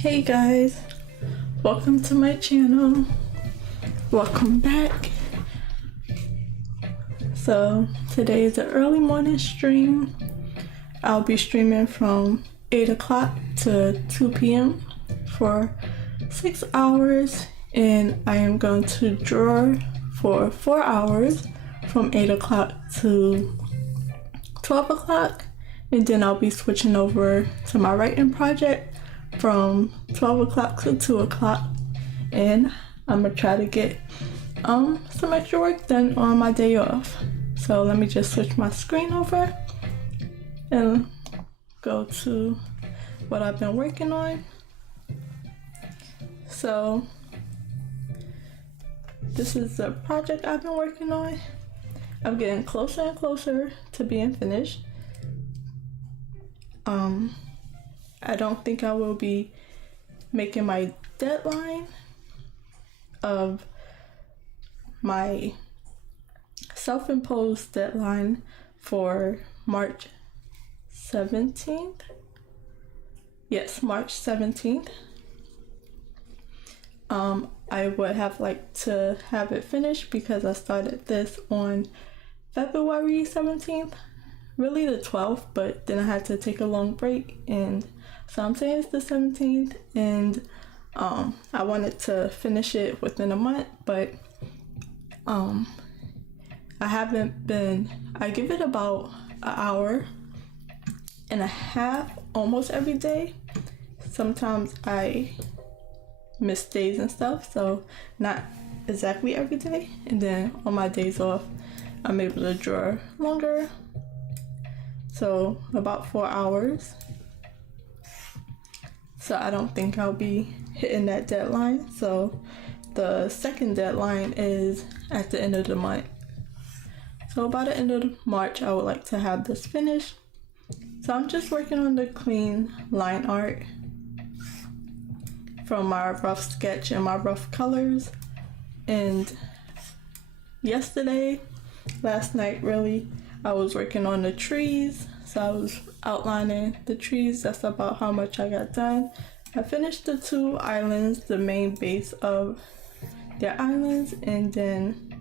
Hey guys, welcome to my channel. Welcome back. So today is an early morning stream. I'll be streaming from 8 o'clock to 2 p.m. for 6 hours, and I am going to draw for 4 hours from 8 o'clock to 12 o'clock, and then I'll be switching over to my writing project from 12 o'clock to 2 o'clock, and I'm gonna try to get some extra work done on my day off. So let me just switch my screen over and go to what I've been working on. So this is the project I've been working on. I'm getting closer and closer to being finished. I don't think I will be making my deadline of my self-imposed deadline for March 17th. Yes, March 17th. I would have liked to have it finished because I started this on February 17th, really the 12th, but then I had to take a long break, and so I'm saying it's the 17th, and I wanted to finish it within a month, but I haven't been. I give it about an hour and a half almost every day. Sometimes I miss days and stuff, so not exactly every day, and then on my days off I'm able to draw longer, so about 4 hours. So I don't think I'll be hitting that deadline. So the second deadline is at the end of the month. So by the end of March, I would like to have this finished. So I'm just working on the clean line art from my rough sketch and my rough colors. And last night really, I was working on the trees. So I was outlining the trees. That's about how much I got done. I finished the 2 islands, the main base of their islands, and then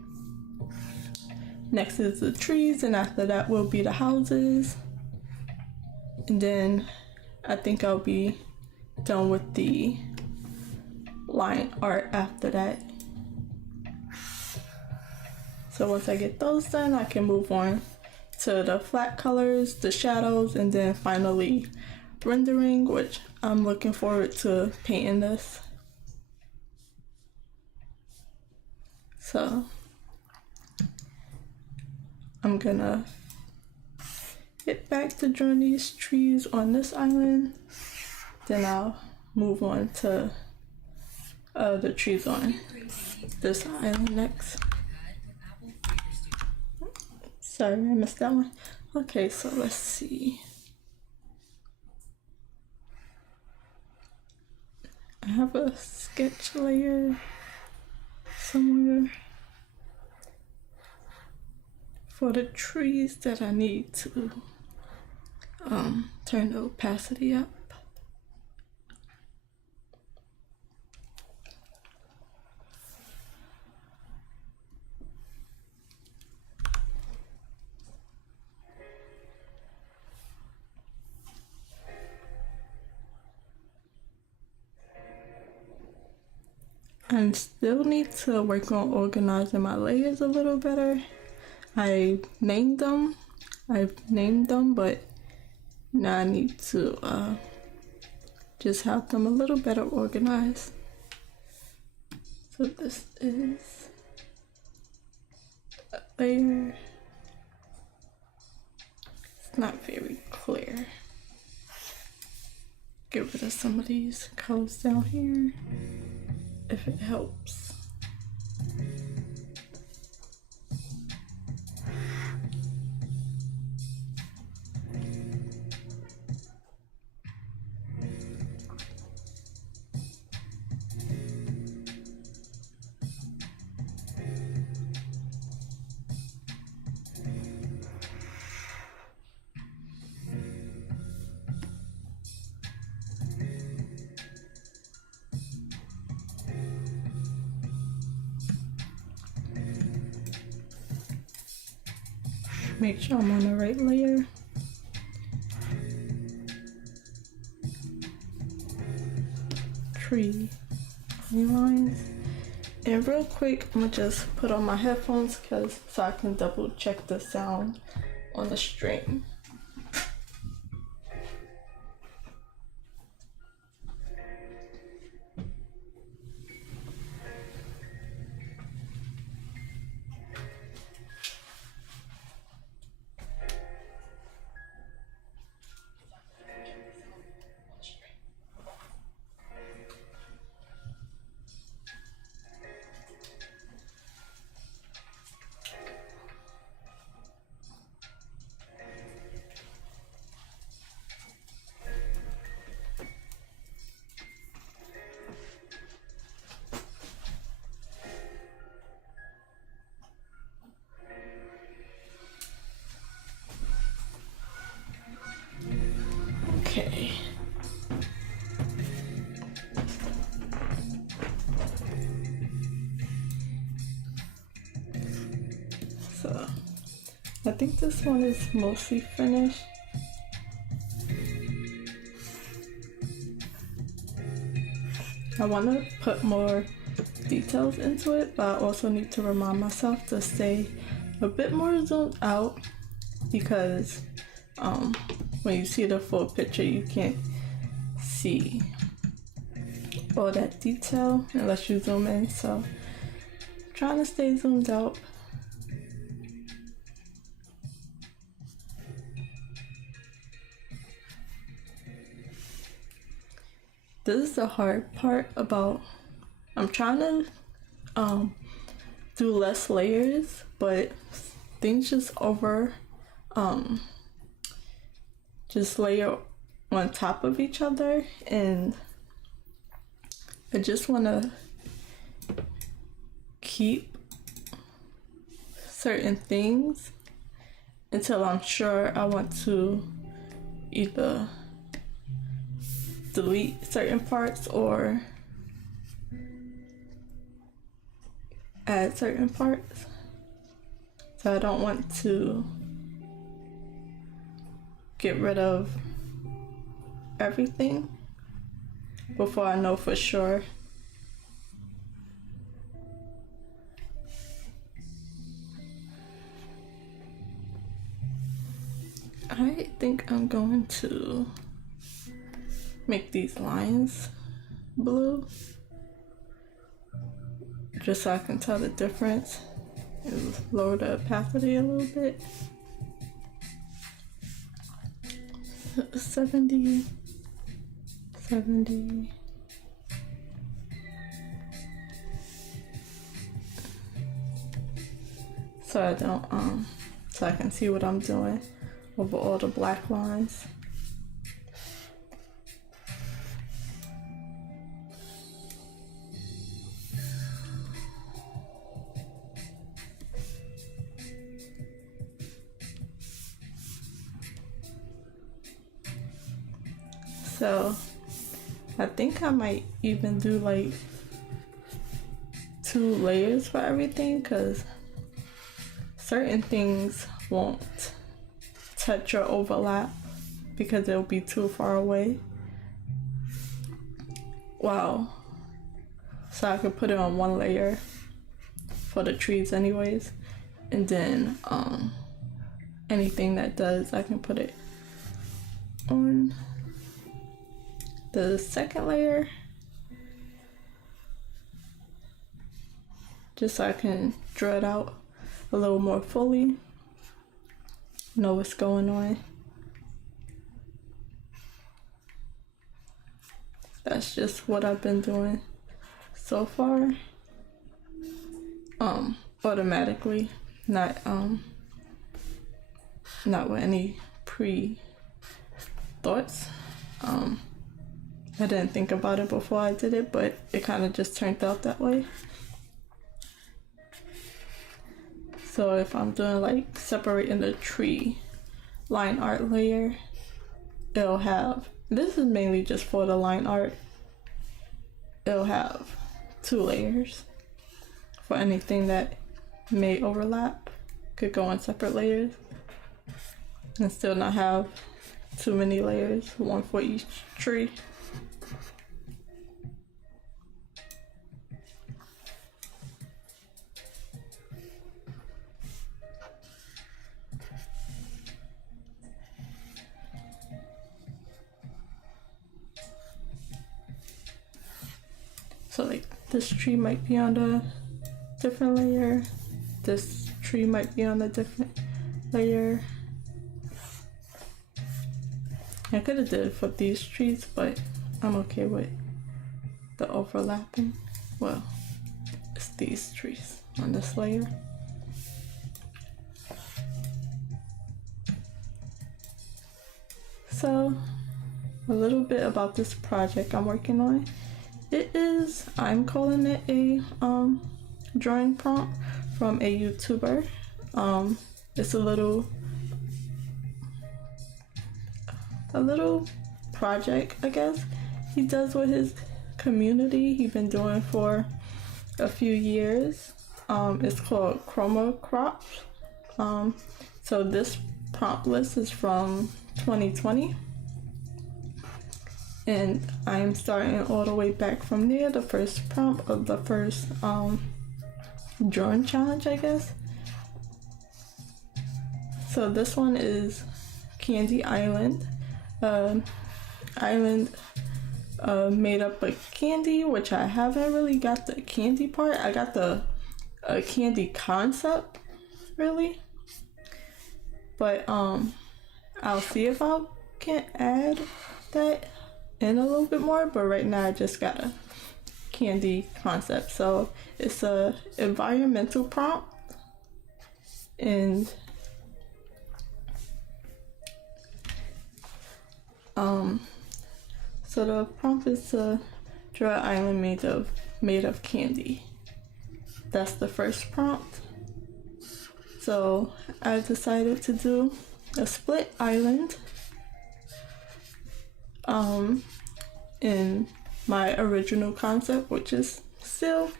next is the trees, and after that will be the houses. And then I think I'll be done with the line art after that. So once I get those done, I can move on to the flat colors, the shadows, and then finally rendering, which I'm looking forward to painting this. So I'm gonna get back to drawing these trees on this island, then I'll move on to the trees on this island next. Sorry, I missed that one. Okay, so let's see. I have a sketch layer somewhere for the trees that I need to turn the opacity up. I still need to work on organizing my layers a little better. I've named them, but now I need to just have them a little better organized. So this is a layer. It's not very clear. Get rid of some of these colors down here, if it helps. Make sure I'm on the right layer. Tree lines. And real quick, I'm gonna just put on my headphones so I can double check the sound on the stream. Okay. So I think this one is mostly finished. I want to put more details into it, but I also need to remind myself to stay a bit more zoomed out because when you see the full picture, you can't see all that detail unless you zoom in. So I'm trying to stay zoomed out. This is the hard part about, I'm trying to do less layers, but things just just layer on top of each other, and I just want to keep certain things until I'm sure I want to either delete certain parts or add certain parts. So I don't want to get rid of everything before I know for sure. I think I'm going to make these lines blue just so I can tell the difference and lower the opacity a little bit. 70 so I don't so I can see what I'm doing over all the black lines. So I think I might even do like 2 layers for everything, because certain things won't touch or overlap because it'll be too far away. Wow. So I could put it on one layer for the trees anyways, and then anything that does, I can put it on the second layer just so I can draw it out a little more fully, know what's going on. That's just what I've been doing so far, automatically, not with any pre-thoughts. I didn't think about it before I did it, but it kind of just turned out that way. So if I'm doing like separating the tree line art layer, it'll have, this is mainly just for the line art, it'll have 2 layers for anything that may overlap, could go on separate layers. and still not have too many layers, one for each tree. So like this tree might be on a different layer, this tree might be on a different layer. I could have did it for these trees, but I'm okay with the overlapping. Well, it's these trees on this layer. So a little bit about this project I'm working on. I'm calling it a drawing prompt from a YouTuber. It's a little project, I guess, he does with his community. He's been doing for a few years. It's called Chroma crops. So this prompt list is from 2020. And I'm starting all the way back from there, the first prompt of the first drawing challenge, I guess. So this one is Candy Island. Island made up of candy, which I haven't really got the candy part. I got the candy concept, really. But I'll see if I can add that in a little bit more, but right now I just got a candy concept. So it's a environmental prompt, and so the prompt is to draw an island made of candy. That's the first prompt. So I decided to do a split island in my original concept, which is still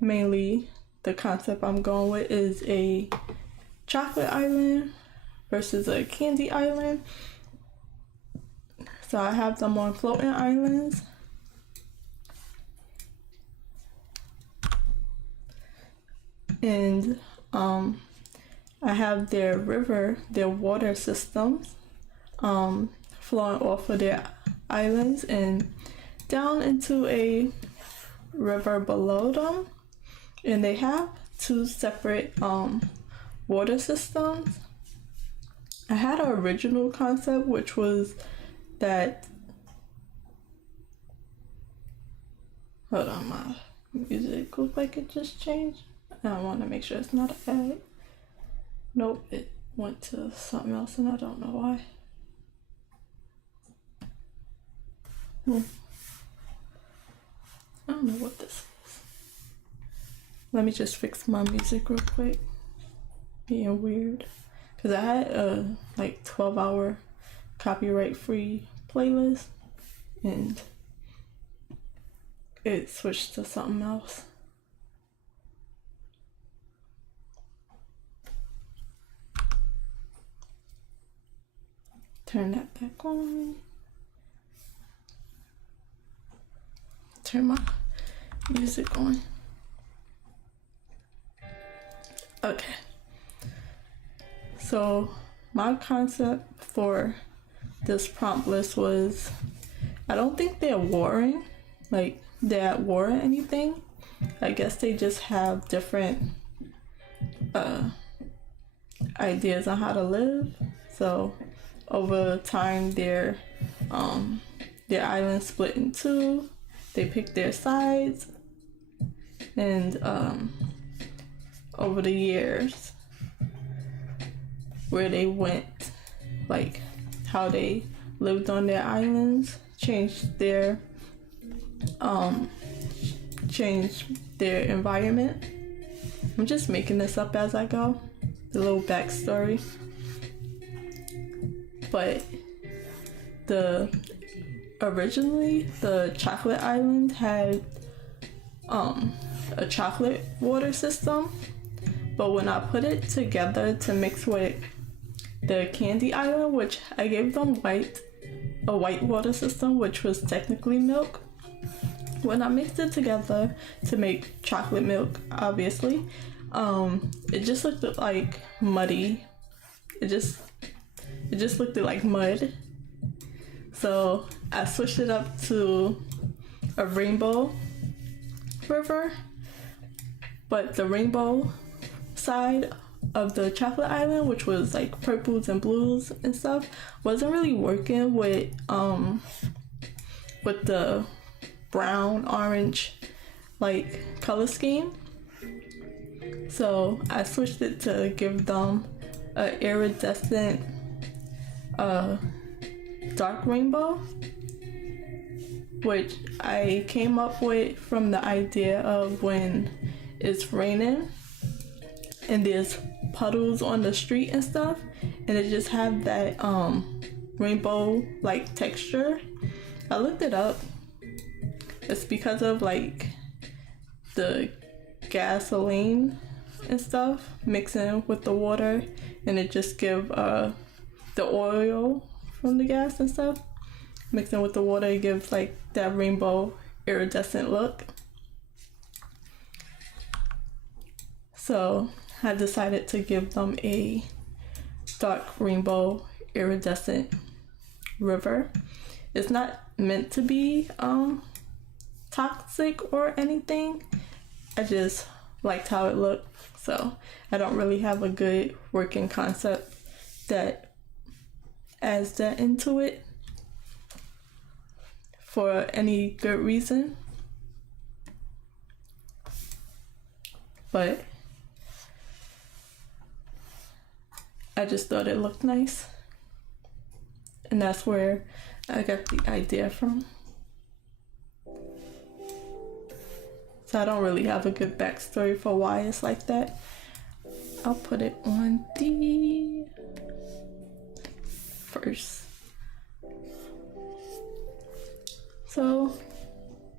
mainly the concept I'm going with, is a chocolate island versus a candy island. So I have them on floating islands. And I have their water systems flowing off of their islands and down into a river below them. And they have two separate water systems. I had an original concept, which was that, hold on, my music looked like it just changed. I want to make sure it's not an ad. Nope, it went to something else and I don't know why. I don't know what this is. Let me just fix my music real quick. Being weird. Because I had a 12-hour copyright free playlist and it switched to something else. Turn that back on. Turn my music on. Okay. So my concept for this prompt list was, I don't think they're warring, like they're at war or anything. I guess they just have different ideas on how to live. So over time their island split in two. They picked their sides, and over the years where they went, like how they lived on their islands, changed their environment. I'm just making this up as I go, the little backstory. But originally the chocolate island had a chocolate water system, but when I put it together to mix with the candy island, which I gave them a white water system, which was technically milk. When I mixed it together to make chocolate milk, obviously, it just looked like muddy. It just looked like mud. So I switched it up to a rainbow river, but the rainbow side of the chocolate island, which was like purples and blues and stuff, wasn't really working with the brown orange like color scheme. So I switched it to give them a iridescent dark rainbow, which I came up with from the idea of when it's raining and there's puddles on the street and stuff, and it just had that rainbow like texture. I looked it up. It's because of like the gasoline and stuff mixing with the water, and it just give the oil from the gas and stuff mixing with the water, it gives like that rainbow iridescent look. So I decided to give them a dark rainbow iridescent river. It's not meant to be toxic or anything. I just liked how it looked, so I don't really have a good working concept that adds that into it for any good reason. But I just thought it looked nice, and that's where I got the idea from. So I don't really have a good backstory for why it's like that. I'll put it on the first. So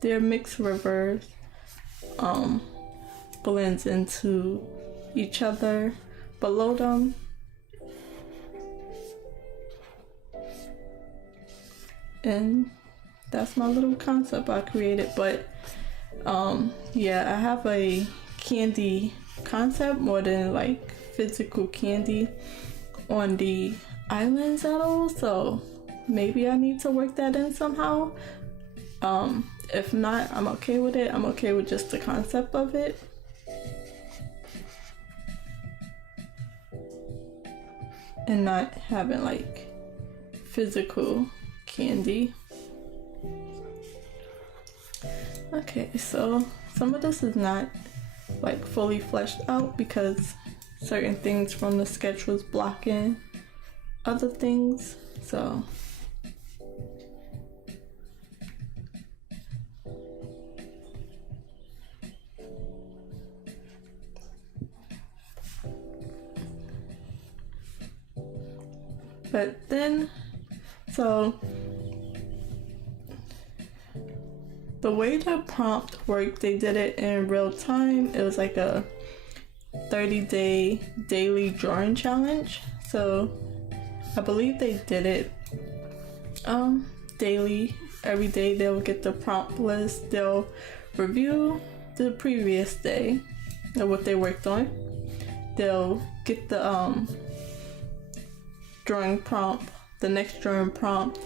their mixed rivers blends into each other below them. And that's my little concept I created. But yeah, I have a candy concept more than like physical candy on the islands at all, so maybe I need to work that in somehow. If not, I'm okay with it. I'm okay with just the concept of it. And not having like physical candy. Okay, so some of this is not like fully fleshed out because certain things from the sketch was blocking other things, so but then the way the prompt worked, they did it in real time. It was like a 30-day daily drawing challenge. So I believe they did it daily. Every day they'll get the prompt list. They'll review the previous day of what they worked on. They'll get the drawing prompt, the next drawing prompt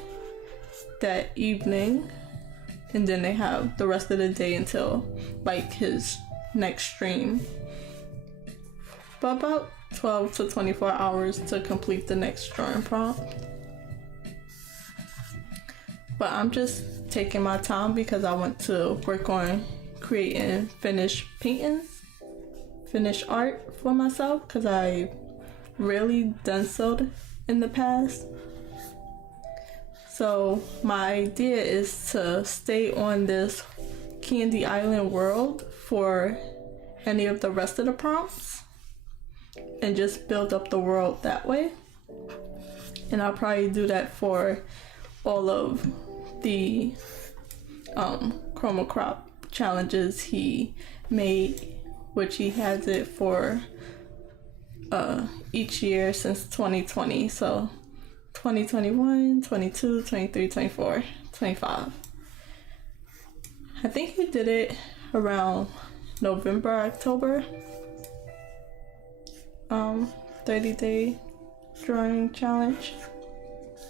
that evening, and then they have the rest of the day until like his next stream. But about 12 to 24 hours to complete the next drawing prompt. But I'm just taking my time because I want to work on creating finished paintings, finished art for myself, because I rarely done so in the past. So my idea is to stay on this Candy Island world for any of the rest of the prompts and just build up the world that way. And I'll probably do that for all of the Chroma crop challenges he made, which he has it for each year since 2020. So 2021, 22, 23, 24, 25. I think he did it around November, October. 30-day drawing challenge.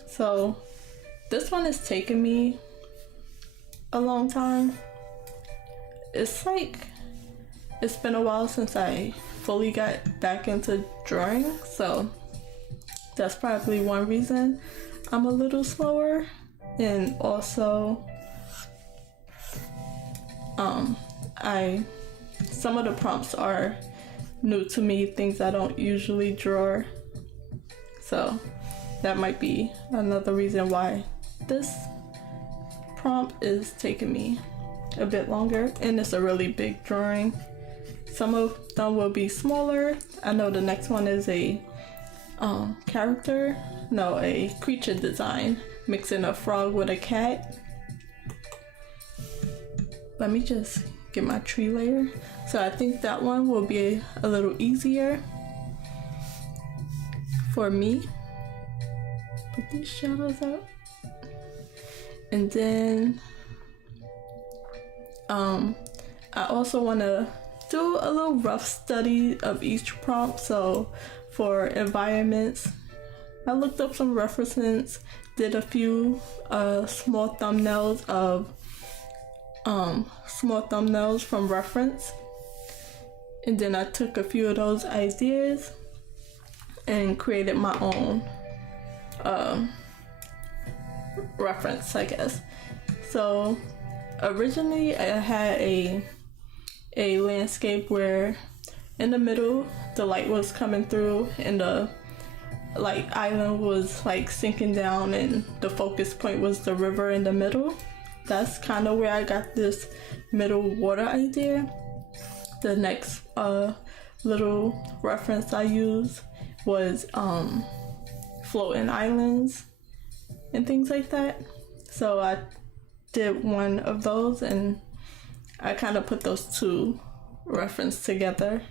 So this one has taken me a long time. It's been a while since I fully got back into drawing, so that's probably one reason I'm a little slower. And also some of the prompts are new to me, things I don't usually draw, so that might be another reason why this prompt is taking me a bit longer. And it's a really big drawing. Some of them will be smaller. I know the next one is a creature design, mixing a frog with a cat. Let me just get my tree layer. So I think that one will be a little easier for me. Put these shadows up. And then I also want to do a little rough study of each prompt. So for environments, I looked up some references, did a few small thumbnails from reference, and then I took a few of those ideas and created my own reference, I guess. So originally I had a landscape where in the middle the light was coming through and the island was sinking down, and the focus point was the river in the middle. That's kind of where I got this middle water idea. The next little reference I used was floating islands and things like that. So I did one of those, and I kind of put those two references together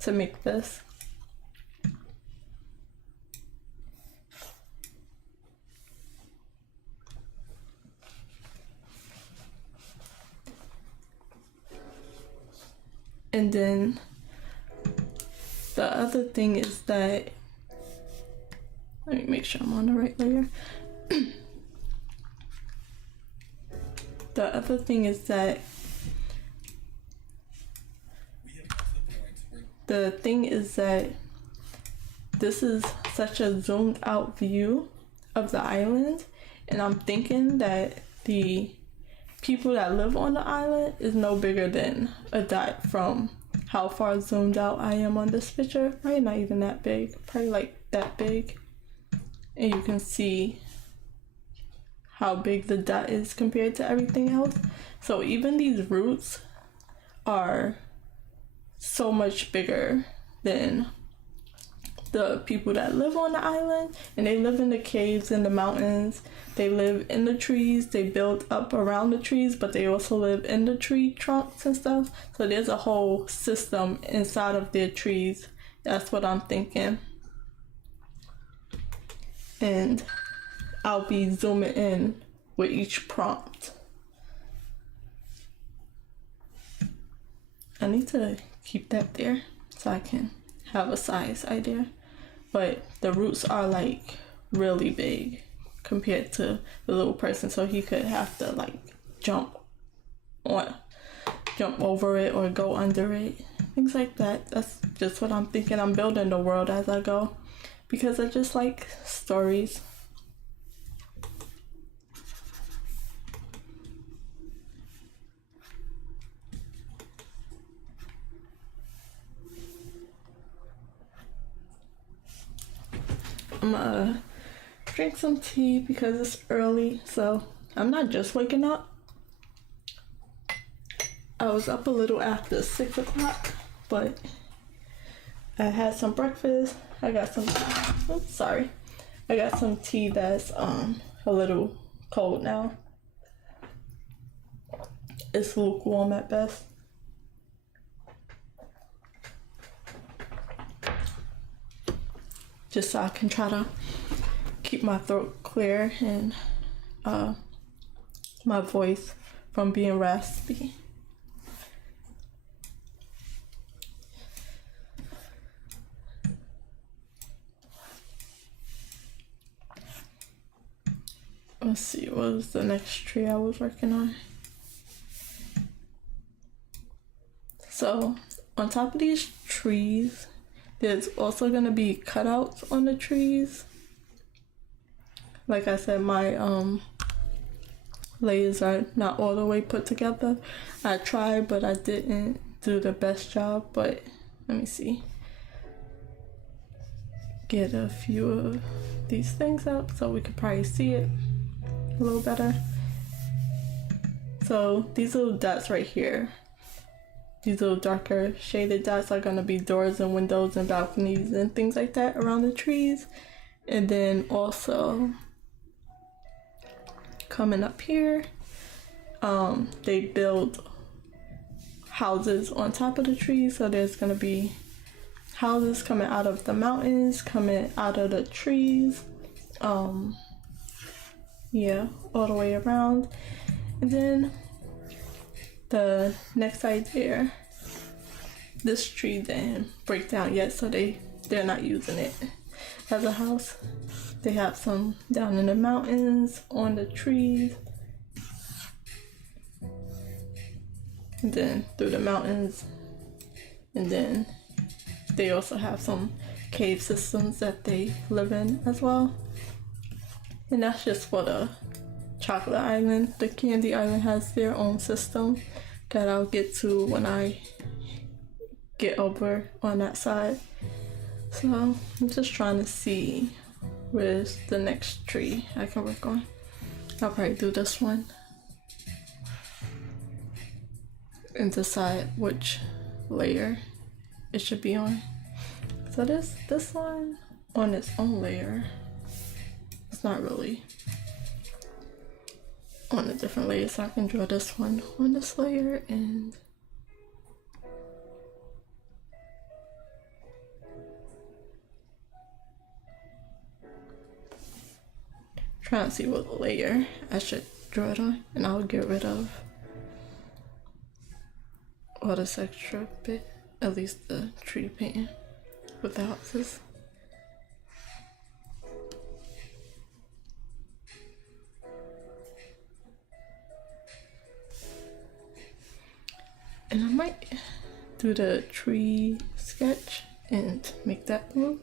to make this. And then the other thing is that, let me make sure I'm on the right layer. The other thing is that this is such a zoomed out view of the island, and I'm thinking that the people that live on the island is no bigger than a dot from how far zoomed out I am on this picture. Probably not even that big, probably that big. And you can see how big the dot is compared to everything else. So even these roots are so much bigger than the people that live on the island, and they live in the caves and the mountains. They live in the trees, they build up around the trees, but they also live in the tree trunks and stuff. So there's a whole system inside of their trees. That's what I'm thinking. And I'll be zooming in with each prompt. I need to keep that there so I can have a size idea. But the roots are really big compared to the little person, so he could have to jump over it or go under it, things like that. That's just what I'm thinking. I'm building the world as I go because I just like stories. I'm gonna drink some tea because it's early, so I'm not just waking up. I was up a little after 6 o'clock, but I had some breakfast. I got some tea that's a little cold now. It's lukewarm at best. just so I can try to keep my throat clear and my voice from being raspy. Let's see, what was the next tree I was working on? So on top of these trees, there's also gonna be cutouts on the trees. Like I said, my layers are not all the way put together. I tried, but I didn't do the best job. But let me see. Get a few of these things out so we could probably see it a little better. So these little dots right here, these little darker shaded dots are gonna be doors and windows and balconies and things like that around the trees. And then also coming up here, they build houses on top of the trees. So there's gonna be houses coming out of the mountains, coming out of the trees. Yeah, all the way around. And then the next idea, this tree didn't break down yet, so they're not using it as a house. They have some down in the mountains, on the trees, and then through the mountains. And then they also have some cave systems that they live in as well. And that's just for the chocolate island. The candy island has their own system that I'll get to when I get over on that side. So I'm just trying to see where's the next tree I can work on. I'll probably do this one and decide which layer it should be on. So this one on its own layer, it's not really on a different layer, so I can draw this one on this layer and try and see what layer I should draw it on, and I'll get rid of all this extra bit, at least the tree painting with the houses. And I might do the tree sketch and make that blue.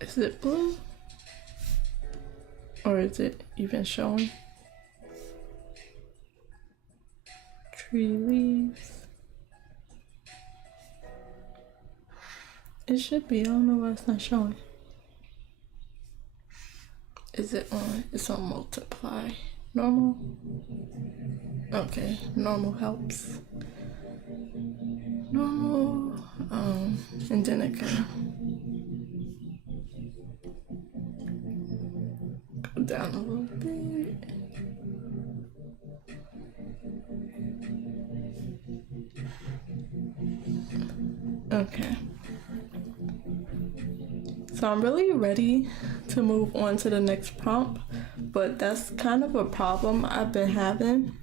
Is it blue? Or is it even showing? Tree leaves. It should be. I don't know why it's not showing. Is it on? It's on multiply. Normal? Okay, normal helps. Normal. And then it can go down a little bit. Okay. So I'm really ready to move on to the next prompt, but that's kind of a problem I've been having.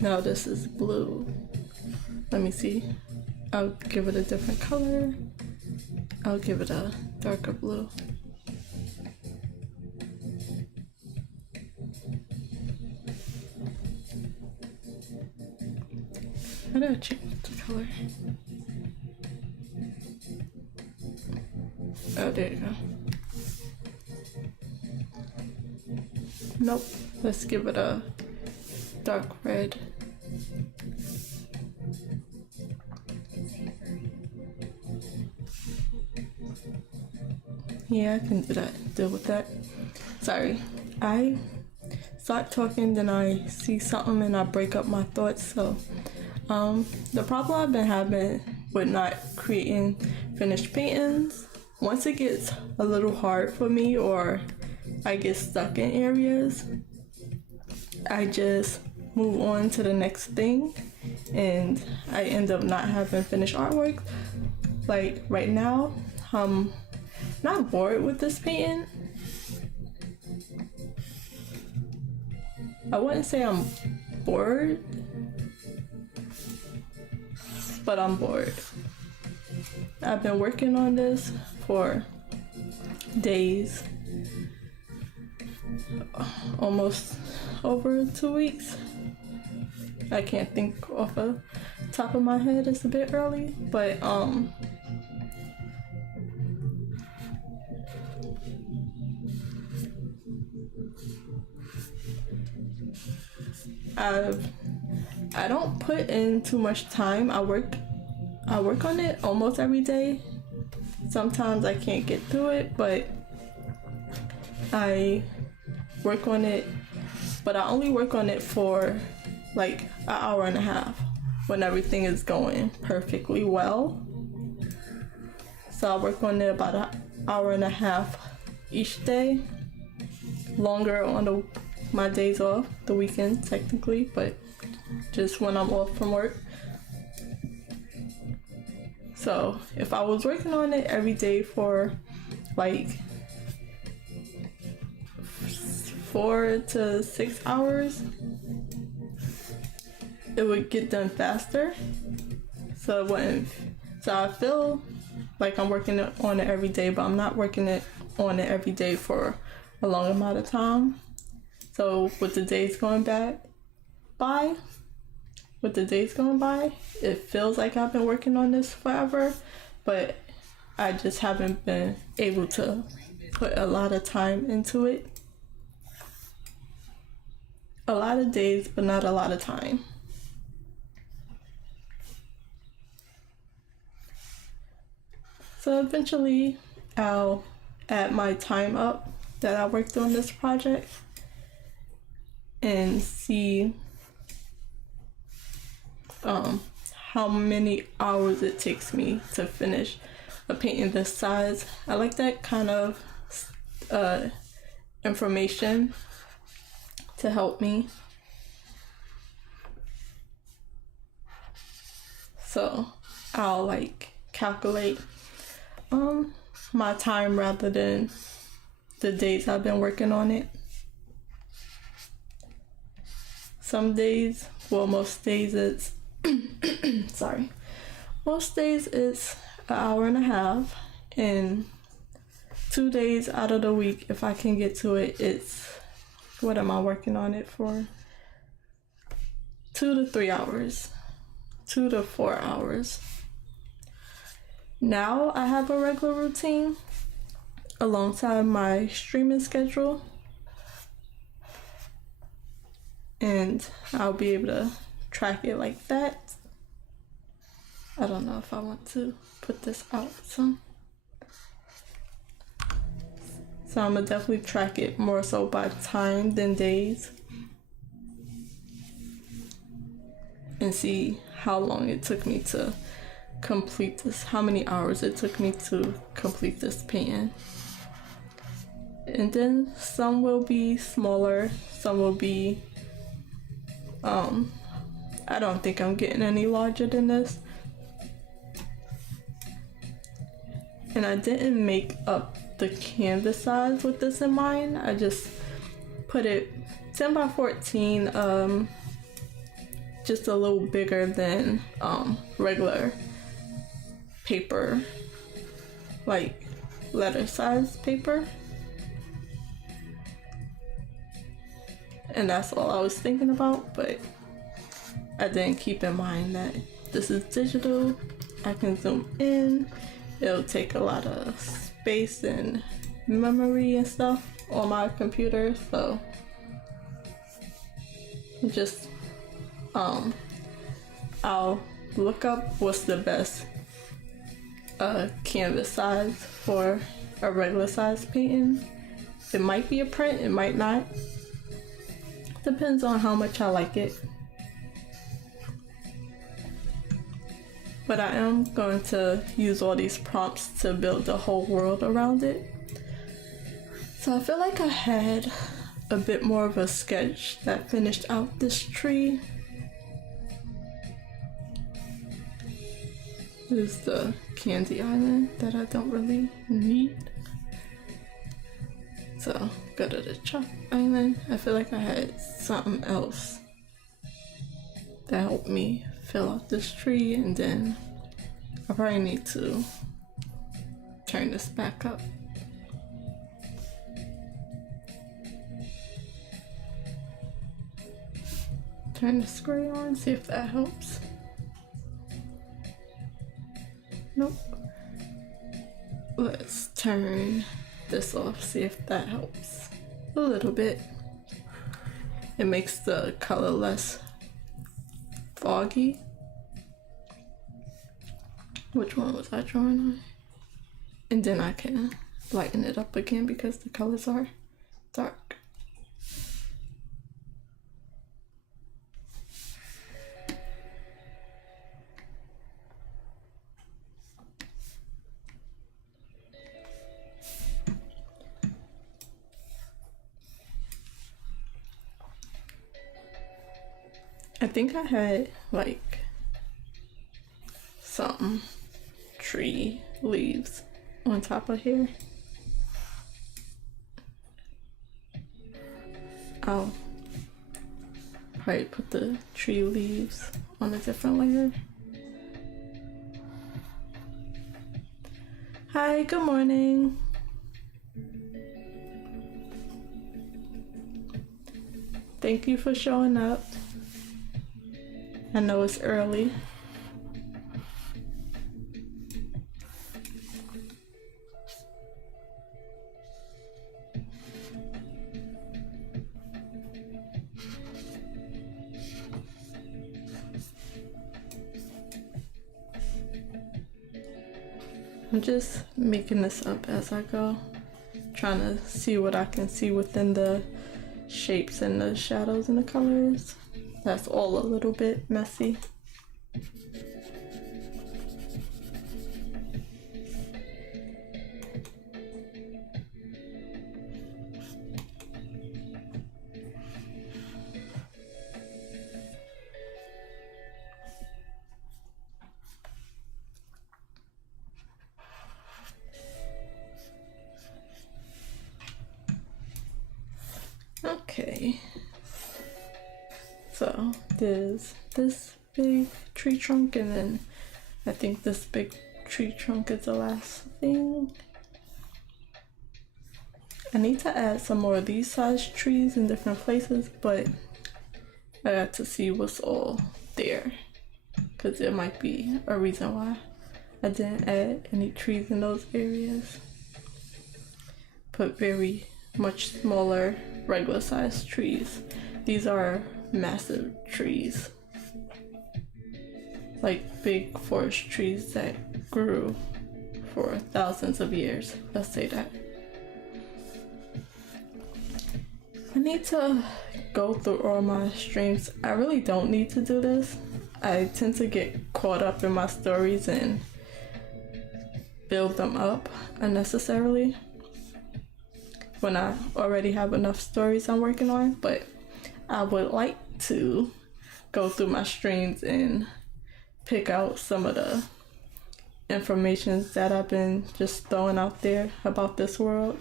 Now this is blue. Let me see. I'll give it a different color. I'll give it a darker blue. I gotta change the color. Oh, there you go. Nope. Let's give it a dark red. Yeah, I can do that. Deal with that. Sorry. start talking, then I see something and I break up my thoughts. So the problem I've been having with not creating finished paintings, once it gets a little hard for me or I get stuck in areas, I just move on to the next thing and I end up not having finished artwork. Like right now, I'm not bored with this painting. I wouldn't say I'm bored, but I'm bored. I've been working on this for days, almost over 2 weeks. I can't think off the top of my head, it's a bit early, but I don't put in too much time. I work on it almost every day. Sometimes I can't get through it, but I work on it, but I only work on it for like an hour and a half when everything is going perfectly well. So I work on it about an hour and a half each day, longer on my days off, the weekend technically, but just when I'm off from work. So if I was working on it every day for like 4 to 6 hours, it would get done faster. So I feel like I'm working on it every day, but I'm not working on it every day for a long amount of time. So with the days going by, it feels like I've been working on this forever, but I just haven't been able to put a lot of time into it. A lot of days, but not a lot of time. So eventually I'll add my time up that I worked on this project and see how many hours it takes me to finish a painting this size. I like that kind of information to help me. So I'll like calculate my time rather than the days I've been working on it. Some days, well, most days it's most days it's an hour and a half, and 2 days out of the week, if I can get to it, it's, what am I working on it for? 2 to 3 hours, 2 to 4 hours. Now I have a regular routine alongside my streaming schedule, and I'll be able to track it like that. I don't know if I want to put this out some. So I'm gonna definitely track it more so by time than days, and see how long it took me to complete this, how many hours it took me to complete this painting. And then some will be smaller, some will be I don't think I'm getting any larger than this. And I didn't make up the canvas size with this in mind. I just put it 10 by 14, just a little bigger than regular paper, like letter size paper. And that's all I was thinking about, but I didn't keep in mind that this is digital. I can zoom in. It'll take a lot of space and memory and stuff on my computer, so just I'll look up what's the best canvas size for a regular size painting. It might be a print, it might not. Depends on how much I like it. But I am going to use all these prompts to build the whole world around it. So I feel like I had a bit more of a sketch that finished out this tree. This is the candy island that I don't really need. So go to the chalk island. I feel like I had something else that helped me fill out this tree, and then I probably need to turn this back up. Turn the gray on, see if that helps. Nope. Let's turn this off, see if that helps a little bit. It makes the color less foggy. Which one was I drawing on? And then I can lighten it up again because the colors are dark. I think I had like some tree leaves on top of here. I'll probably put the tree leaves on a different layer. Hi, good morning. Thank you for showing up. I know it's early. I'm just making this up as I go, trying to see what I can see within the shapes and the shadows and the colors. That's all a little bit messy. Okay. So there's this big tree trunk, and then I think this big tree trunk is the last thing. I need to add some more of these size trees in different places, but I got to see what's all there, because there might be a reason why I didn't add any trees in those areas. Put very much smaller regular sized trees. These are massive trees, like big forest trees that grew for thousands of years, let's say that. I need to go through all my streams. I really don't need to do this. I tend to get caught up in my stories and build them up unnecessarily when I already have enough stories I'm working on, but I would like to go through my streams and pick out some of the information that I've been just throwing out there about this world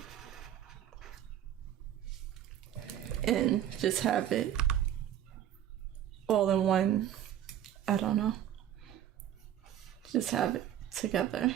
and just have it all in one, I don't know, just have it together.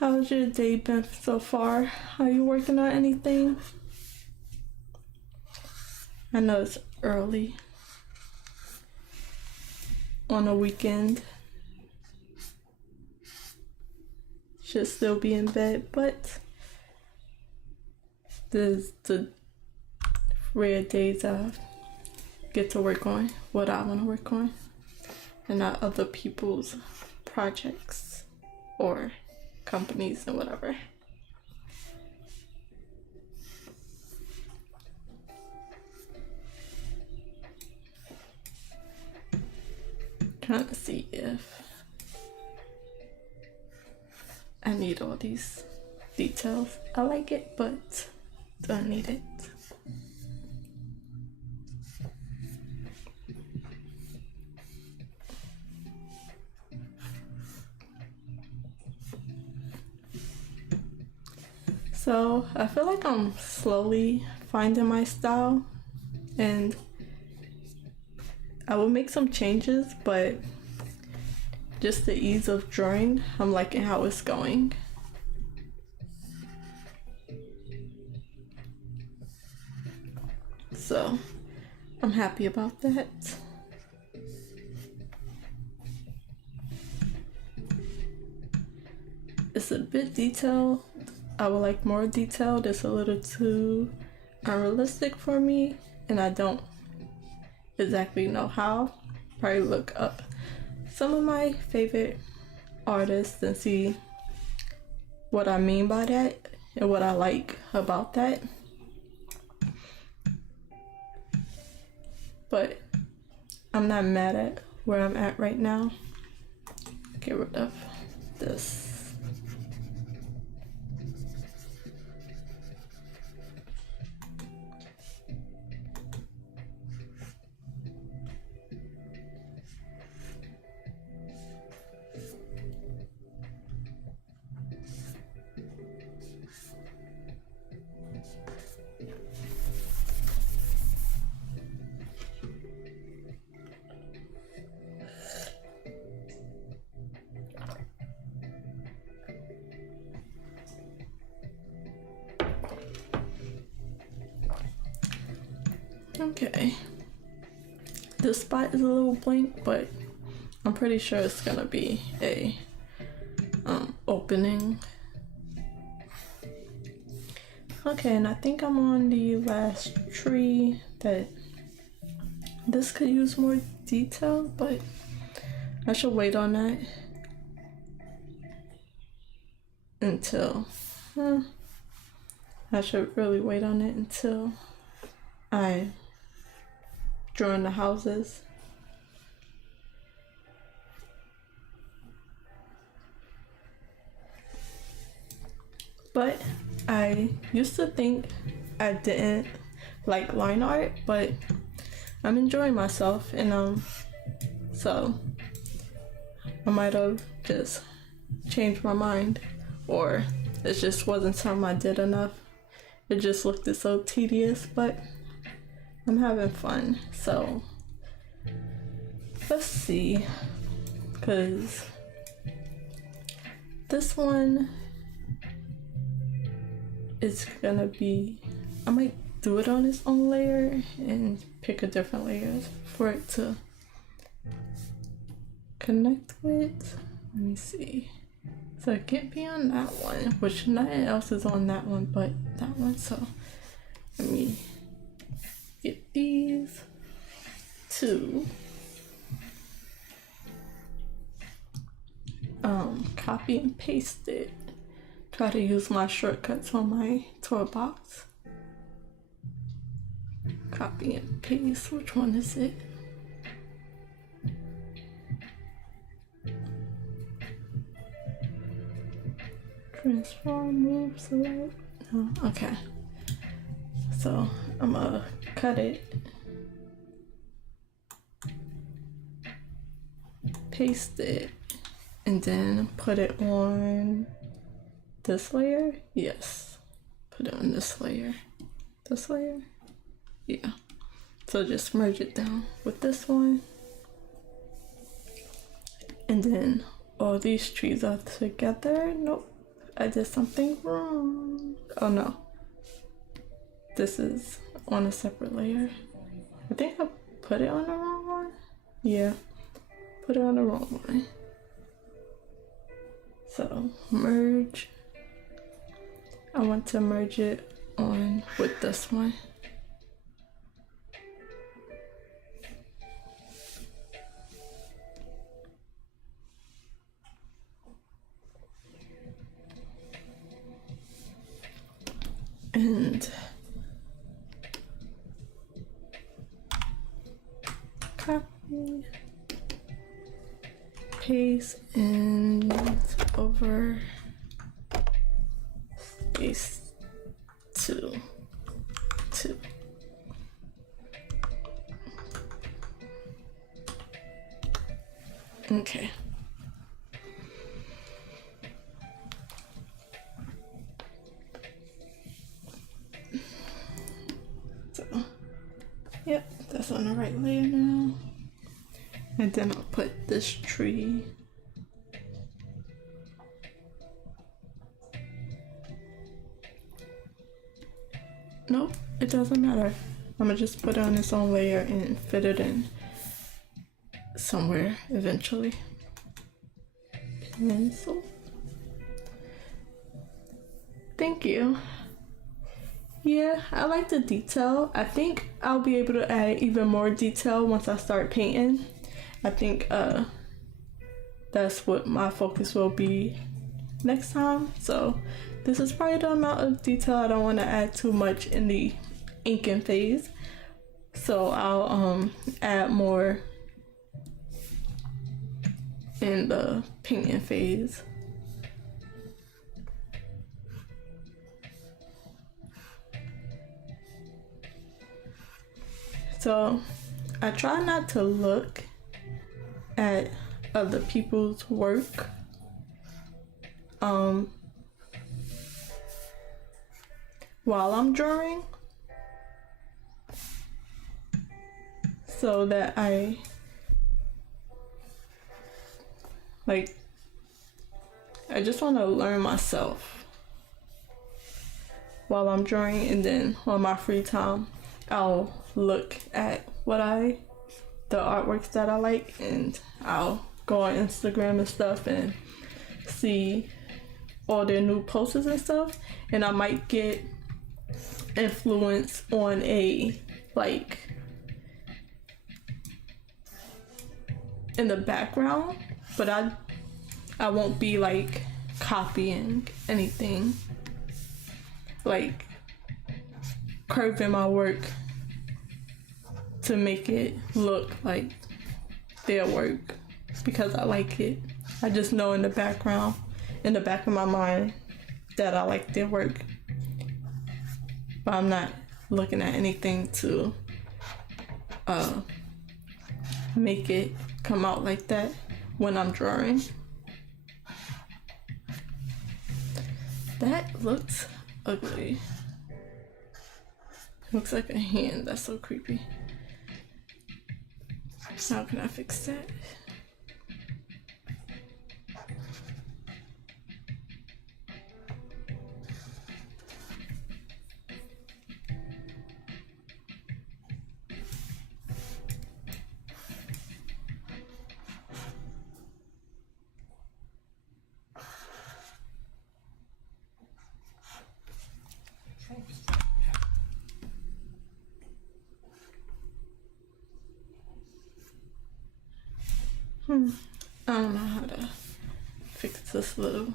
How's your day been so far? Are you working on anything? I know it's early on a weekend. should still be in bed, but there's the rare days I get to work on what I want to work on and not other people's projects or companies and whatever. Trying to see if I need all these details. I like it, but do I need it? So I feel like I'm slowly finding my style, and I will make some changes, but just the ease of drawing, I'm liking how it's going. So I'm happy about that. It's a bit detailed. I would like more detailed. It's a little too unrealistic for me, and I don't exactly know how. Probably look up some of my favorite artists and see what I mean by that and what I like about that. But I'm not mad at where I'm at right now. Get rid of this. Okay, this spot is a little blank, but I'm pretty sure it's gonna be a opening. Okay, and I think I'm on the last tree that this could use more detail, but I should wait on that until I should really wait on it until I drawing the houses. But I used to think I didn't like line art, but I'm enjoying myself, and so I might have just changed my mind, or it just wasn't something I did enough. It just looked so tedious, but I'm having fun, so let's see, because this one is gonna be, I might do it on its own layer and pick a different layer for it to connect with. Let me see. So it can't be on that one, which nothing else is on that one but that one, so let me get these two, copy and paste it. Try to use my shortcuts on my toolbox. Copy and paste. Which one is it? Transform, move, select. Oh, okay. So I'm gonna cut it, paste it, and then put it on this layer. Yes, put it on this layer. This layer, yeah. So just merge it down with this one, and then all these trees are together. Nope, I did something wrong. Oh no, this is on a separate layer. I think I put it on the wrong one. Yeah, put it on the wrong one. So merge, I want to merge it on with this one. And copy, paste, and over space 2. Okay. So, yep, that's on the right layer now. And then I'll put this tree. Nope, it doesn't matter. I'm gonna just put it on its own layer and fit it in somewhere eventually. Pencil. Thank you. Yeah, I like the detail. I think I'll be able to add even more detail once I start painting. I think that's what my focus will be next time. So this is probably the amount of detail. I don't want to add too much in the inking phase. So I'll add more in the painting phase. So I try not to look at other people's work. While I'm drawing, so that I just want to learn myself while I'm drawing, and then on my free time I'll look at the artworks that I like, and I'll go on Instagram and stuff and see all their new posts and stuff, and I might get influence on a in the background, but I won't be like copying anything, like curving my work to make it look like their work, because I like it. I just know in the background, in the back of my mind, that I like their work, but I'm not looking at anything to make it come out like that when I'm drawing. That looks ugly. Looks like a hand. That's so creepy. How can I fix that? I don't know how to fix this little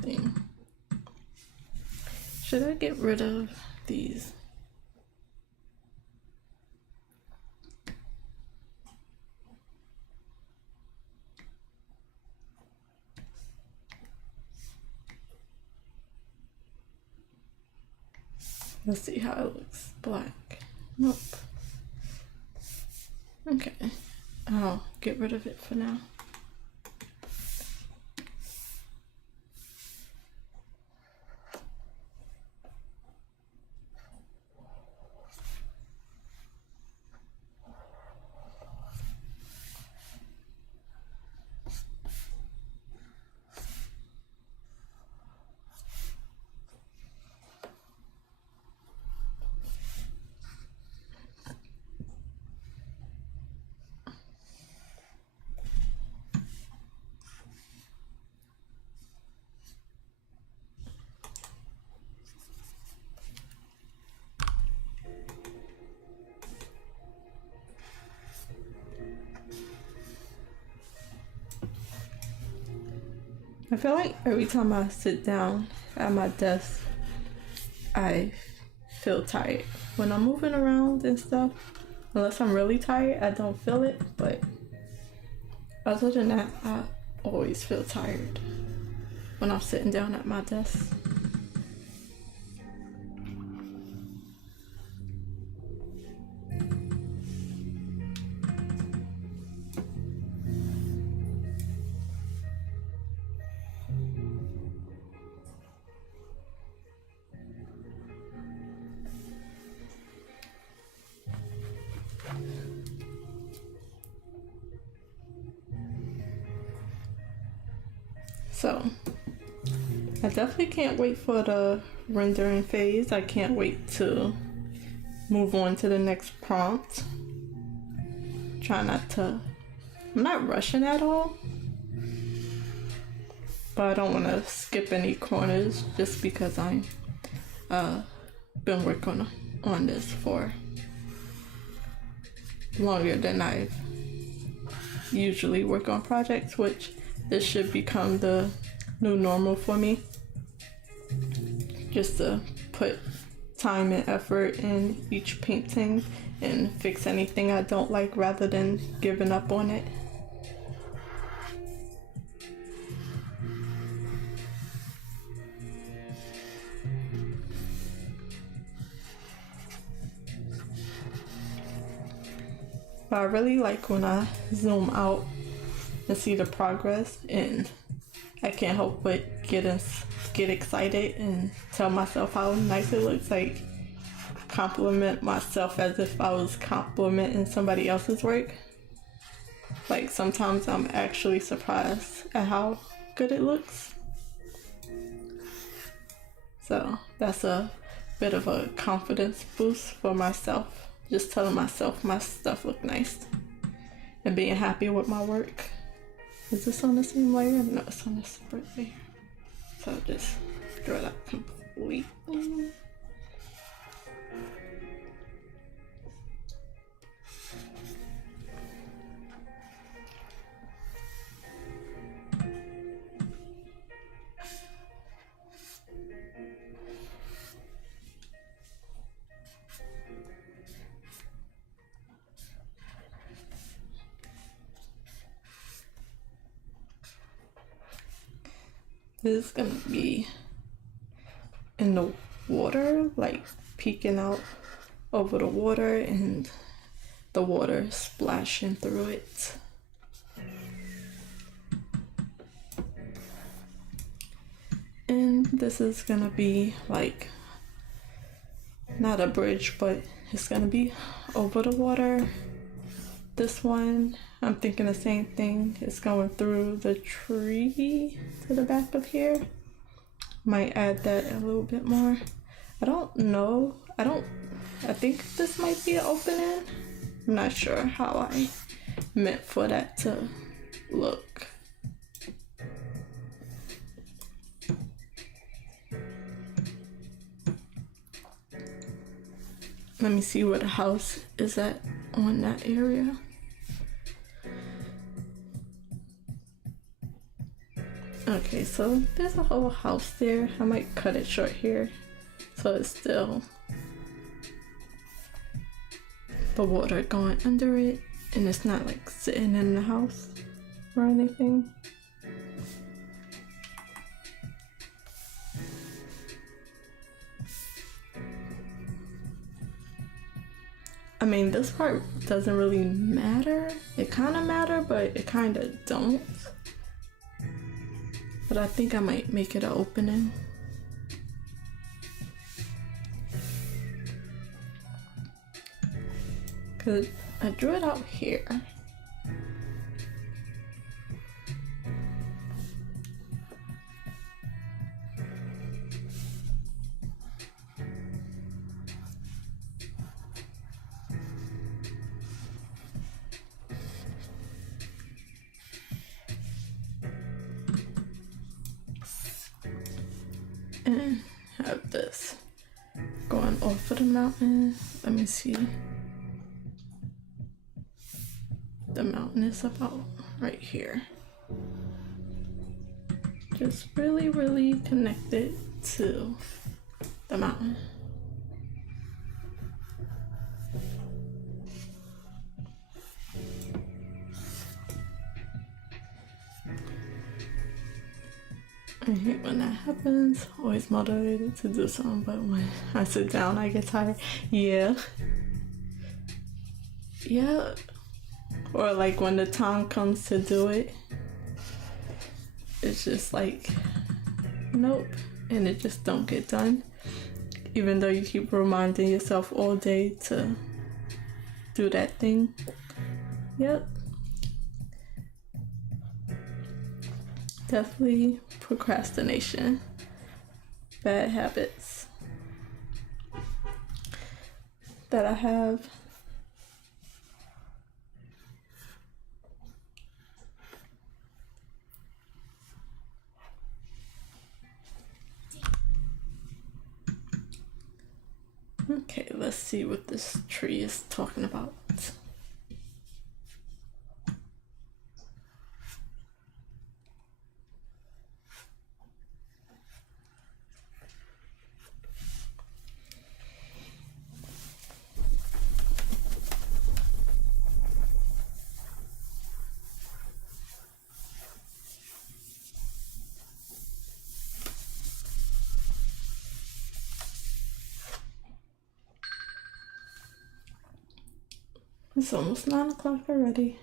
thing. Should I get rid of these? Let's see how it looks. Black. Nope. Okay. I'll get rid of it for now. I feel like every time I sit down at my desk, I feel tired. When I'm moving around and stuff, unless I'm really tired, I don't feel it. But other than that, I always feel tired when I'm sitting down at my desk. So I definitely can't wait for the rendering phase. I can't wait to move on to the next prompt. I'm not rushing at all, but I don't want to skip any corners just because I've been working on this for longer than I've usually work on projects, which this should become the new normal for me. Just to put time and effort in each painting and fix anything I don't like rather than giving up on it. But I really like when I zoom out and see the progress, and I can't help but get excited and tell myself how nice it looks. Like, compliment myself as if I was complimenting somebody else's work. Like, sometimes I'm actually surprised at how good it looks. So that's a bit of a confidence boost for myself, just telling myself my stuff look nice and being happy with my work. Is this on the same layer? No, it's on a separate layer. So I'll just draw it out completely. This is gonna be in the water, like peeking out over the water and the water splashing through it. And this is gonna be like, not a bridge, but it's gonna be over the water. This one, I'm thinking the same thing. It's going through the tree to the back of here. Might add that a little bit more. I don't know. I think this might be an opening. I'm not sure how I meant for that to look. Let me see where the house is at on that area. Okay, so there's a whole house there. I might cut it short here so it's still the water going under it and it's not like sitting in the house or anything. I mean, this part doesn't really matter. It kind of matter, but it kind of don't. But I think I might make it an opening. Cause I drew it out here. And have this going off of the mountain. Let me see. The mountain is about right here. just really, really connected to the mountain. I hate when that happens. Always motivated to do something, but when I sit down, I get tired. Yeah. Yeah. Or like when the time comes to do it, it's just like, nope. And it just don't get done. Even though you keep reminding yourself all day to do that thing. Yep. Definitely procrastination. Bad habits that I have. Okay, let's see what this tree is talking about. It's almost 9 o'clock already.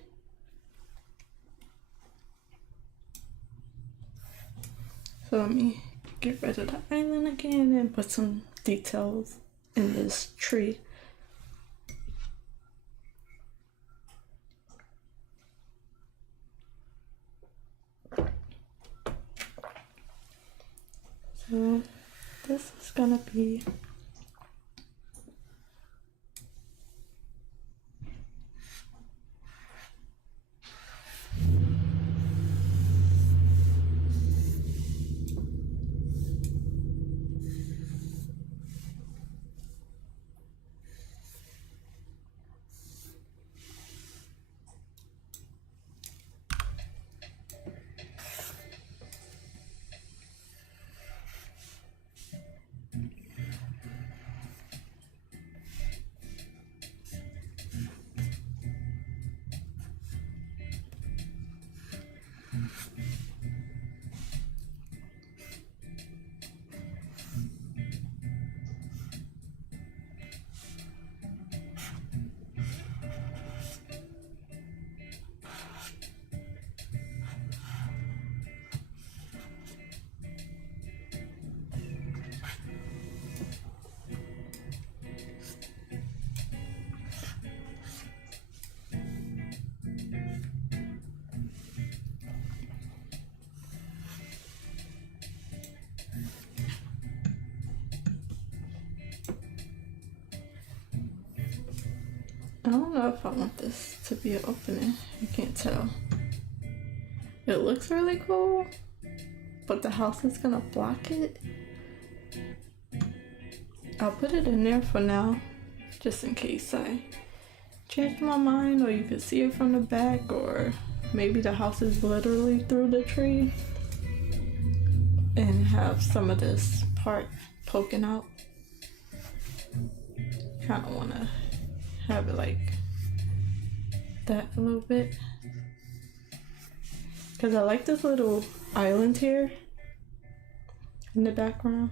So let me get rid of the island again and put some details in this tree. So this is gonna be I don't know if I want this to be an opening. I can't tell. It looks really cool, but the house is gonna block it. I'll put it in there for now, just in case I change my mind, or you can see it from the back, or maybe the house is literally through the tree and have some of this part poking out. Kind of want to have it like that a little bit, because I like this little island here in the background.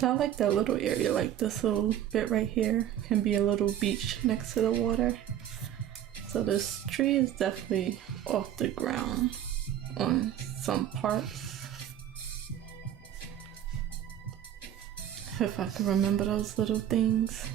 So I like that little area, like this little bit right here can be a little beach next to the water. So this tree is definitely off the ground on some parts. If I can remember those little things.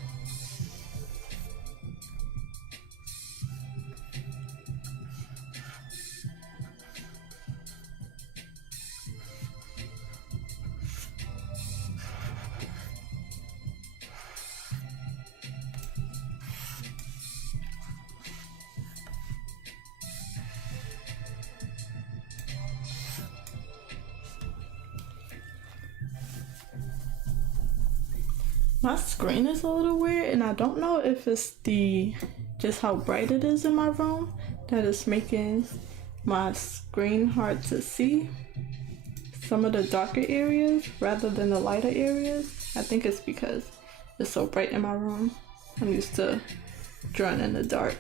My screen is a little weird, and I don't know if it's just how bright it is in my room that is making my screen hard to see. Some of the darker areas rather than the lighter areas. I think it's because it's so bright in my room. I'm used to drawing in the dark.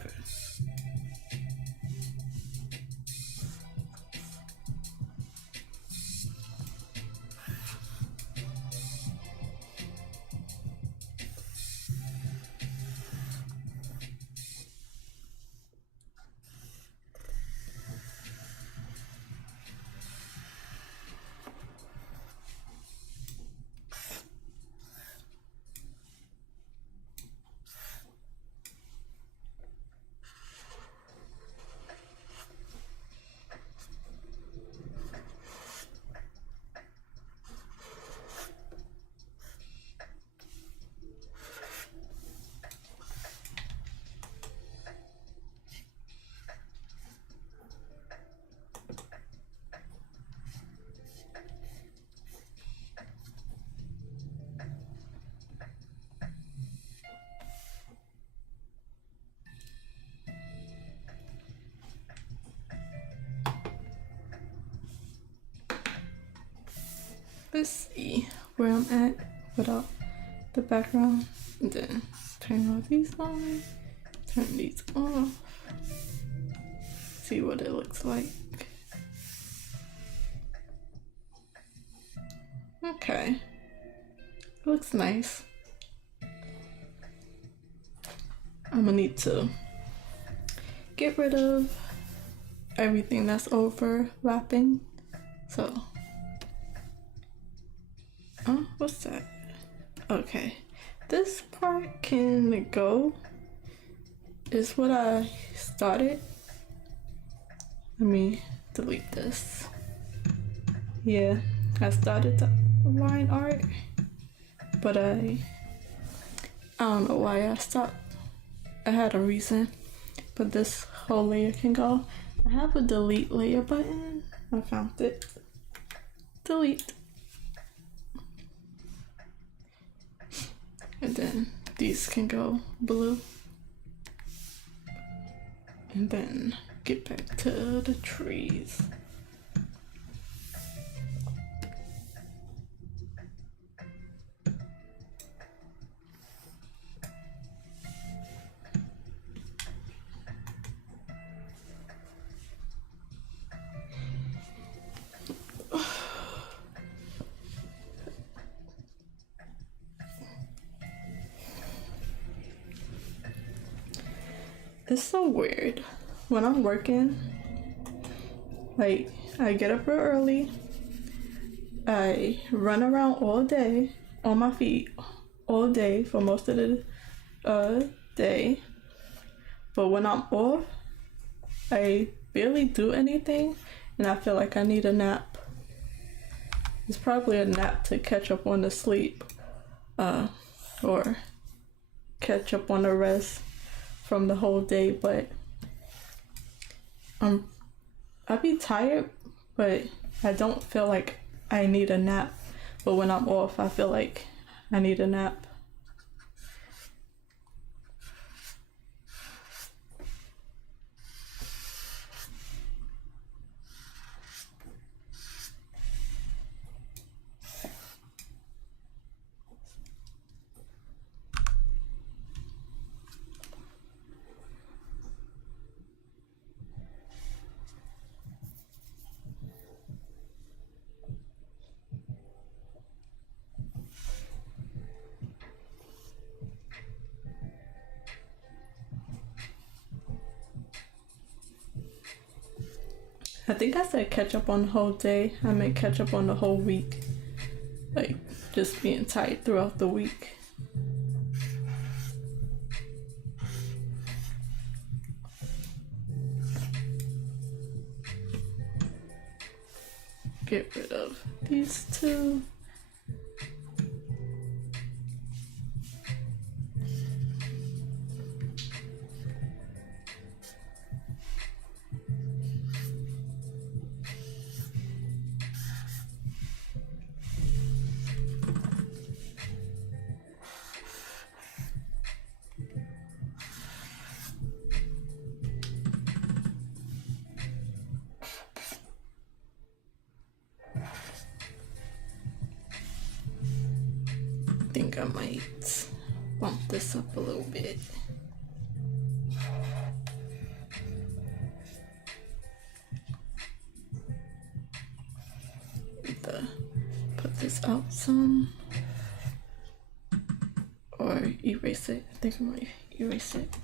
Let's see where I'm at without the background, and then turn all these on, turn these off, see what it looks like. Okay, looks nice. I'm gonna need to get rid of everything that's overlapping. So what's that? Okay, this part can go. Is what I started. Let me delete this. Yeah, I started the line art, but I don't know why I stopped. I had a reason, but this whole layer can go. I have a delete layer button. I found it. Delete. And then these can go blue. And then get back to the trees. It's so weird. When I'm working, like, I get up real early, I run around all day on my feet all day for most of the day, but when I'm off, I barely do anything, and I feel like I need a nap. It's probably a nap to catch up on the sleep, or catch up on the rest from the whole day, but I be tired, but I don't feel like I need a nap. But when I'm off, I feel like I need a nap. I think I said catch up on the whole day. I meant catch up on the whole week. Like, just being tight throughout the week. Get rid of these two. I think I might bump this up a little bit. Put this out some, or erase it. I think I might erase it.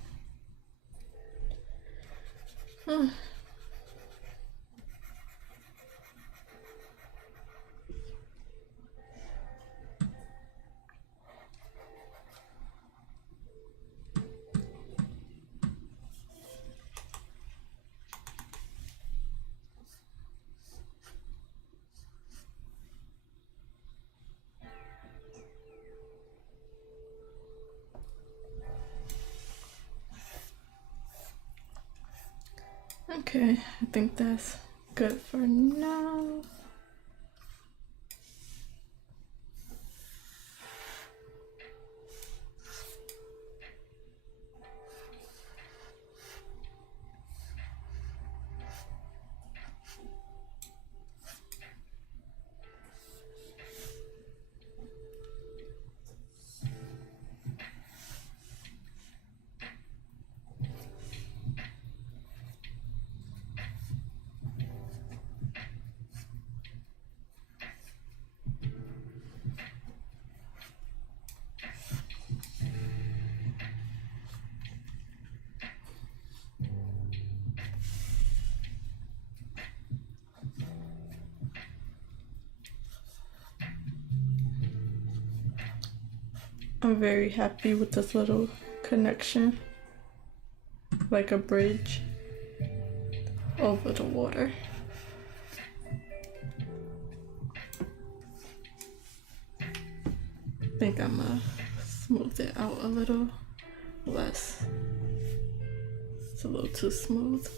Okay, I think that's good for now. I'm very happy with this little connection, like a bridge over the water. I think I'm gonna smooth it out a little less. It's a little too smooth.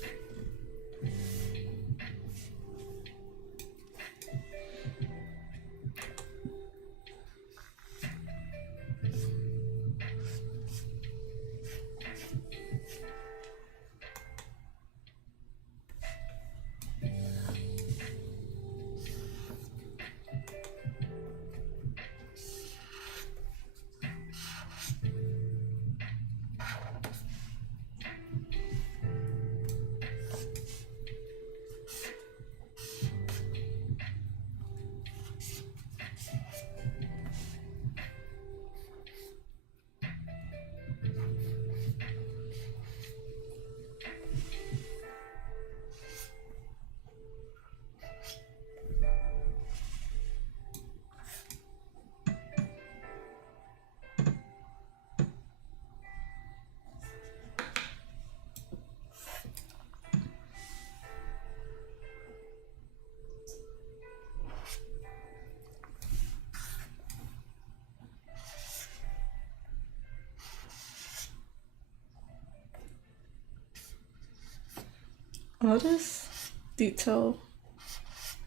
All this detail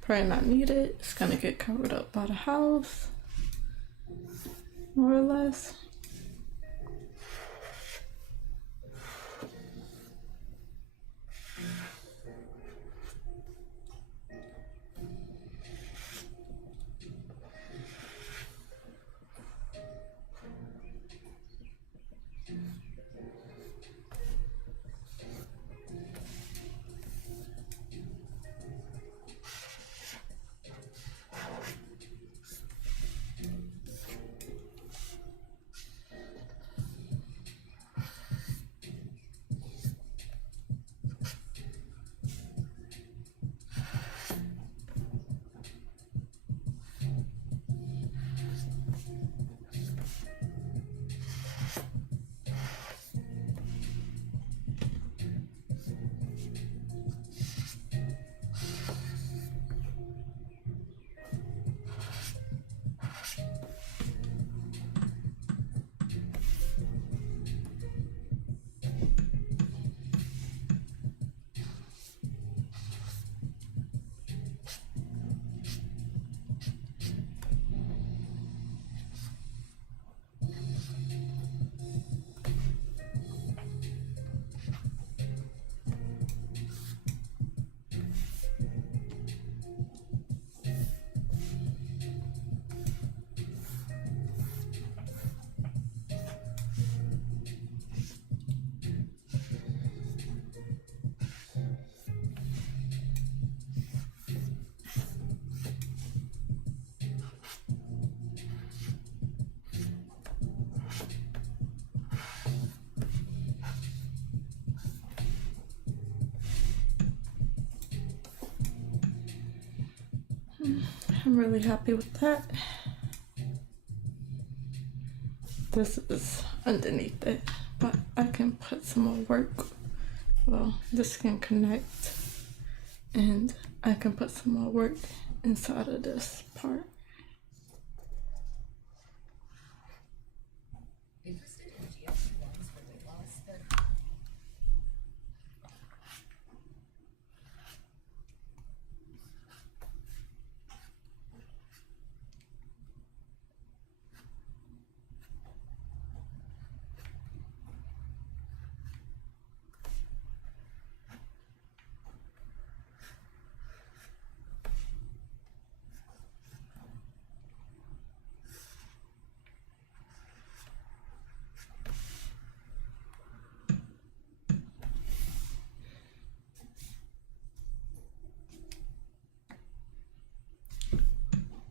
probably not needed. It's gonna get covered up by the house, more or less. I'm really happy with that. This is underneath it, but I can put some more work. Well, this can connect, and I can put some more work inside of this part.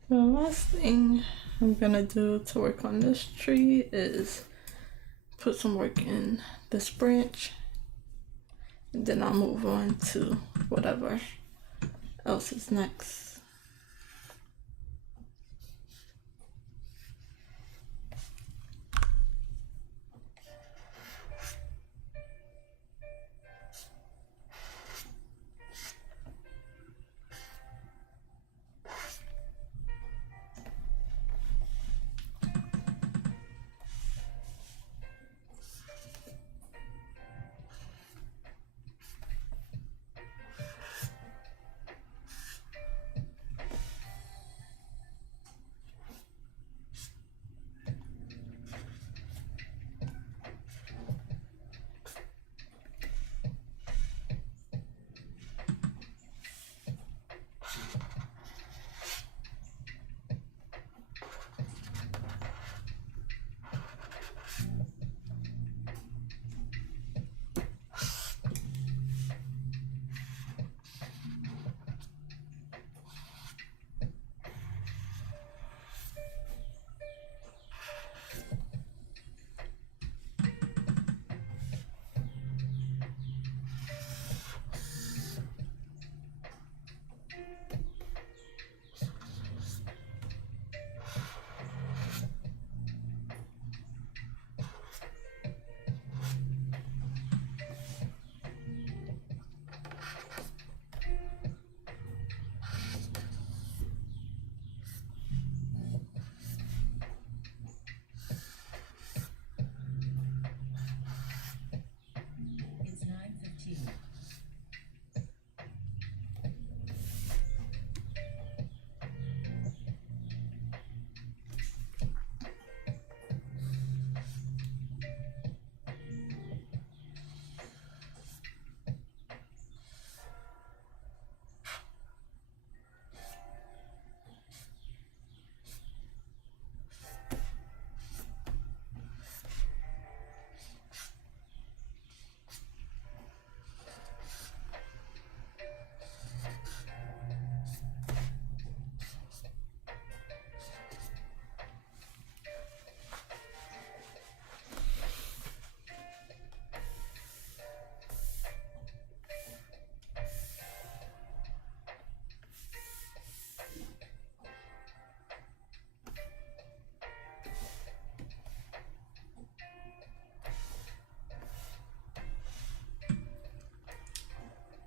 The last thing I'm gonna do to work on this tree is put some work in this branch, and then I'll move on to whatever else is next.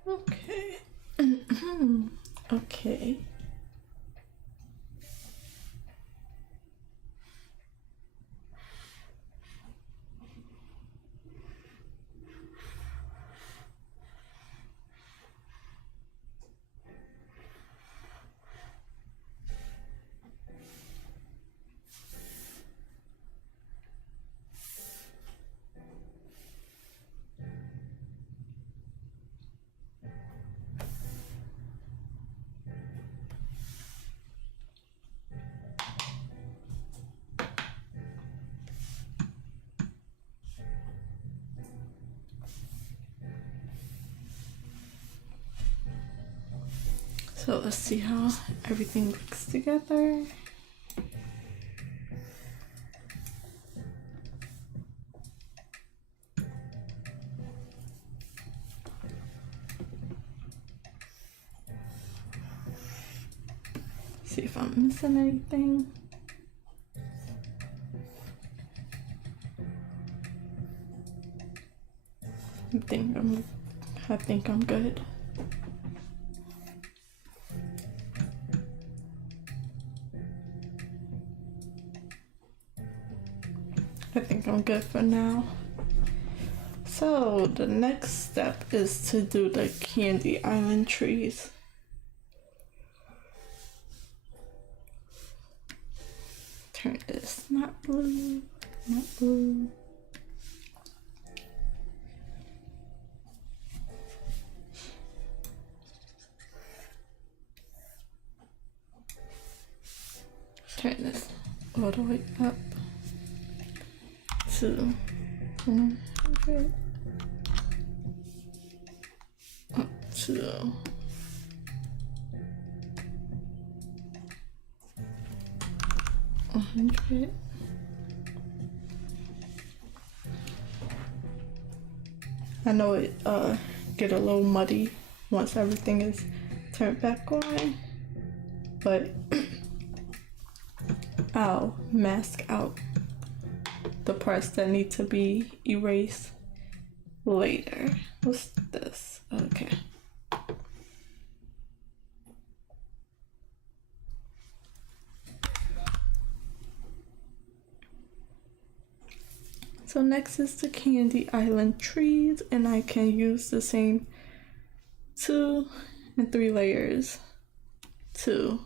Okay. Okay. So let's see how everything looks together. See if I'm missing anything. I think I'm good. I think I'm good for now. So the next step is to do the Candy Island trees. Turn this not blue, not blue. Turn this all the way up to 100. Up to 100. I know it get a little muddy once everything is turned back on, but I'll mask out the parts that need to be erased later. What's this? Okay. So next is the Candy Island trees, and I can use the same 2 and 3 layers to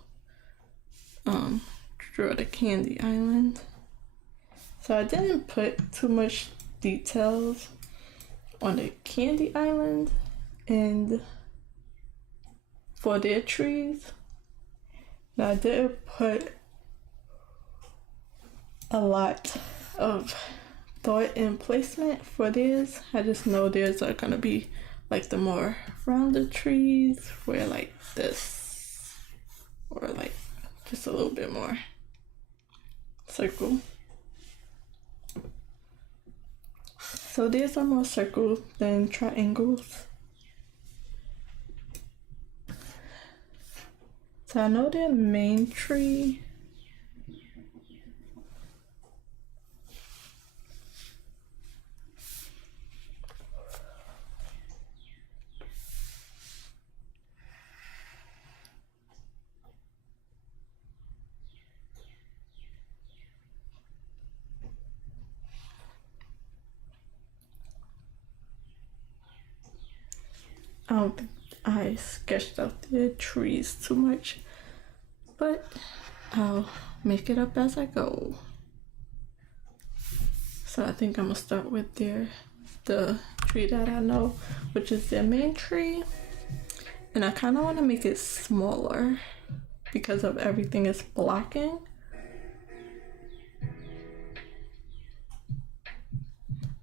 draw the Candy Island. So I didn't put too much details on the Candy Island and for their trees. Now I did put a lot of thought and placement for theirs. I just know theirs are gonna be like the more rounded trees where like this, or like just a little bit more circle. So these are more circles than triangles. So I know their main tree I don't think I sketched out the trees too much, but I'll make it up as I go. So I think I'm gonna start with the tree that I know, which is their main tree, and I kind of want to make it smaller because of everything is blocking.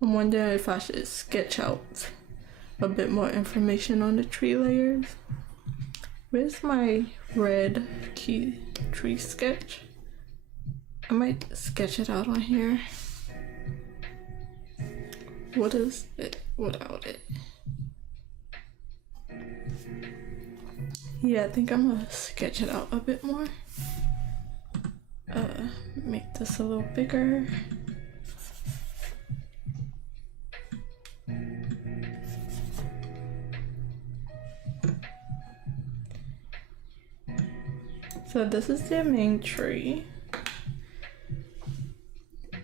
I'm wondering if I should sketch out a bit more information on the tree layers. Where's my red key tree sketch? I might sketch it out on here. What is it without it? Yeah, I think I'm gonna sketch it out a bit more. Make this a little bigger. So this is their main tree,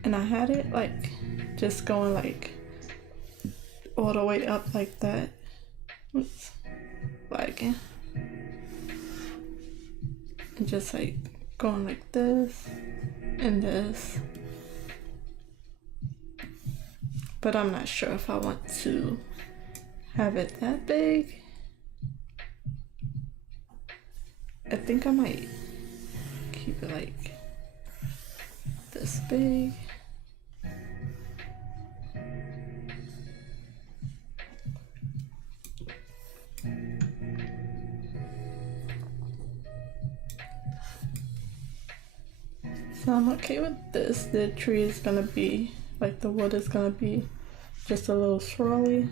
and I had it like just going like all the way up like that. Oops, like, and just like going like this and this, but I'm not sure if I want to have it that big. I think I might keep it like this big. So I'm okay with this. The tree is gonna be, like the wood is gonna be just a little swirly.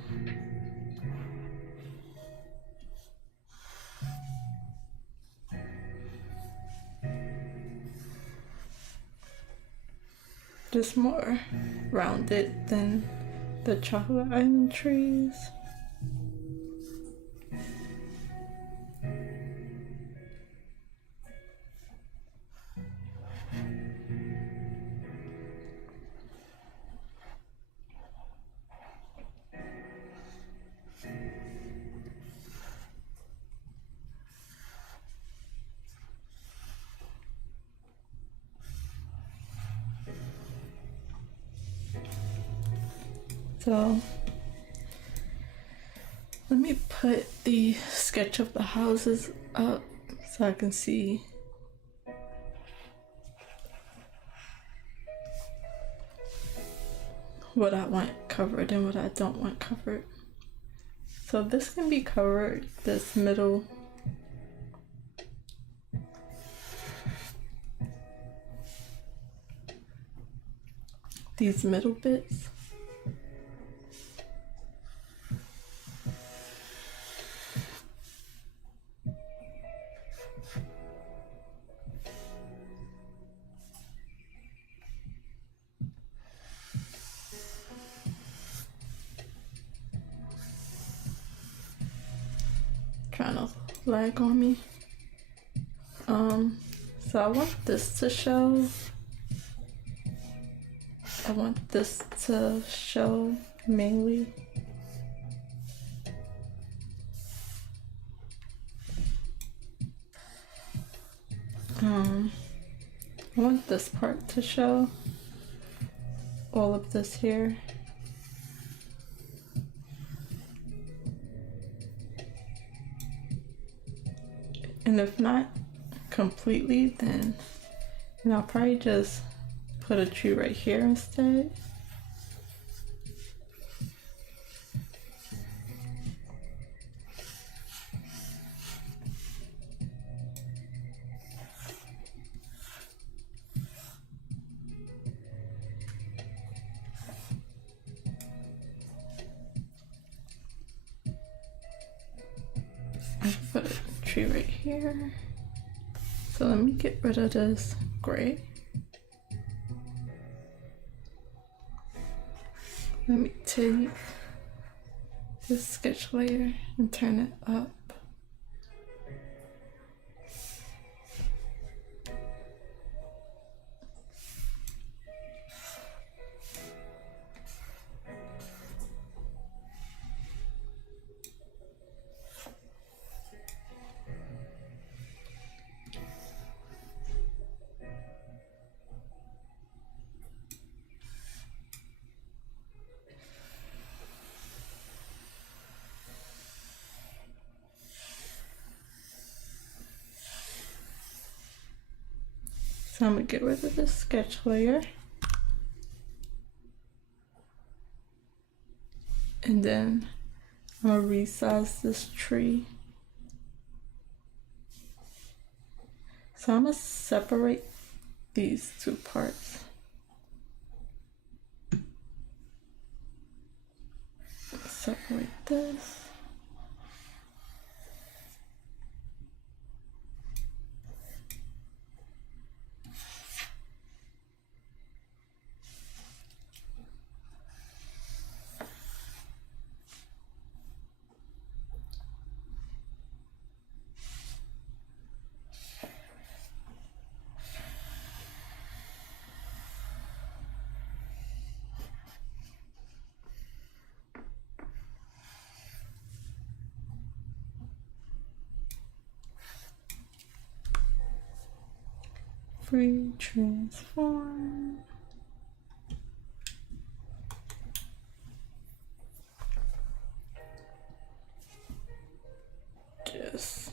just more rounded than the chocolate island trees. So let me put the sketch of the houses up so I can see what I want covered and what I don't want covered. So this can be covered, this middle. These middle bits. Trying to lag on me. So I want this to show. I want this to show mainly. I want this part to show. All of this here. And if not completely, then I'll probably just put a tree right here instead. I put a tree right here. So let me get rid of this gray. Let me take this sketch layer and turn it up. So I'm gonna get rid of this sketch layer. And then I'm gonna resize this tree. So I'm gonna separate these two parts. Separate this. Free transform. Just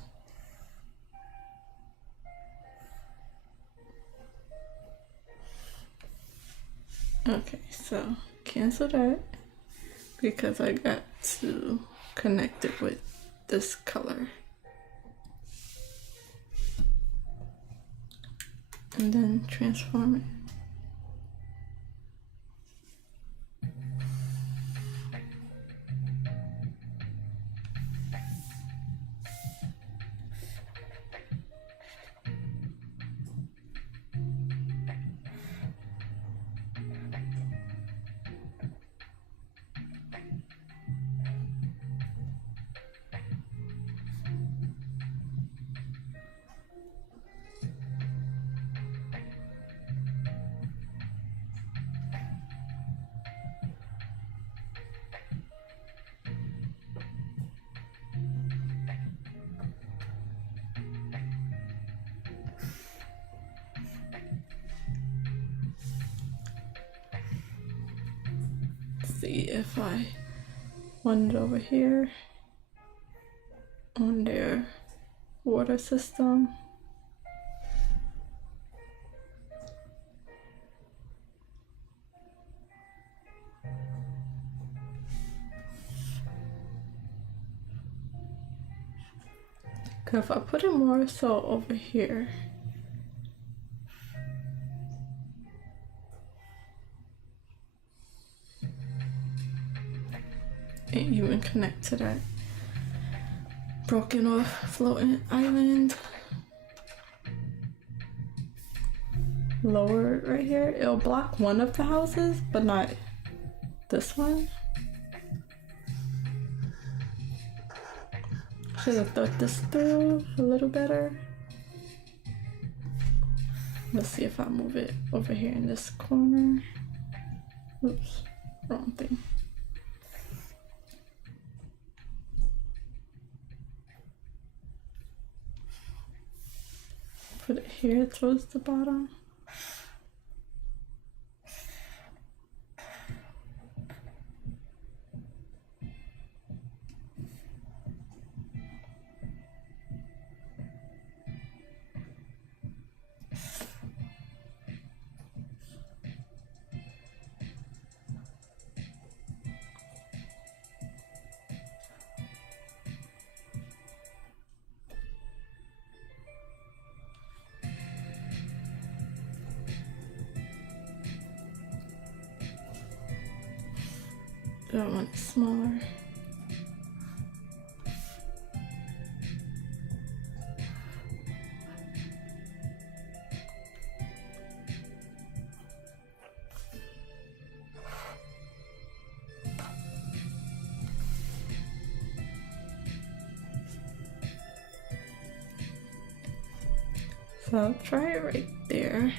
okay, so cancel that because I got to connect it with this color. And then transform it. see if I want it over here on their water system. Cause if I put it more so over here, and even connect to that broken off floating island. Lower it right here. It'll block one of the houses, but not this one. Should have thought this through a little better. Let's see if I move it over here in this corner. Oops, wrong thing. Put it here towards the bottom. I want it smaller. So I'll try it right there.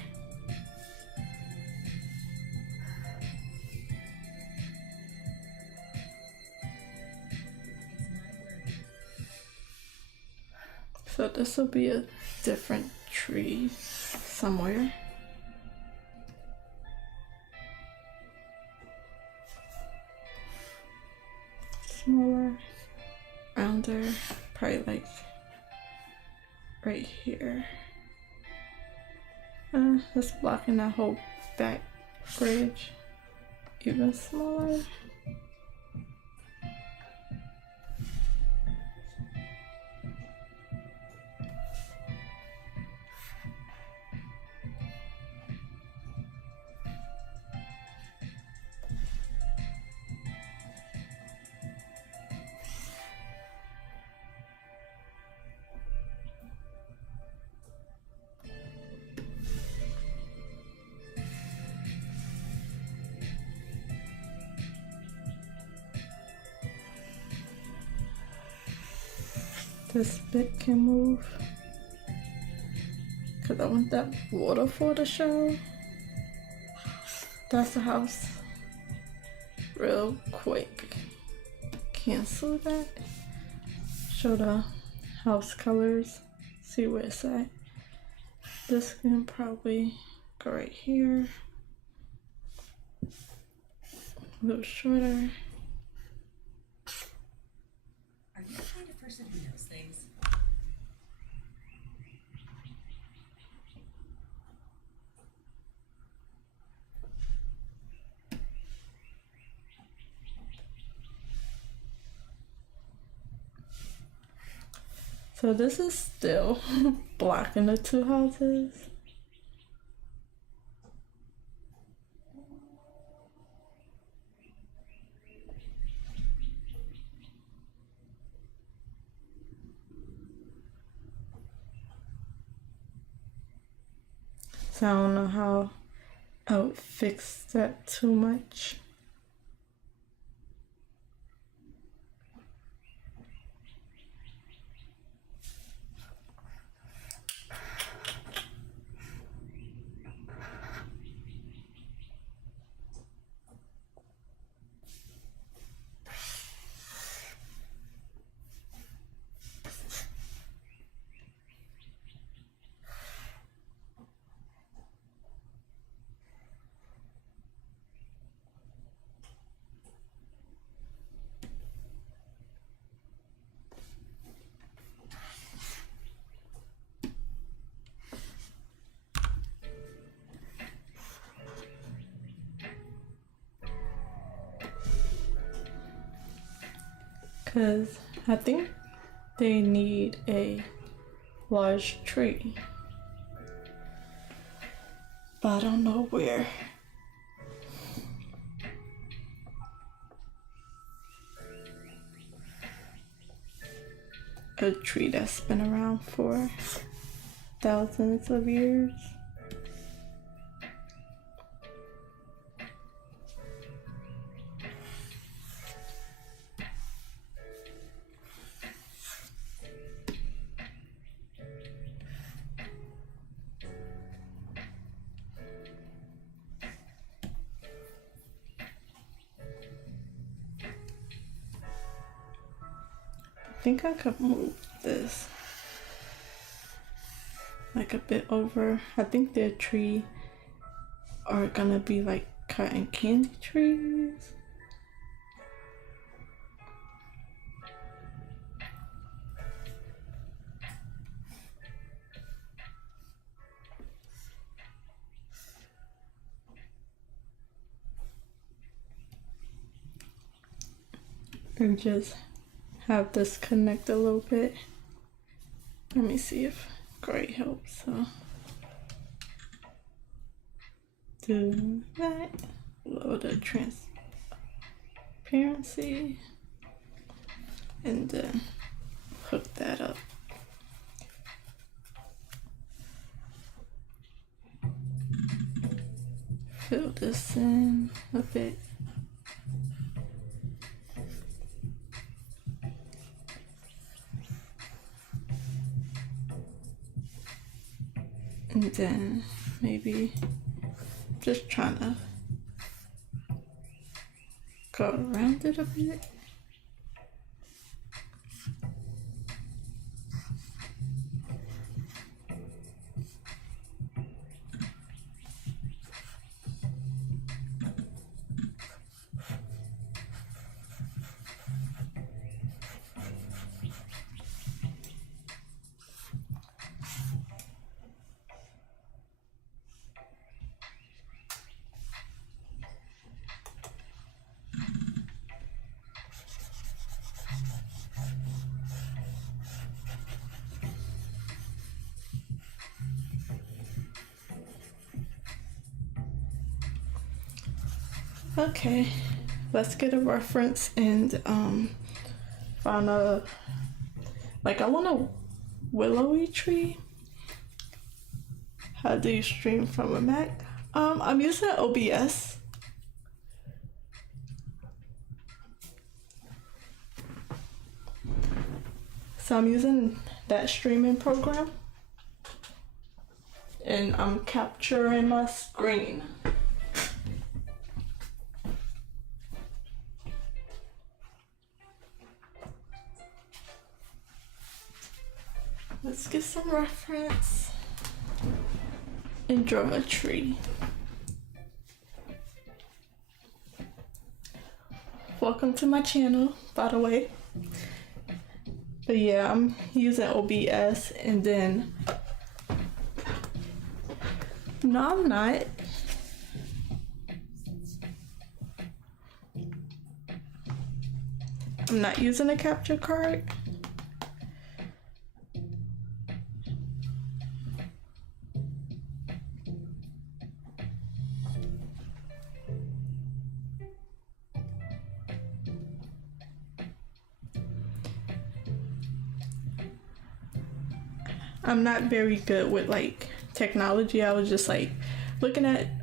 So this will be a different tree somewhere. Smaller, rounder, probably like right here. It's blocking that whole back bridge. Even smaller. This bit can move because I want that waterfall to show. That's the house. Real quick. Cancel that. Show the house colors. See where it's at. This can probably go right here. A little shorter. Are you the kind of person who knows things? So this is still blocking the two houses. So I don't know how I would fix that too much. because I think they need a large tree, but I don't know where. A tree that's been around for thousands of years. I think I could move this like a bit over. I think their tree are gonna be like cotton candy trees. And just have this connect a little bit. Let me see if gray helps. So do that. Lower the transparency and then hook that up. Fill this in a bit. And then maybe just trying to go around it a bit. Okay, let's get a reference and find a, like I want a willowy tree. How do you stream from a Mac? I'm using OBS. So I'm using that streaming program and I'm capturing my screen. Let's get some reference and draw a tree. Welcome to my channel, by the way. But yeah, I'm using OBS and then, no I'm not. I'm not using a capture card. I'm not very good with like technology. I was just like looking at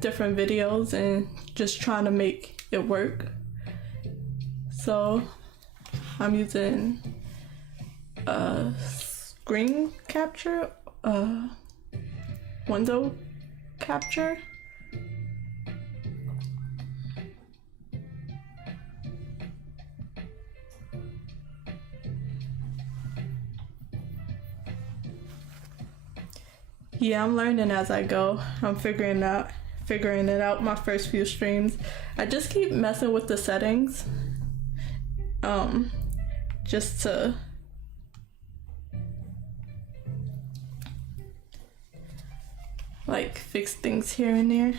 different videos and just trying to make it work. So I'm using screen capture, window capture. Yeah, I'm learning as I go. I'm figuring it out my first few streams. I just keep messing with the settings. Just to like fix things here and there.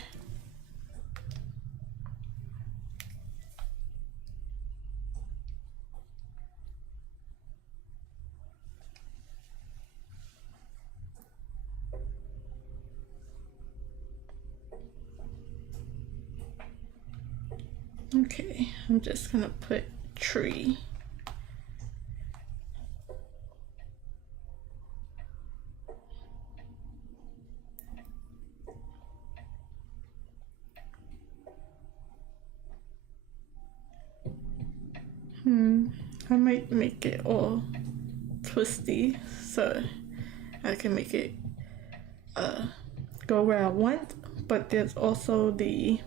Okay, I'm just gonna put tree. I might make it all twisty so I can make it go where I want, but there's also the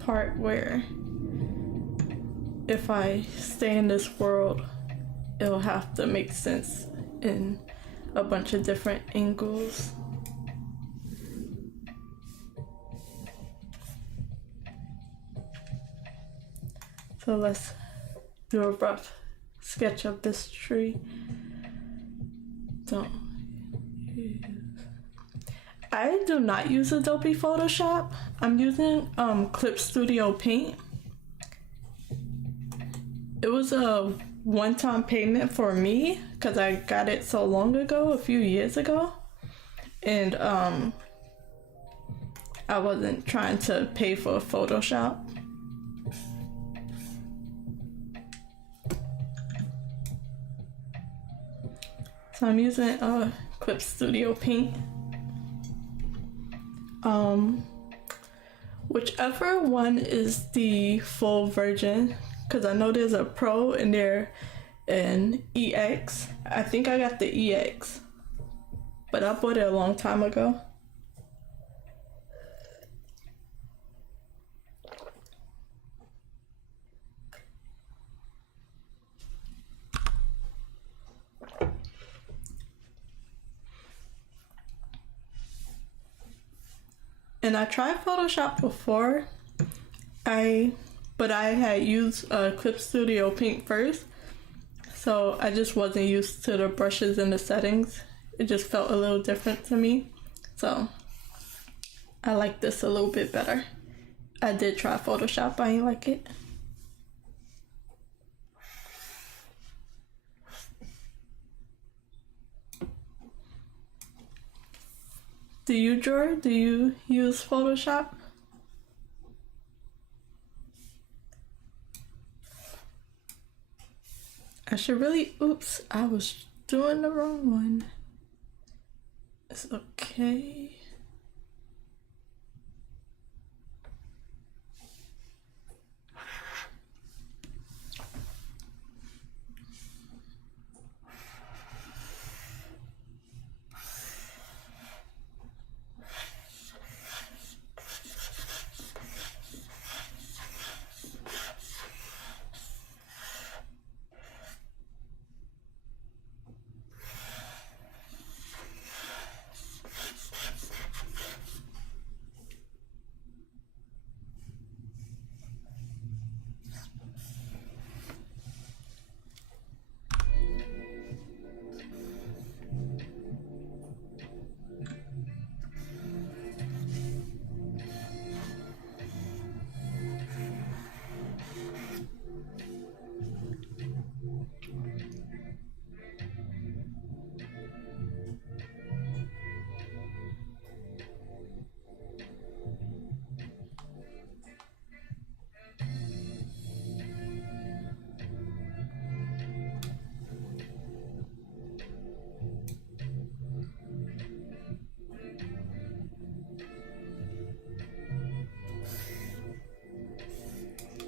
part where if I stay in this world, it'll have to make sense in a bunch of different angles. So let's do a rough sketch of this tree. I do not use Adobe Photoshop. I'm using Clip Studio Paint. It was a one-time payment for me because I got it so long ago, a few years ago, and I wasn't trying to pay for Photoshop. So I'm using Clip Studio Paint. Whichever one is the full version, because I know there's a Pro and there an EX. I think I got the EX, but I bought it a long time ago. And I tried Photoshop before, but I had used Clip Studio Paint first, so I just wasn't used to the brushes and the settings. It just felt a little different to me, so I like this a little bit better. I did try Photoshop, I ain't like it. Do you draw? Do you use Photoshop? I should really, oops, I was doing the wrong one. It's okay.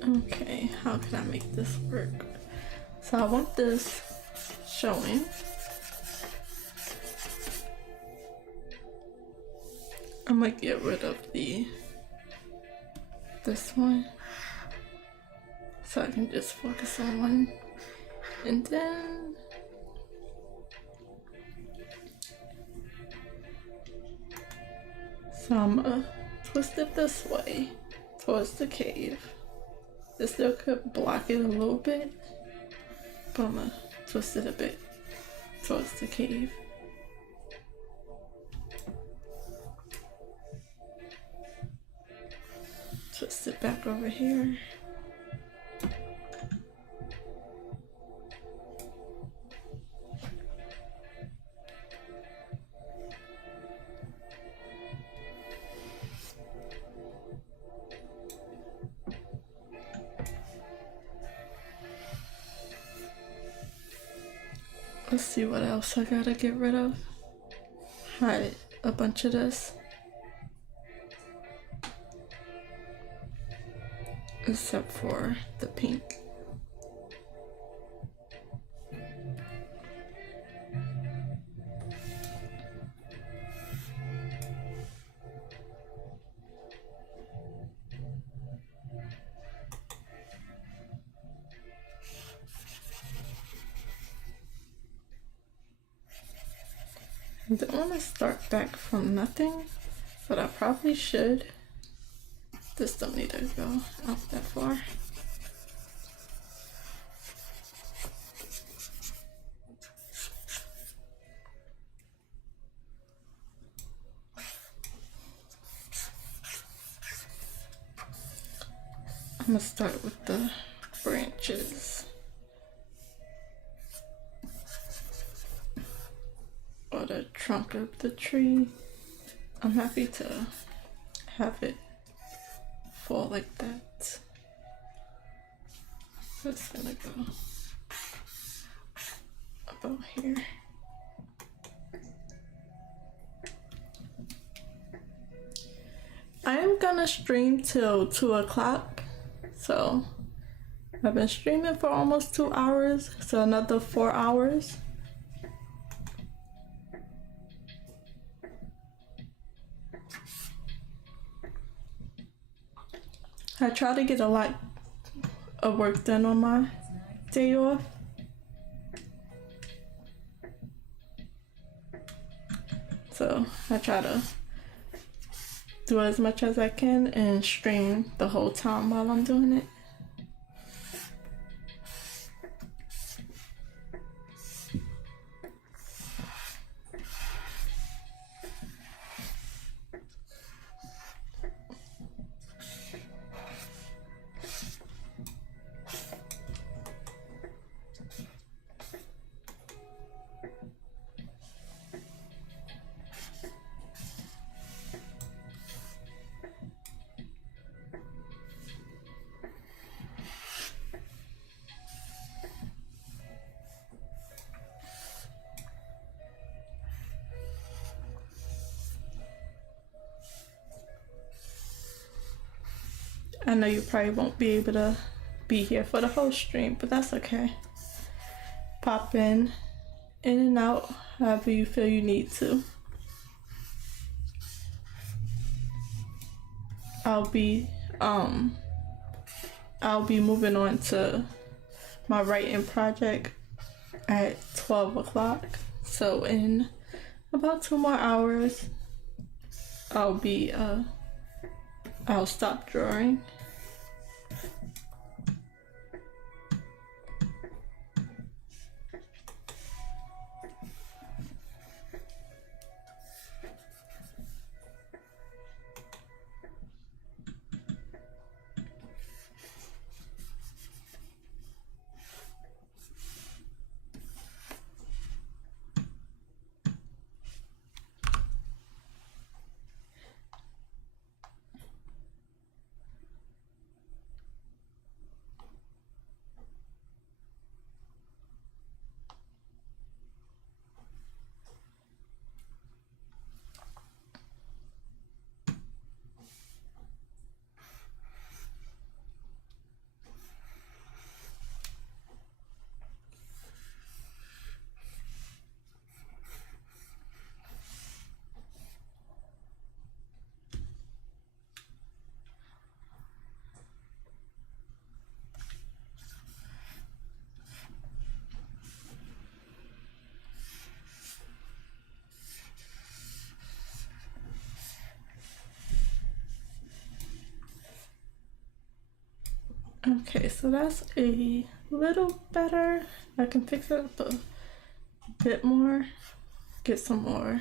Okay, how can I make this work? So I want this showing. I'm gonna get rid of this one so I can just focus on one, and then so I'm gonna twist it this way towards the cave. This still could block it a little bit, but I'm gonna twist it a bit towards the cave. Twist it back over here. Let's see what else I gotta get rid of. Hide a bunch of this. Except for the pink. I don't want to start back from nothing, but I probably should. This don't need to go out that far. I'm gonna start with the branches. Or the trunk of the tree. I'm happy to have it fall like that. So it's gonna go about here. I am gonna stream till 2 o'clock. So I've been streaming for almost 2 hours, so another 4 hours. I try to get a lot of work done on my day off. So I try to do as much as I can and stream the whole time while I'm doing it. I know you probably won't be able to be here for the whole stream, but that's okay. Pop in and out, however you feel you need to. I'll be moving on to my writing project at 12 o'clock. So in about 2 more hours, I'll stop drawing. Okay, so that's a little better. I can fix it up a bit more, get some more.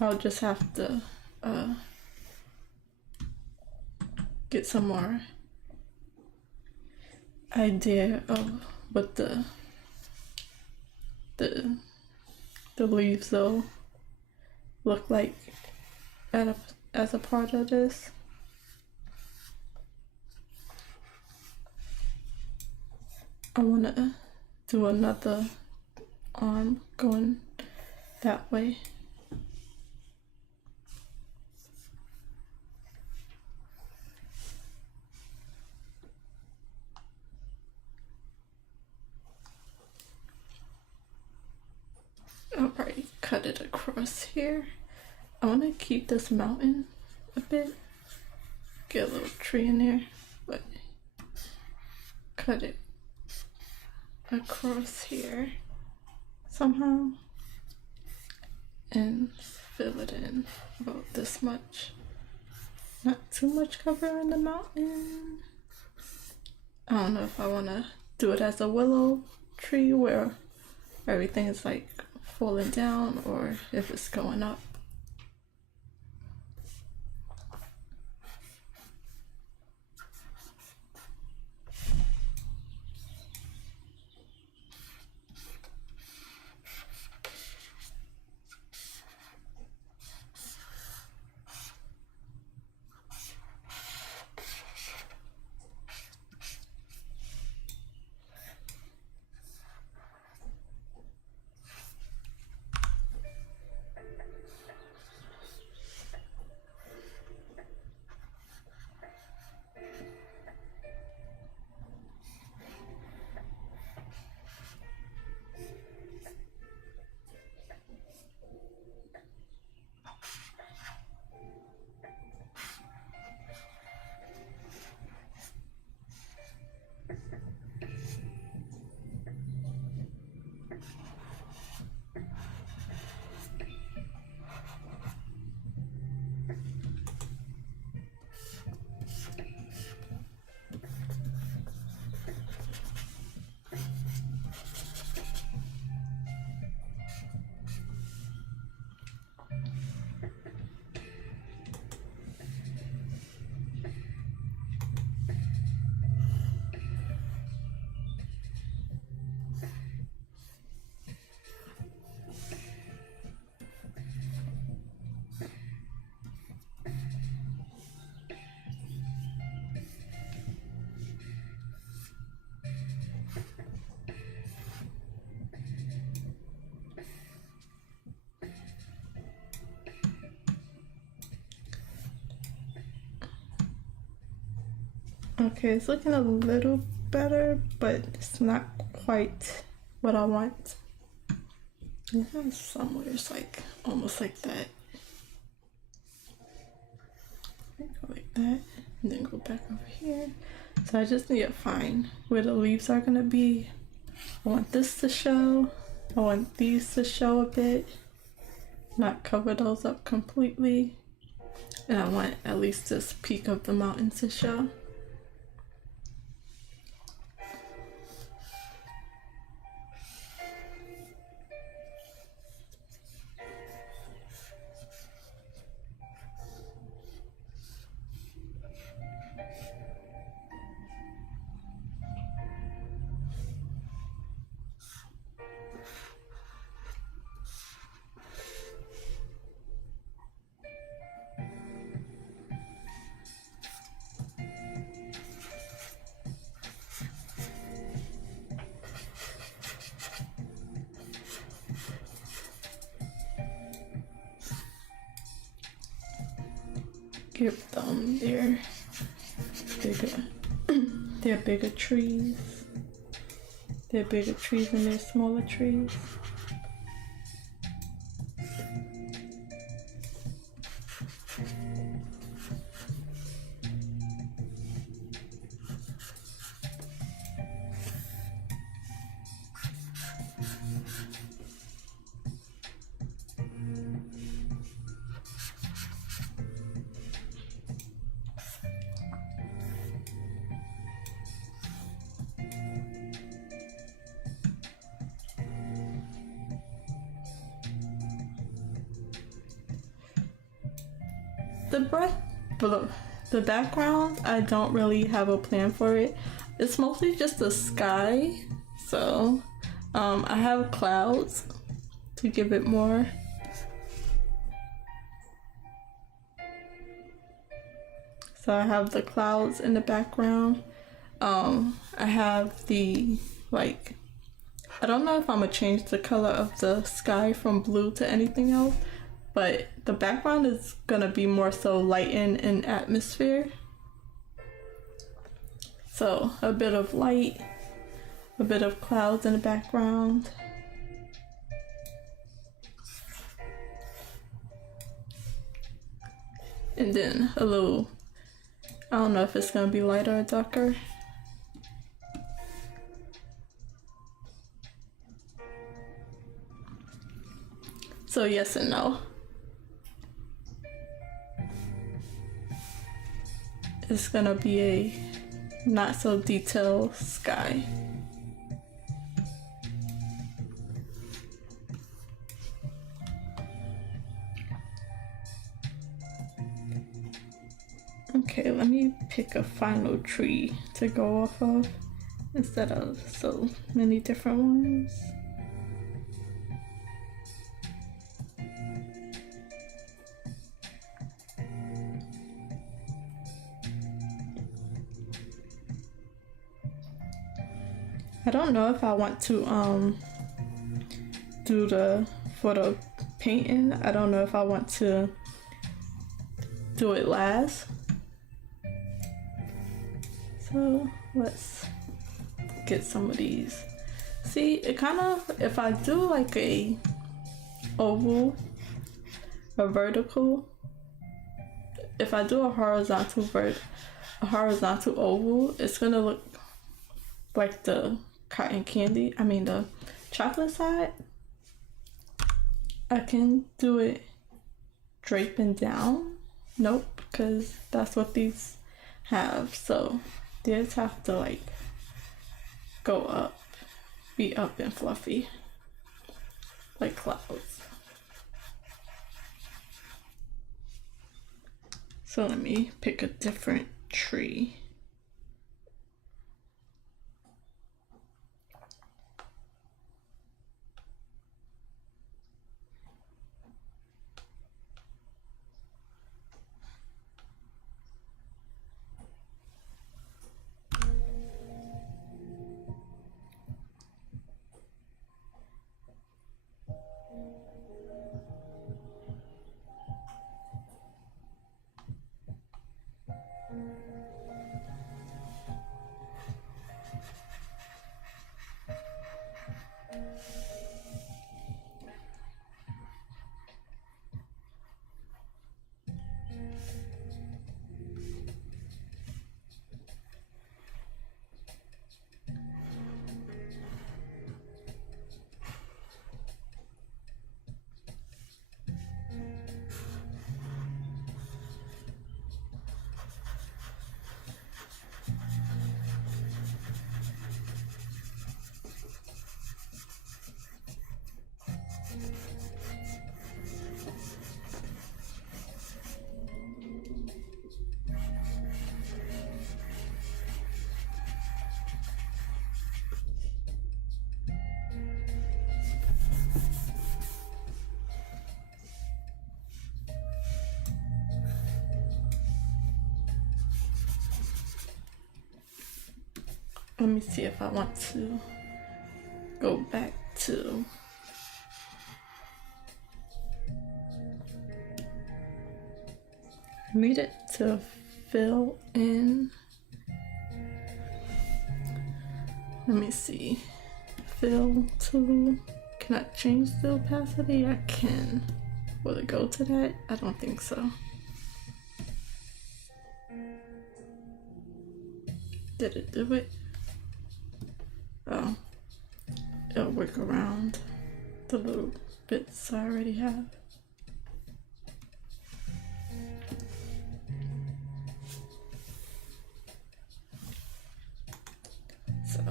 I'll just have to get some more idea of what the leaves will look like as a part of this. I want to do another arm going that way. Alright, cut it across here. I want to keep this mountain a bit, get a little tree in there, but cut it across here somehow and fill it in about this much. Not too much covering the mountain. I don't know if I want to do it as a willow tree where everything is like falling down or if it's going up. Okay, it's looking a little better, but it's not quite what I want. Somewhere it's like almost like that. Go like that, and then go back over here. So I just need to find where the leaves are gonna be. I want this to show. I want these to show a bit, not cover those up completely. And I want at least this peak of the mountain to show. Give them their bigger, their bigger trees. Their bigger trees and their smaller trees. The background, I don't really have a plan for it. It's mostly just the sky, so I have clouds to give it more. So I have the clouds in the background. I have the like I don't know if I'm gonna change the color of the sky from blue to anything else, but the background is gonna be more so lightened in atmosphere. So a bit of light, a bit of clouds in the background. And then a little, I don't know if it's gonna be lighter or darker. So yes and no. It's gonna be a not so detailed sky. Okay, let me pick a final tree to go off of instead of so many different ones. I don't know if I want to do for the painting, I don't know if I want to do it last. So let's get some of these. See, it kind of, if I do like a oval, a vertical, if I do a horizontal oval, it's gonna look like the cotton candy, the chocolate side. I can do it draping down. Nope, because that's what these have. So these have to like go up, be up and fluffy, like clouds. So let me pick a different tree. Let me see if I want to go back to I need it to fill in. Let me see. Fill to, can I change the opacity? I can. Will it go to that? I don't think so. Did it do it? Oh, it'll work around the little bits I already have. So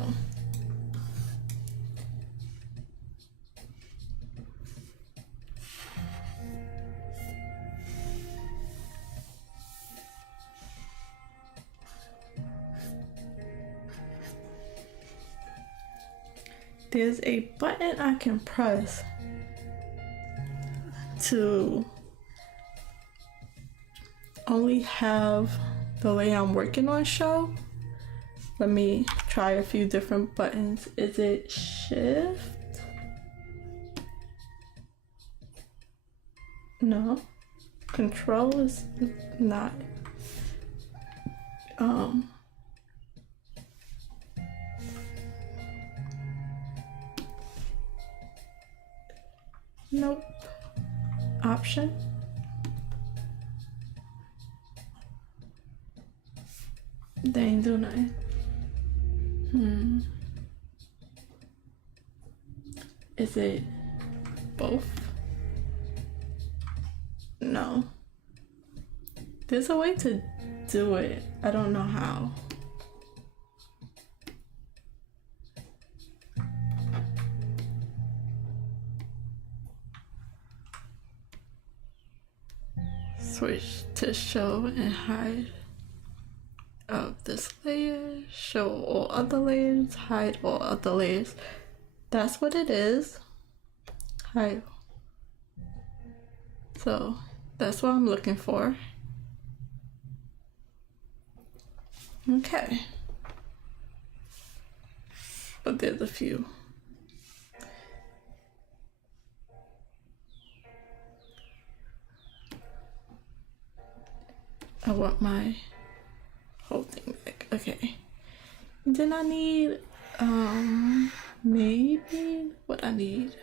there's a button I can press to only have the way I'm working on show, Let me try a few different buttons. Is it shift? No. Control is not. Nope. Option. They ain't do nothing. Is it both? No. There's a way to do it. I don't know how. Switch to show and hide of this layer. Show all other layers. Hide all other layers. That's what it is. Hide. So that's what I'm looking for. Okay. But there's a few. I want my whole thing back. Okay. Then I need maybe what I need.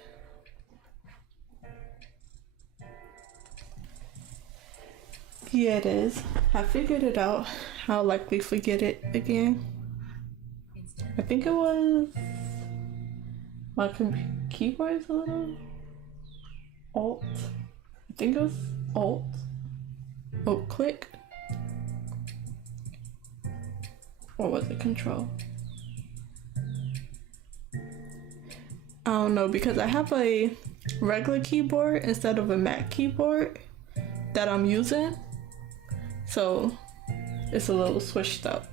Yeah, it is. I figured it out. I'll likely forget it again. I think it was my keyboard's a little alt. I think it was alt. Oh, click. Or was it control? I don't know, because I have a regular keyboard instead of a Mac keyboard that I'm using. So it's a little switched up.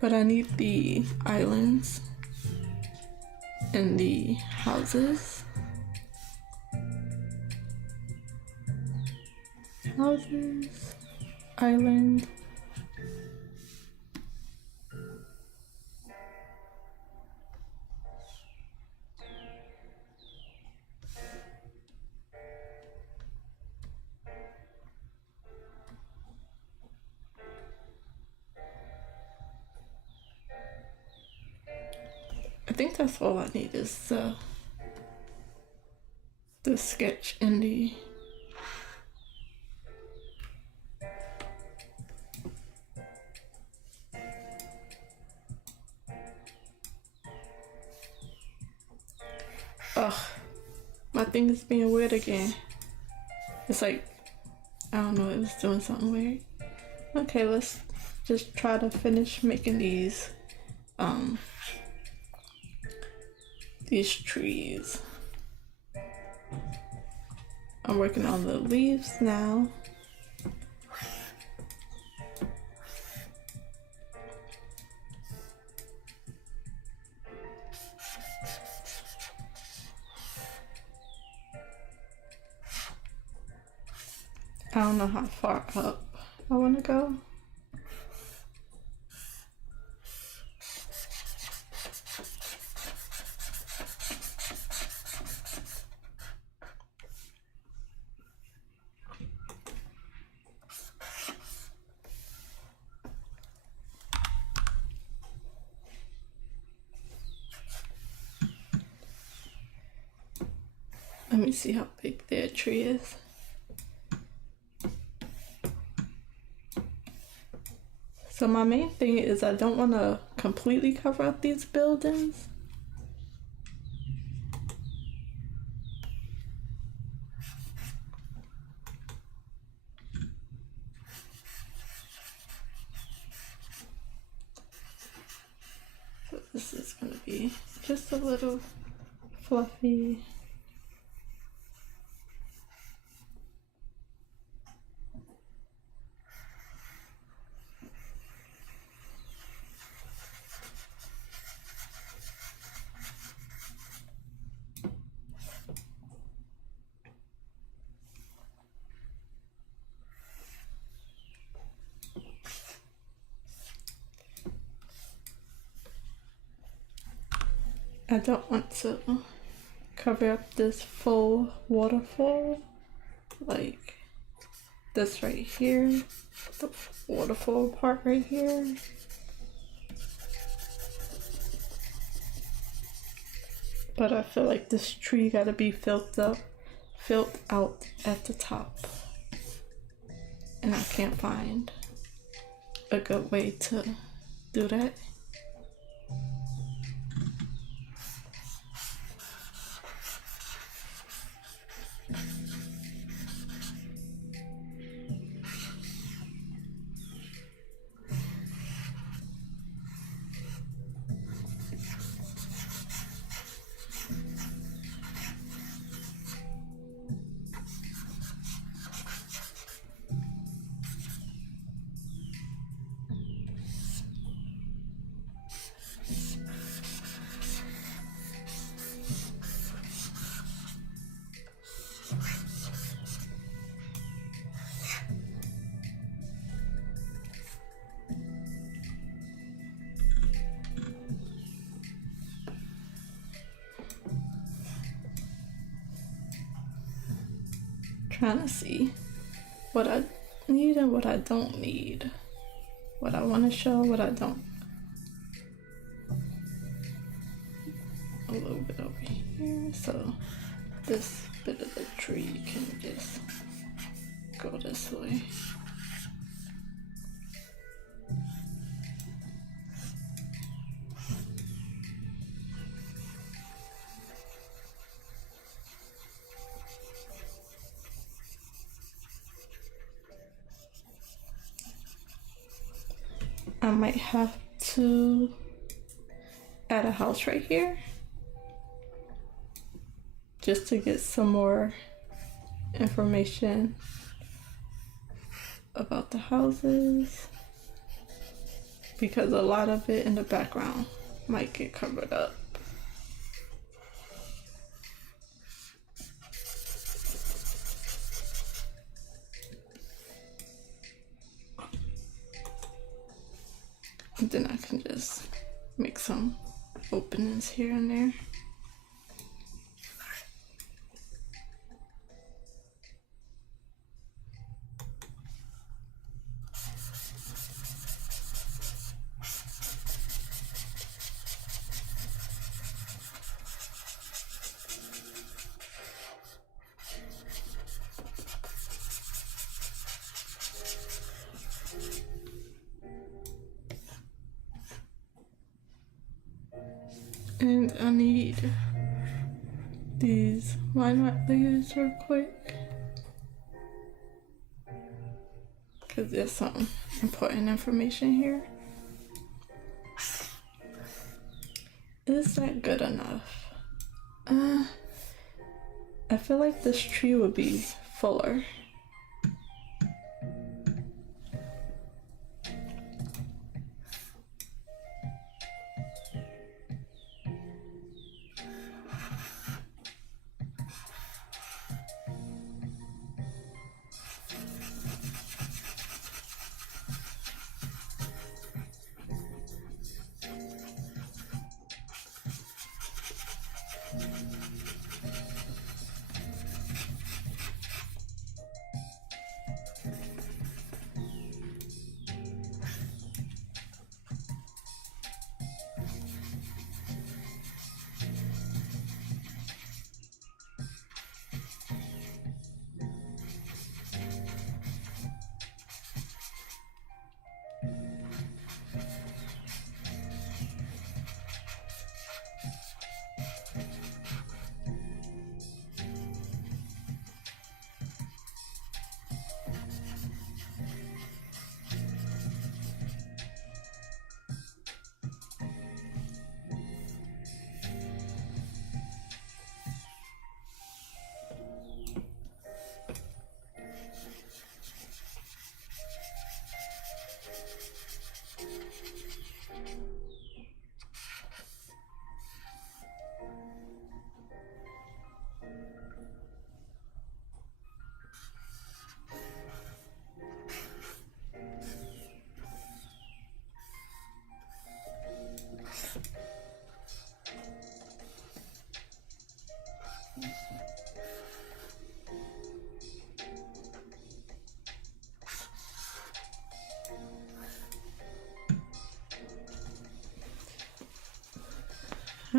But I need the islands and the houses. Houses, island. I think that's all I need is the sketch and the my thing is being weird again. It's like, I don't know, it was doing something weird. Okay, let's just try to finish making these trees. I'm working on the leaves now. I don't know how far up I want to go. Let me see how big their tree is. So my main thing is I don't want to completely cover up these buildings. So this is going to be just a little fluffy. I don't want to cover up this full waterfall like this right here, the waterfall part right here. But I feel like this tree gotta be filled out at the top. And I can't find a good way to do that. Trying to see what I need and what I don't need. What I want to show, what I don't. A little bit over here, so this bit of the tree can just go this way. I might have to add a house right here just to get some more information about the houses, because a lot of it in the background might get covered up. And then I can just make some openings here and there. And I need these line art layers real quick, because there's some important information here. Is that good enough? I feel like this tree would be fuller.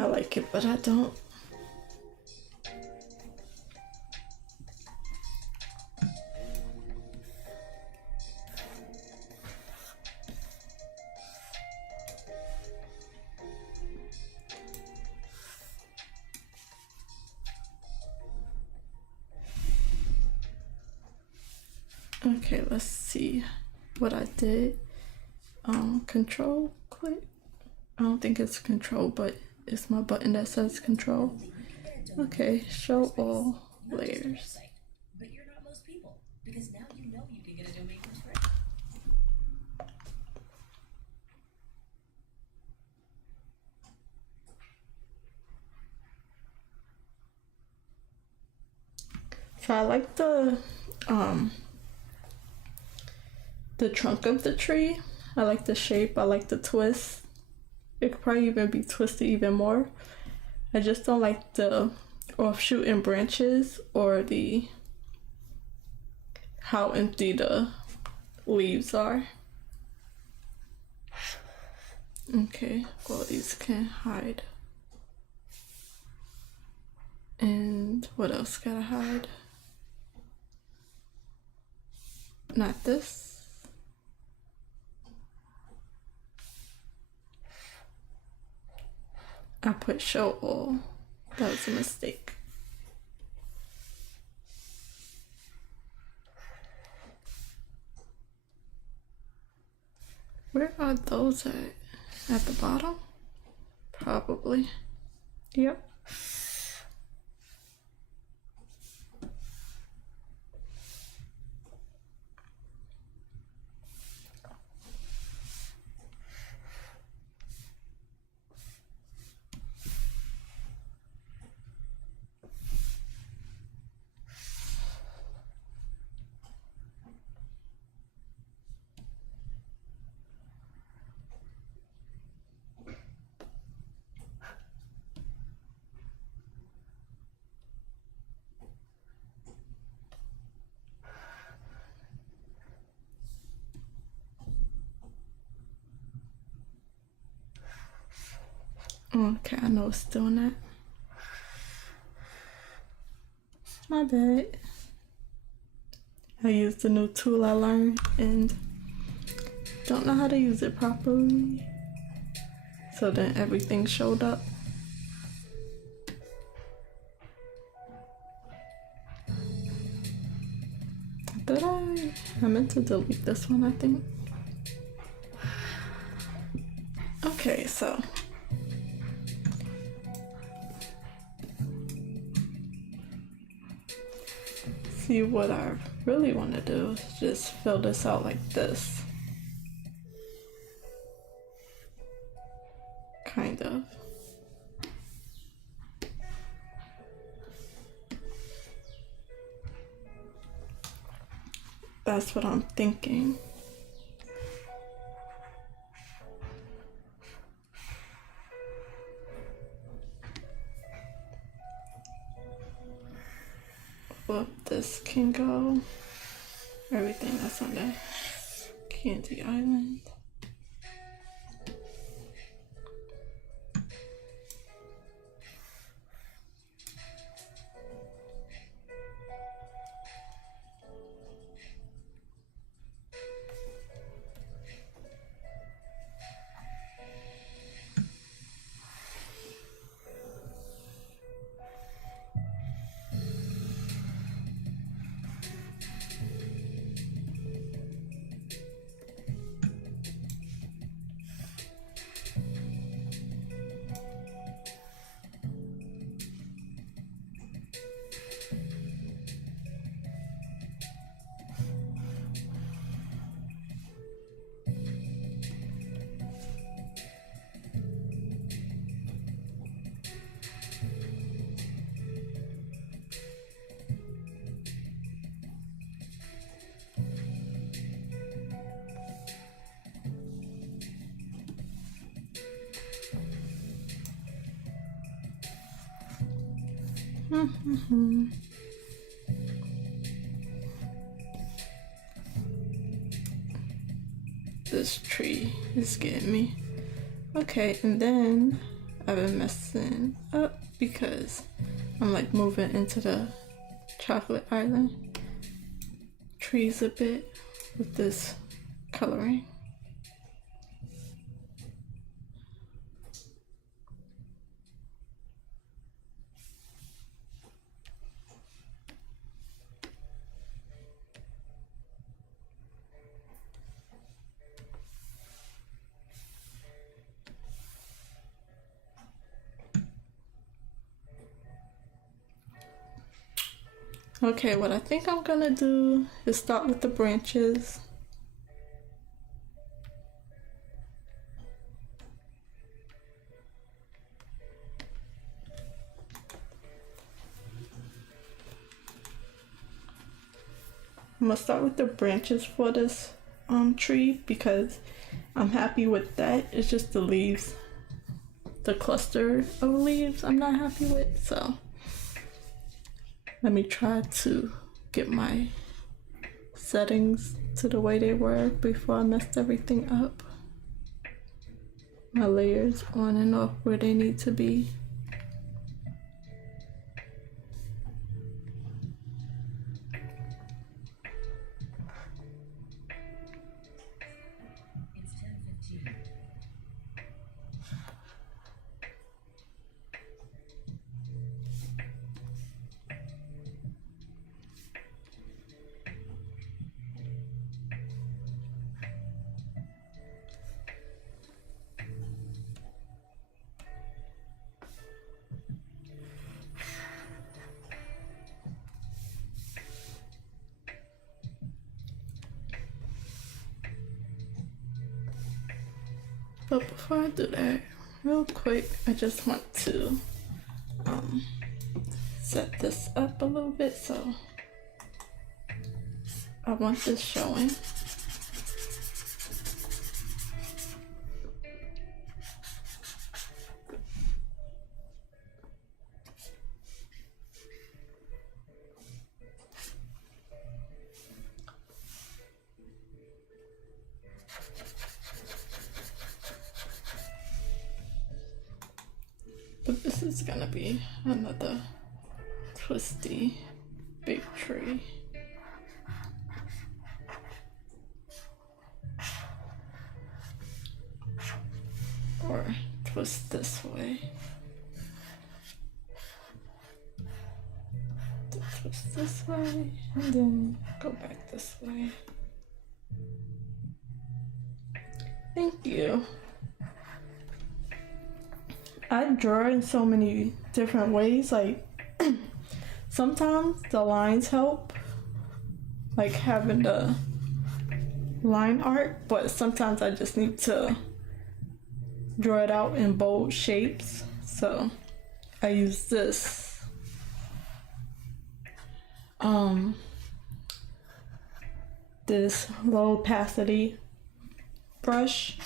I like it, but I don't. Okay, let's see what I did. Control click. I don't think it's control, but it's my button that says control. Okay, show all layers. But you're not most people, because now you know you can get a domain for free. So I like the trunk of the tree. I like the shape, I like the twist. It could probably even be twisted even more. I just don't like the offshooting branches or the how empty the leaves are. Okay, well these can hide. And what else gotta hide? Not this. I put show all. That was a mistake. Where are those at? At the bottom? Probably. Yep. Okay, I know it's doing that. My bad. I used the new tool I learned and don't know how to use it properly. So then everything showed up. I meant to delete this one, I think. Okay, so see, what I really want to do is just fill this out like this. Kind of. That's what I'm thinking. Well, this can go. Everything that's on the Candy Island. This tree is getting me. Okay, and then I've been messing up because I'm like moving into the chocolate island trees a bit with this coloring. Okay, what I think I'm gonna do is start with the branches. I'm gonna start with the branches for this tree because I'm happy with that. It's just the leaves, the cluster of leaves I'm not happy with. So let me try to get my settings to the way they were before I messed everything up. My layers on and off where they need to be. It's 10:15. But before I do that, real quick, I just want to set this up a little bit. So I want this showing. But this is gonna be another twisty big tree. Or twist this way. Twist this way and then go back this way. Thank you. I draw in so many different ways. Like sometimes the lines help, like having the line art, but sometimes I just need to draw it out in bold shapes. So I use this this low opacity brush.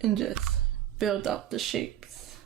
And just build up the shapes.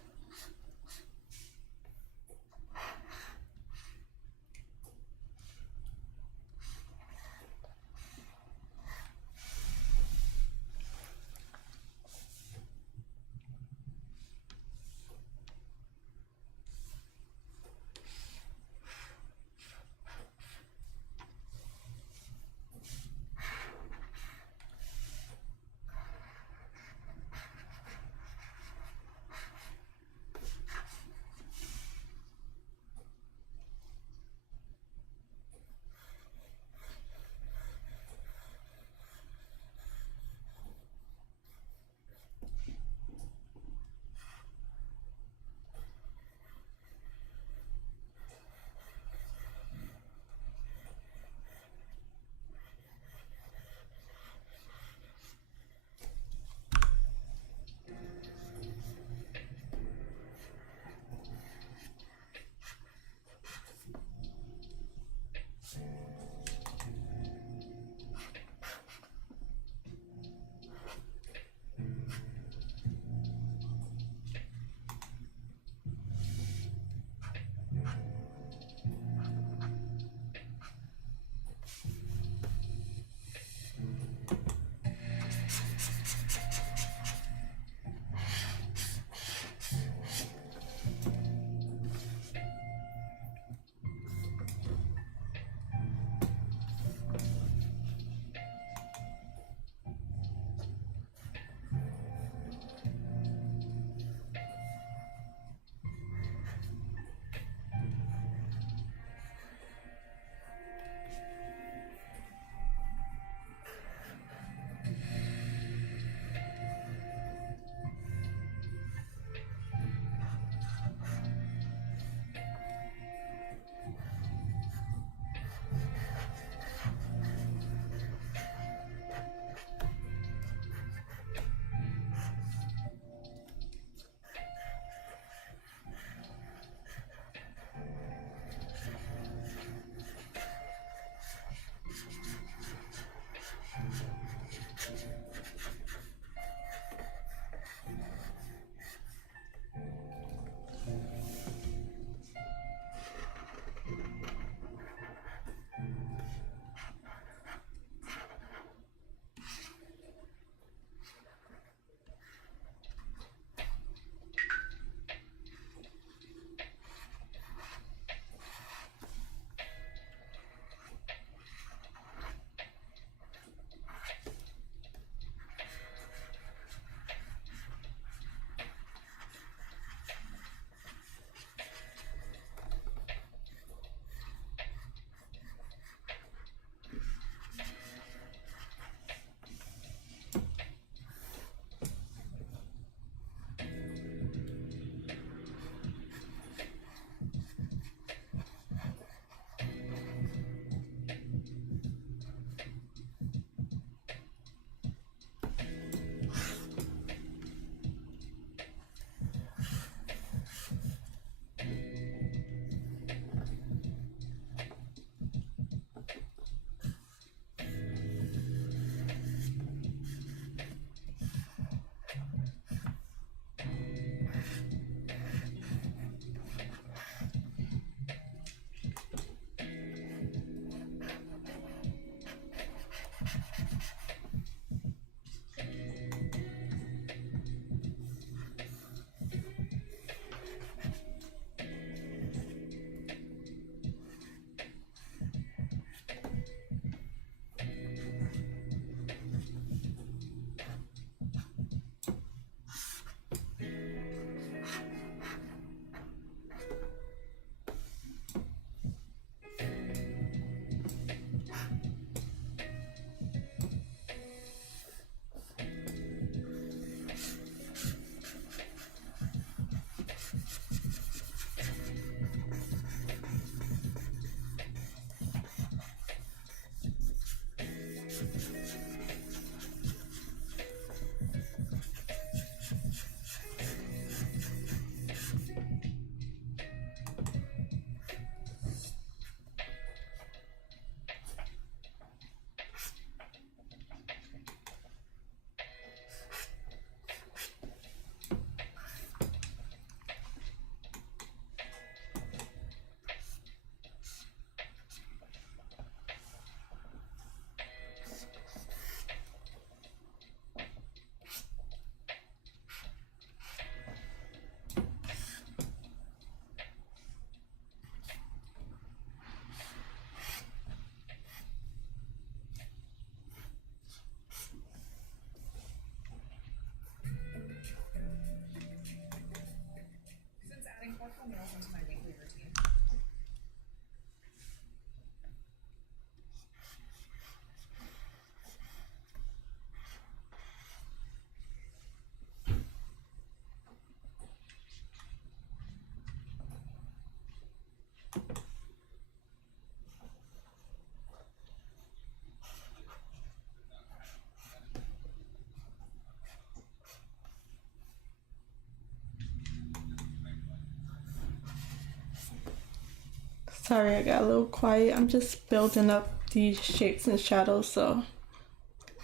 Sorry, I got a little quiet. I'm just building up these shapes and shadows, so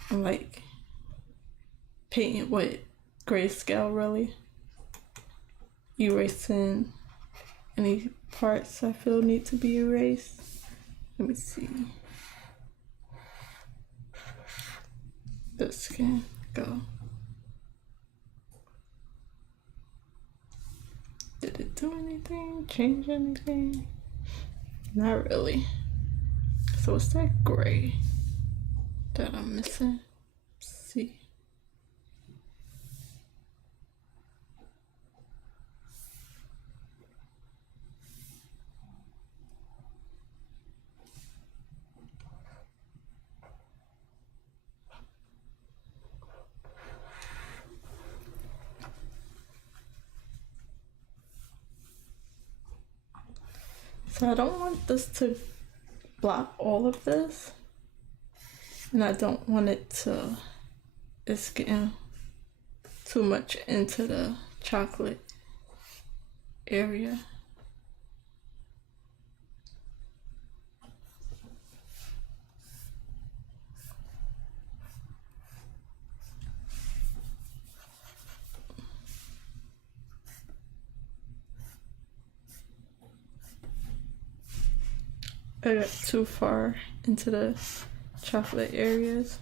I'm like painting with grayscale, really. Erasing any parts I feel need to be erased. Let me see. This can go. Did it do anything? Change anything? Not really. So it's that gray that I'm missing. Let's see. So I don't want this to block all of this, and I don't want it to, it's getting too much into the chocolate area. I got too far into the chocolate areas.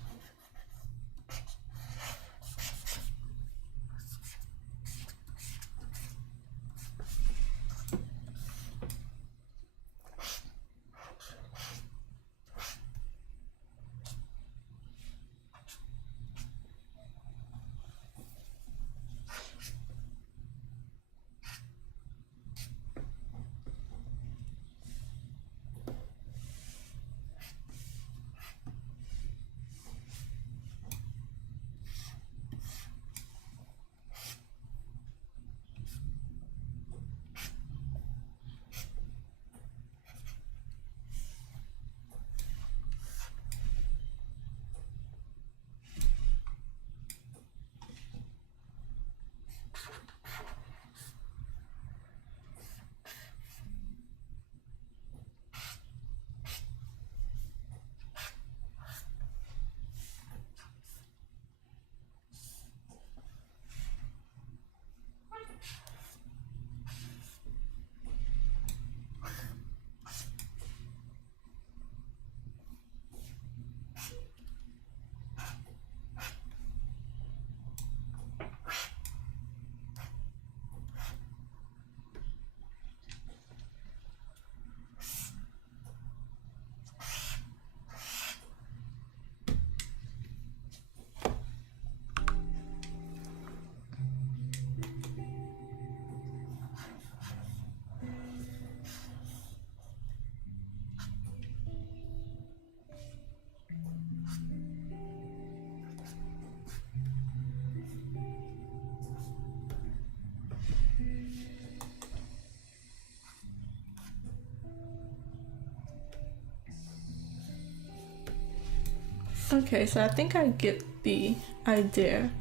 Okay, so I think I get the idea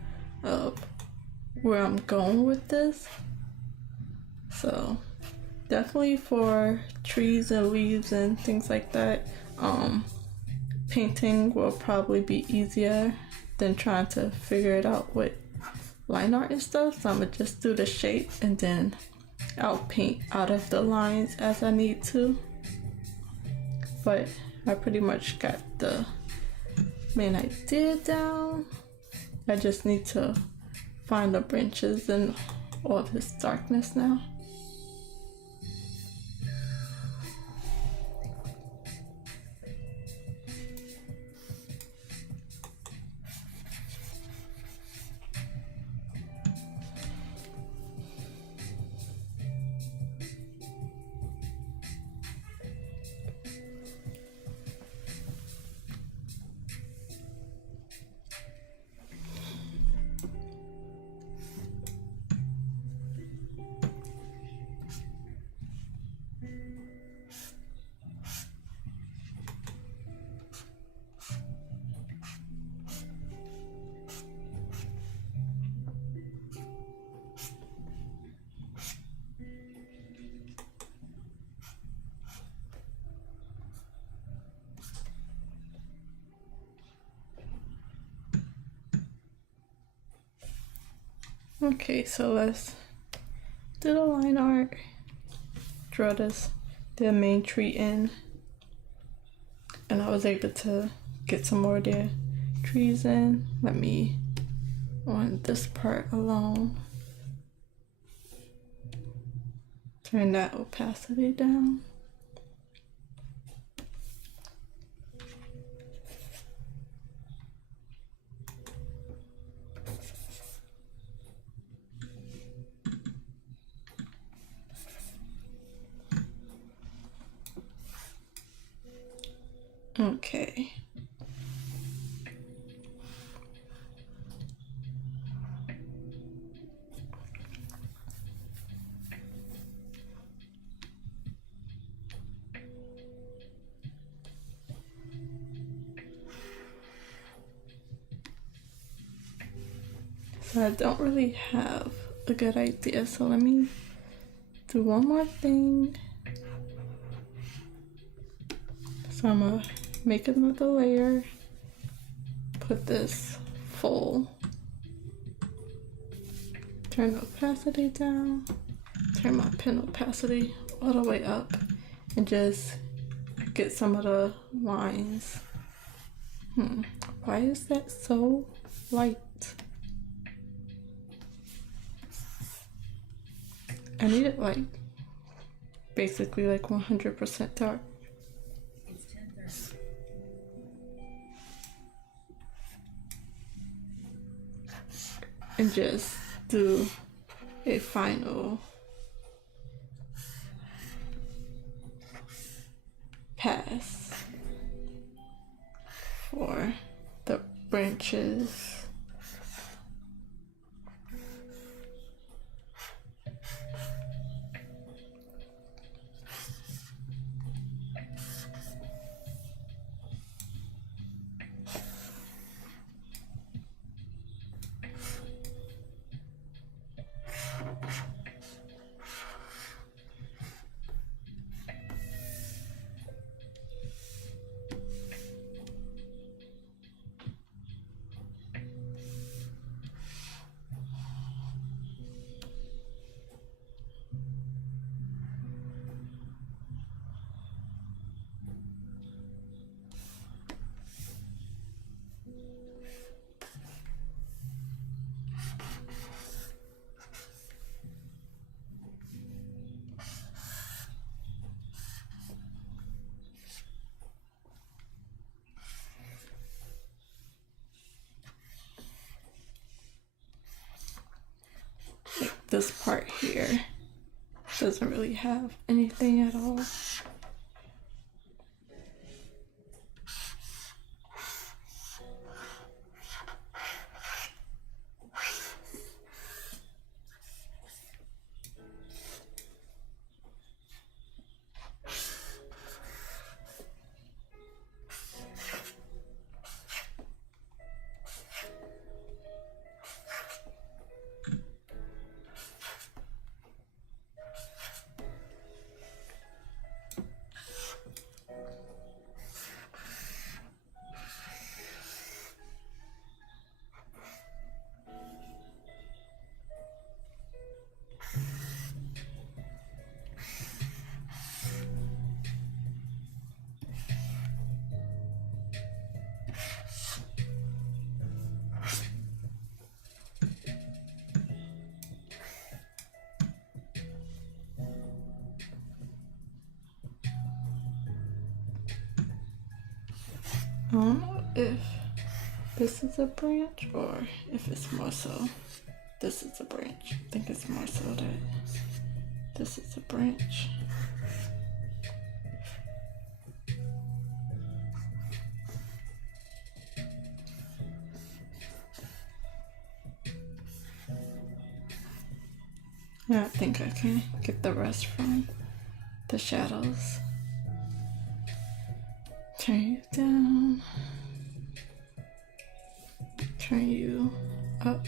of where I'm going with this. So definitely for trees and leaves and things like that, painting will probably be easier than trying to figure it out with line art and stuff. So I'm gonna just do the shape and then I'll paint out of the lines as I need to. But I pretty much got the main idea down. I just need to find the branches and all this darkness now. Okay, so let's do the line art. Draw their main tree in. And I was able to get some more of their trees in. Let me, on this part alone, turn that opacity down. Okay. So I don't really have a good idea, so let me do one more thing. So I'm gonna make another layer, put this full, turn the opacity down, turn my pen opacity all the way up, and just get some of the lines. Why is that so light? I need it like basically like 100% dark. It's 10:30. And just do a final pass for the branches. This part here doesn't really have anything at all. I don't know if this is a branch or if it's more so this is a branch. I think it's more so that this is a branch. And I think I can get the rest from the shadows. Turn you down. Turn you up.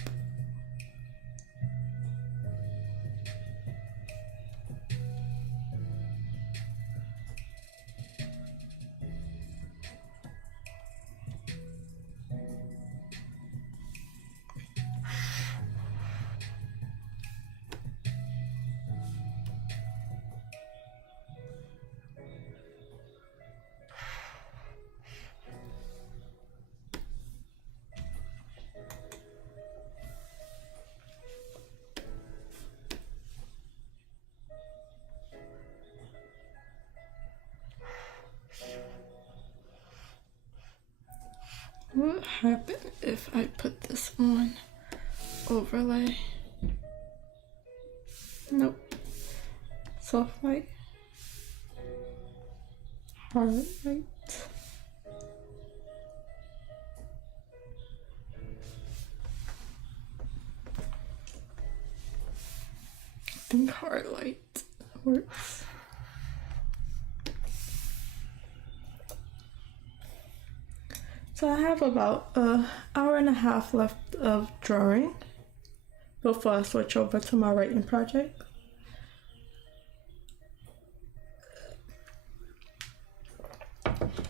happen if I put this on overlay? Nope. Soft light. Hard light. I think hard light works. So I have about an hour and a half left of drawing before I switch over to my writing project.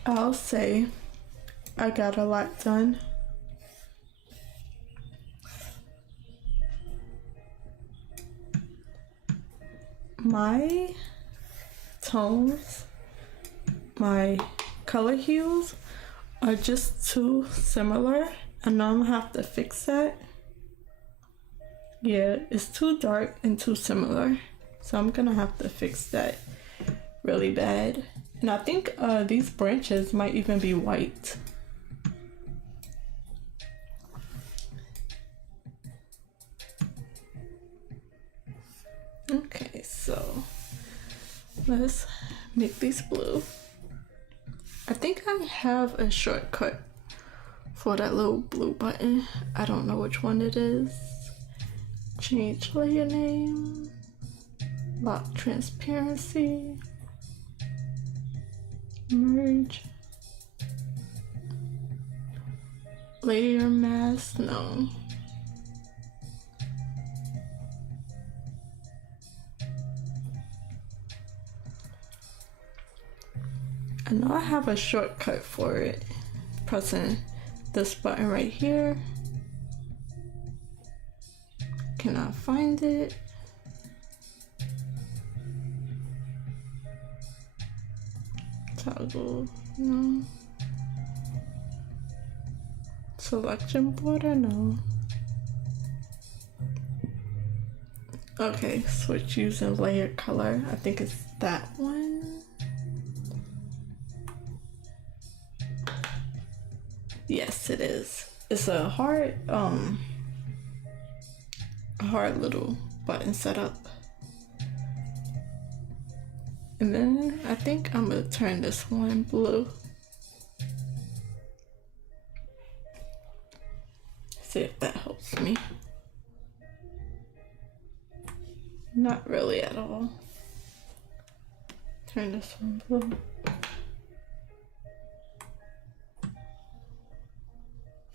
I'll say I got a lot done. My tones, my color hues are just too similar. I know I'm gonna have to fix that. Yeah, it's too dark and too similar. So I'm gonna have to fix that really bad. And I think these branches might even be white. Okay, so let's make these blue. I think I have a shortcut for that little blue button. I don't know which one it is. Change layer name, lock transparency, merge, layer mask, no. I know I have a shortcut for it. Pressing this button right here. Cannot find it. Toggle, no. Selection border, no. Okay, switch using layer color. I think it's that one. Yes, it is. It's a hard little button setup. And then I think I'm gonna turn this one blue. See if that helps me. Not really at all. Turn this one blue.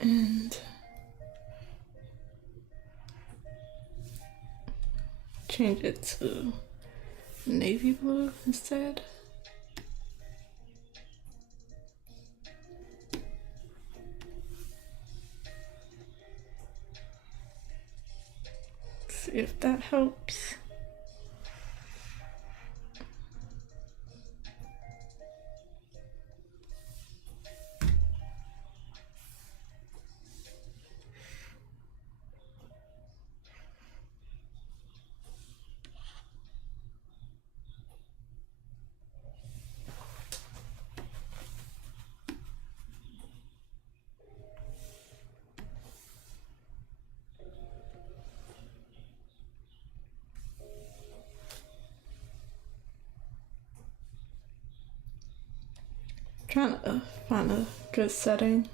And change it to navy blue instead. See if that helps. Trying to find a good setting.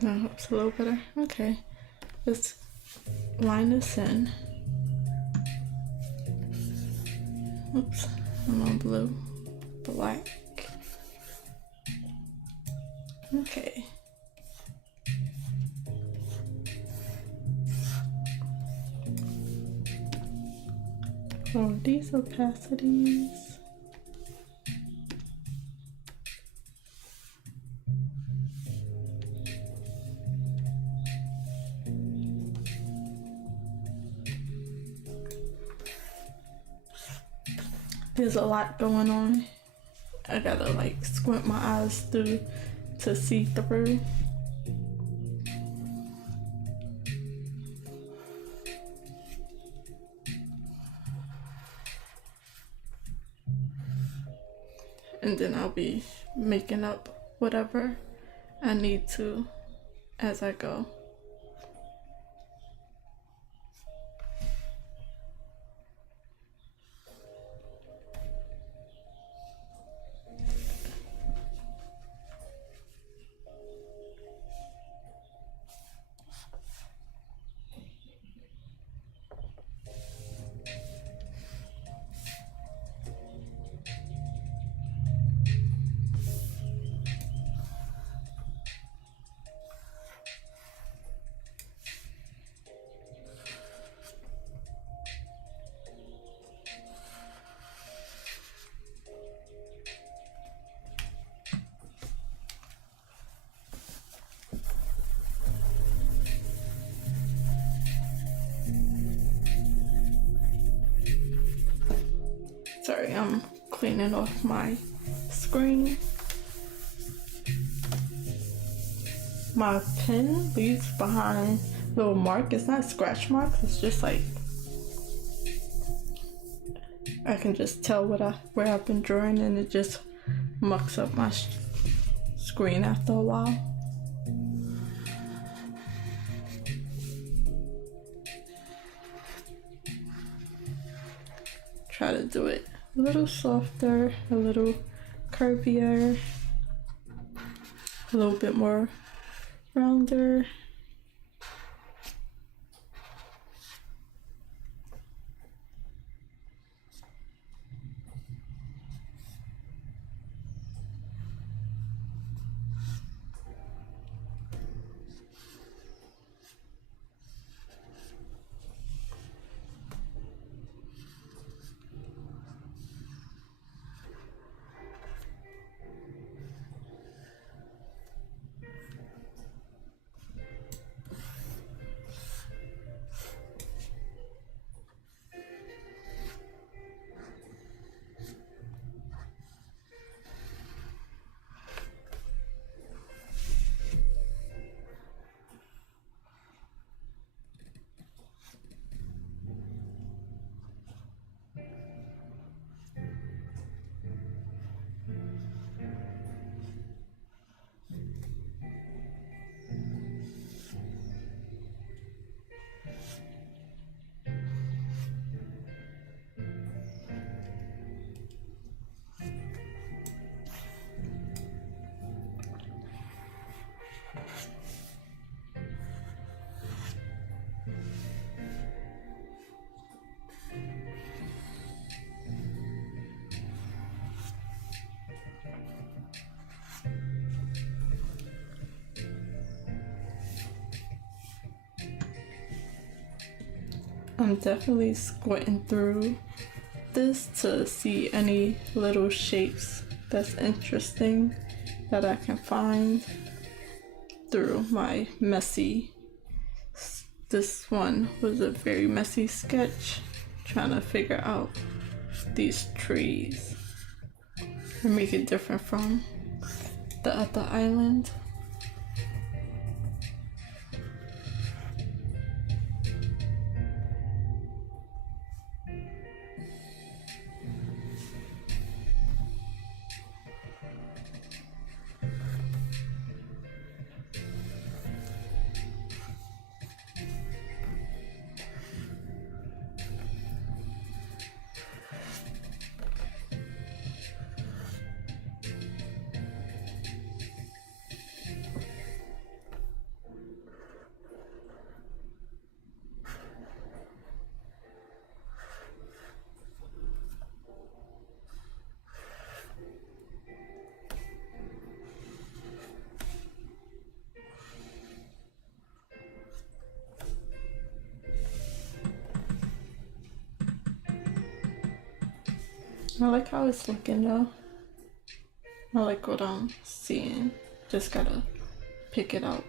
That helps a little better. Okay, let's line this in. Oops, I'm on blue, black. Okay. These opacities. There's a lot going on. I gotta like squint my eyes through to see through. and then I'll be making up whatever I need to as I go. Sorry, I'm cleaning off my screen. My pen leaves behind little mark. It's not scratch marks, it's just like I can just tell where I've been drawing, and it just mucks up my screen after a while. Try to do it a little softer, a little curvier, a little bit more rounder. I'm definitely squinting through this to see any little shapes that's interesting that I can find through my messy. This one was a very messy sketch, trying to figure out these trees and make it different from the other island. I like how it's looking though. I like what I'm seeing. Just gotta pick it out.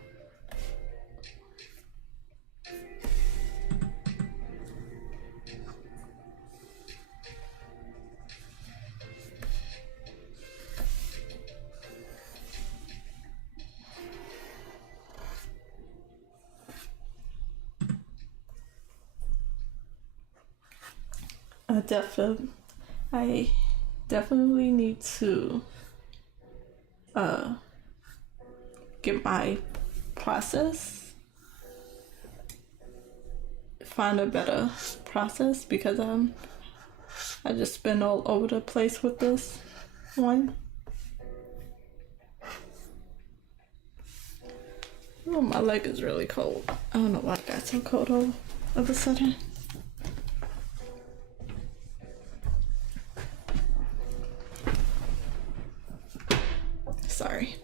I definitely need to get my process, find a better process, because I just been all over the place with this one. Oh, my leg is really cold. I don't know why I got so cold all of a sudden. Sorry.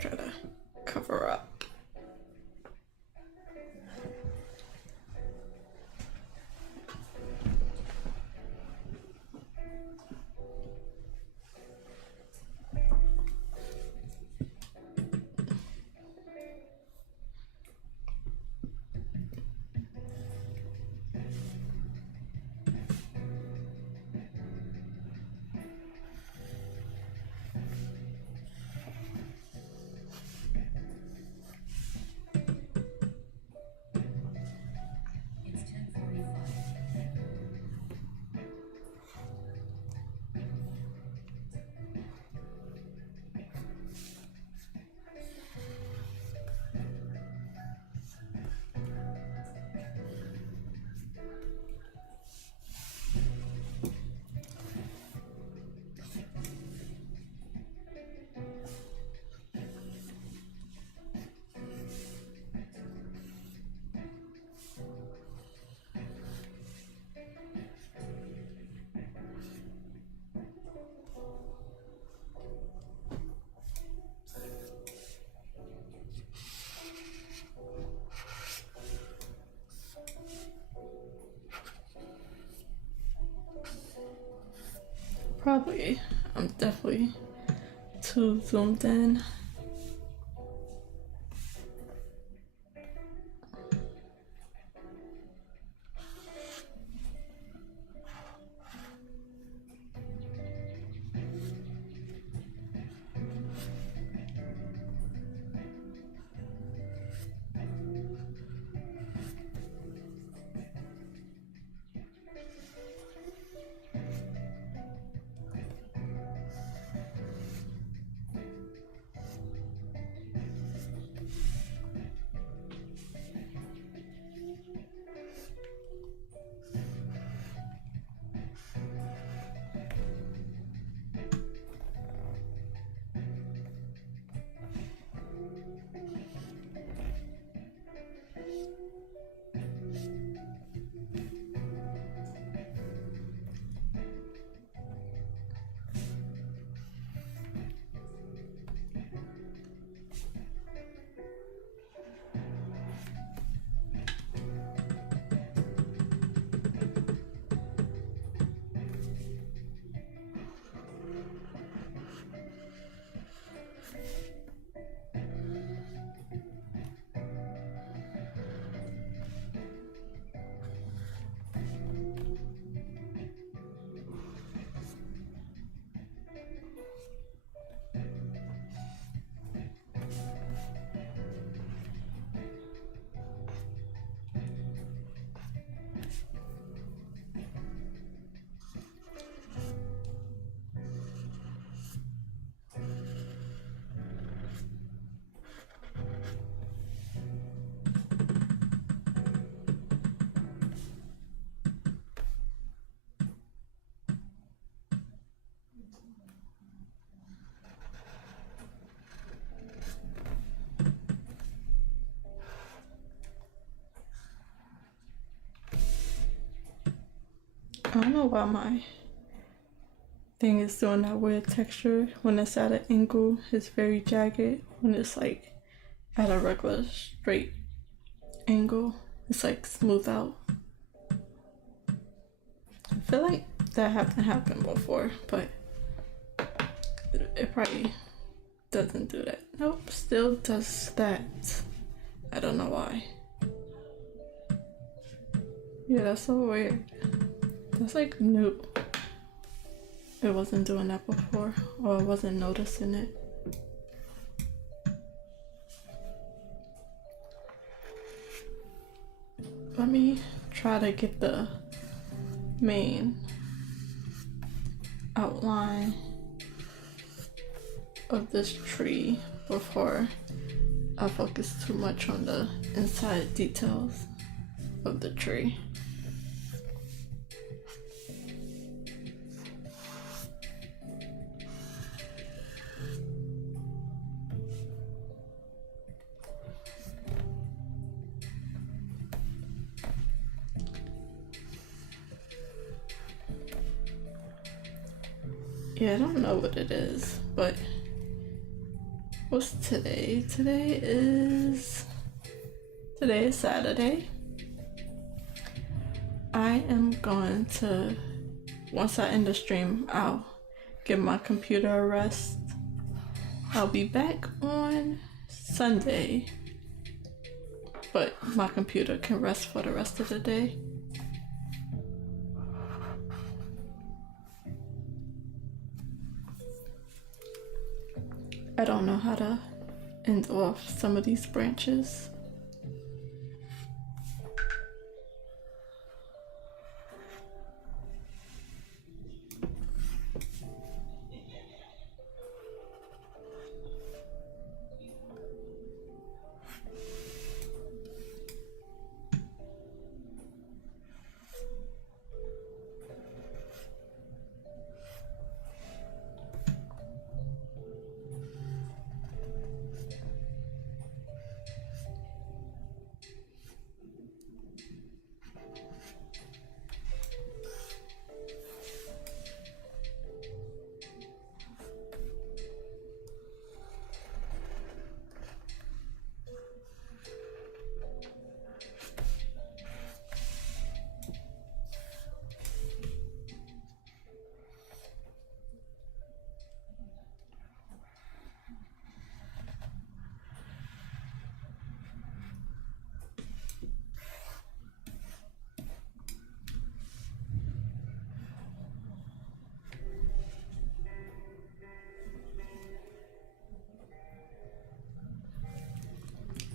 Try to cover up. It's 10:45. Probably. I'm definitely too zoomed in. I don't know why my thing is doing that weird texture. When it's at an angle, it's very jagged. When it's like at a regular straight angle, it's like smooth out. I feel like that hasn't happened before, but it probably doesn't do that. Nope, still does that. I don't know why. Yeah, that's so weird. That's like new. It wasn't doing that before, or I wasn't noticing it. Let me try to get the main outline of this tree before I focus too much on the inside details of the tree. Yeah, I don't know what it is, but what's today? Today is Saturday. I am going to, once I end the stream, I'll give my computer a rest. I'll be back on Sunday, but my computer can rest for the rest of the day. I don't know how to end off some of these branches.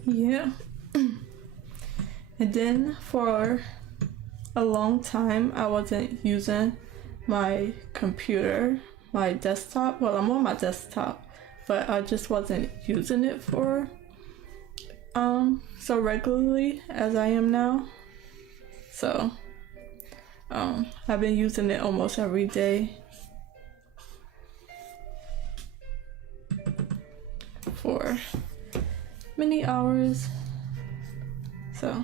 Yeah. And then for a long time, I wasn't using my computer, my desktop. Well, I'm on my desktop, but I just wasn't using it for so regularly as I am now. So I've been using it almost every day for many hours. So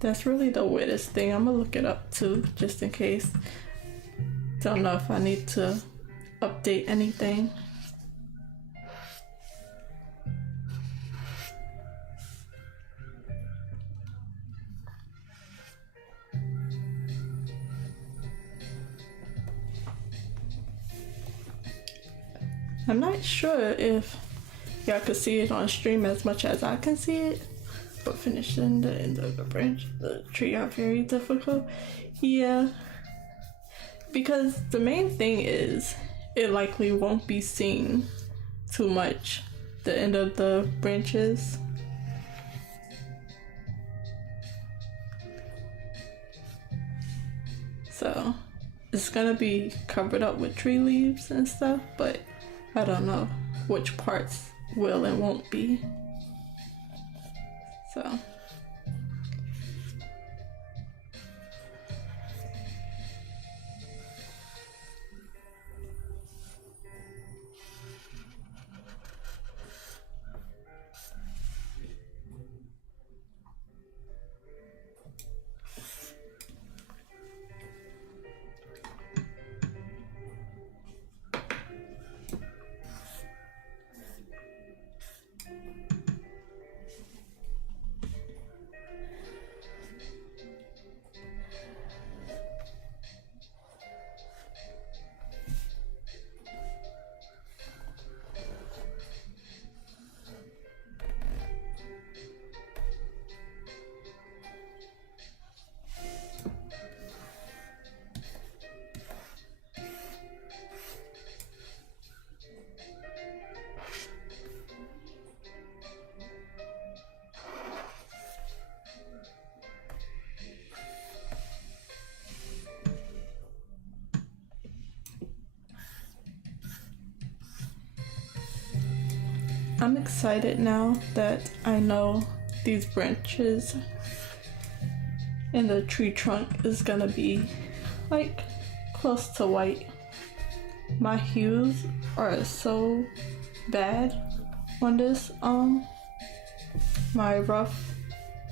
that's really the weirdest thing. I'm gonna look it up too, just in case. Don't know if I need to update anything. I'm not sure if y'all could see it on stream as much as I can see it, but finishing the end of the branch, the tree are very difficult. Yeah, because the main thing is it likely won't be seen too much, the end of the branches. So it's gonna be covered up with tree leaves and stuff, but I don't know which parts will and won't be. So I'm excited now that I know these branches and the tree trunk is gonna be like close to white. My hues are so bad on this my rough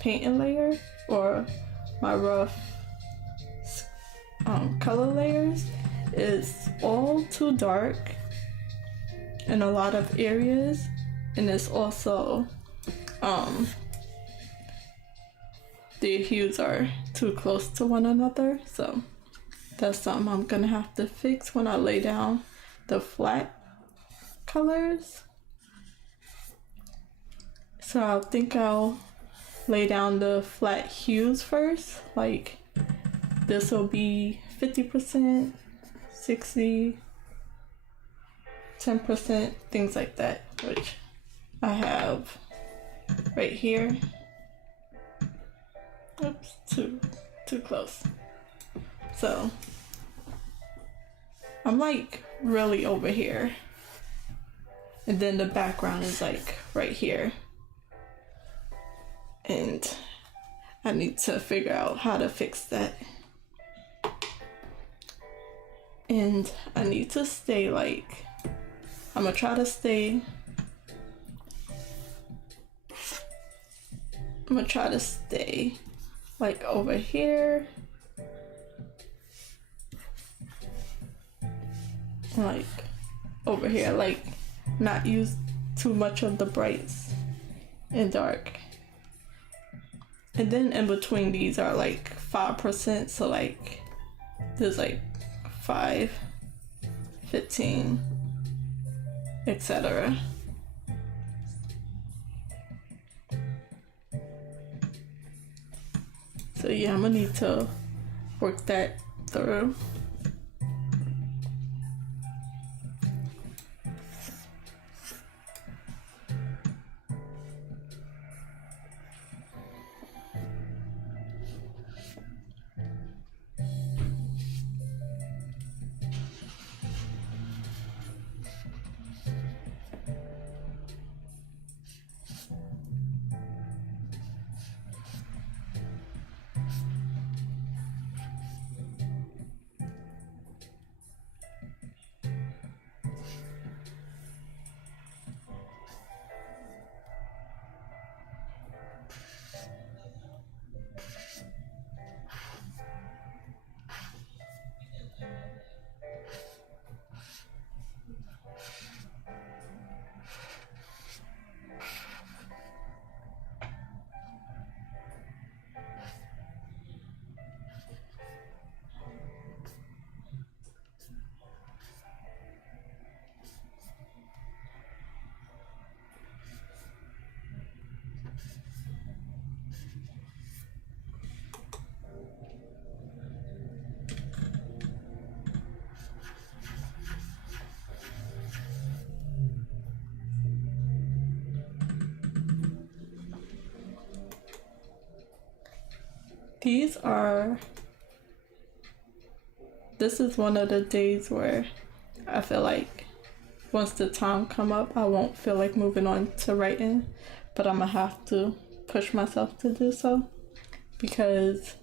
painting layer or my rough color layers is all too dark in a lot of areas, and it's also the hues are too close to one another, so that's something I'm gonna have to fix when I lay down the flat colors. So I think I'll lay down the flat hues first, like this will be 50%, 60, 10%, things like that, which I have right here. Oops, too close. So I'm like really over here, and then the background is like right here, and I need to figure out how to fix that. And I need to stay like, I'm gonna try to stay like over here, like over here, like not use too much of the brights and dark. And then in between these are like 5%, so like there's like 5, 15, etc. So yeah, I'm gonna need to work that through. This is one of the days where I feel like once the time come up, I won't feel like moving on to writing, but I'm gonna have to push myself to do so because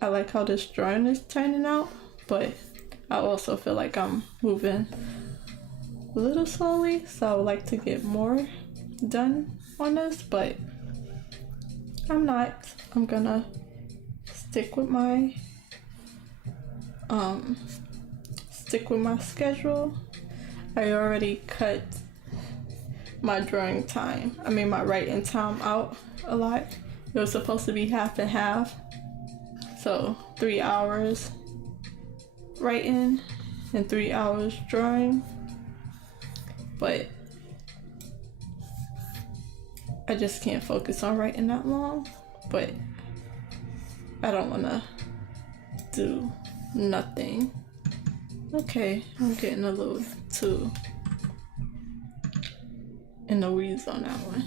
I like how this drawing is turning out, but I also feel like I'm moving a little slowly, so I would like to get more done on this, but I'm not. I'm gonna stick with my schedule. I already cut my my writing time out a lot. It was supposed to be half and half, so 3 hours writing and 3 hours drawing, but I just can't focus on writing that long. But I don't want to do nothing. Okay, I'm getting a little too in the weeds on that one.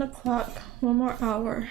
11 o'clock, one more hour.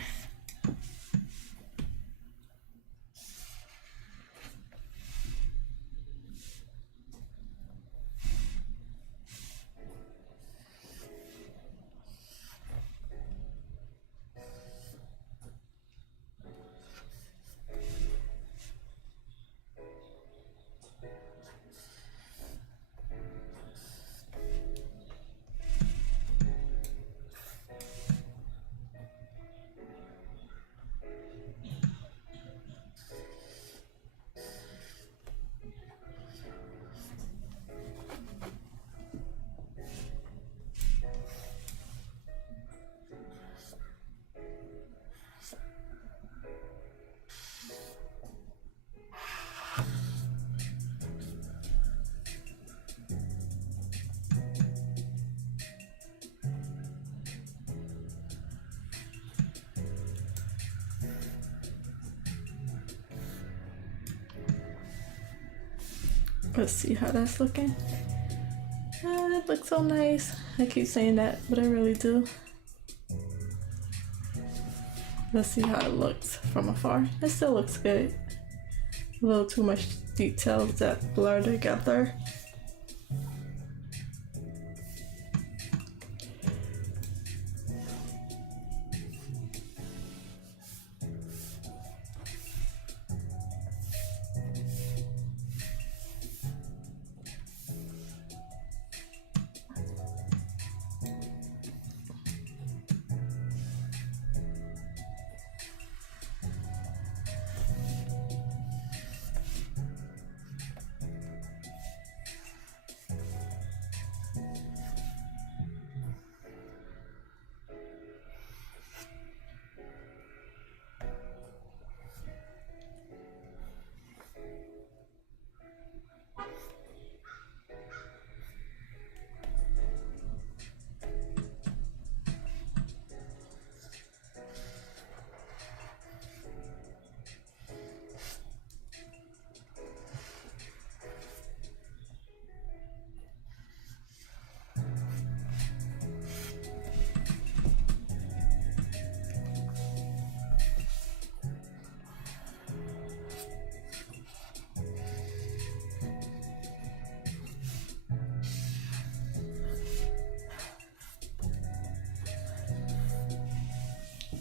Let's see how that's looking. It looks so nice. I keep saying that, but I really do. Let's see how it looks from afar. It still looks good. A little too much details that blur together.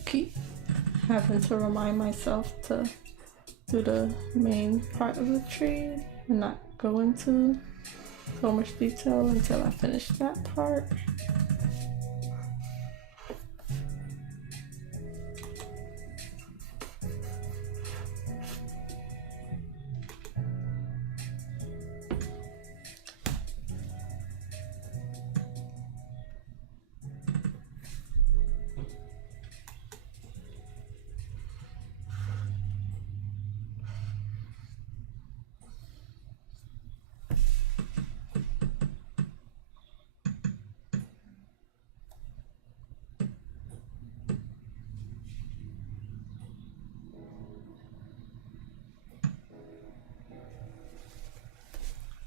Keep having to remind myself to do the main part of the tree and not go into so much detail until I finish that part.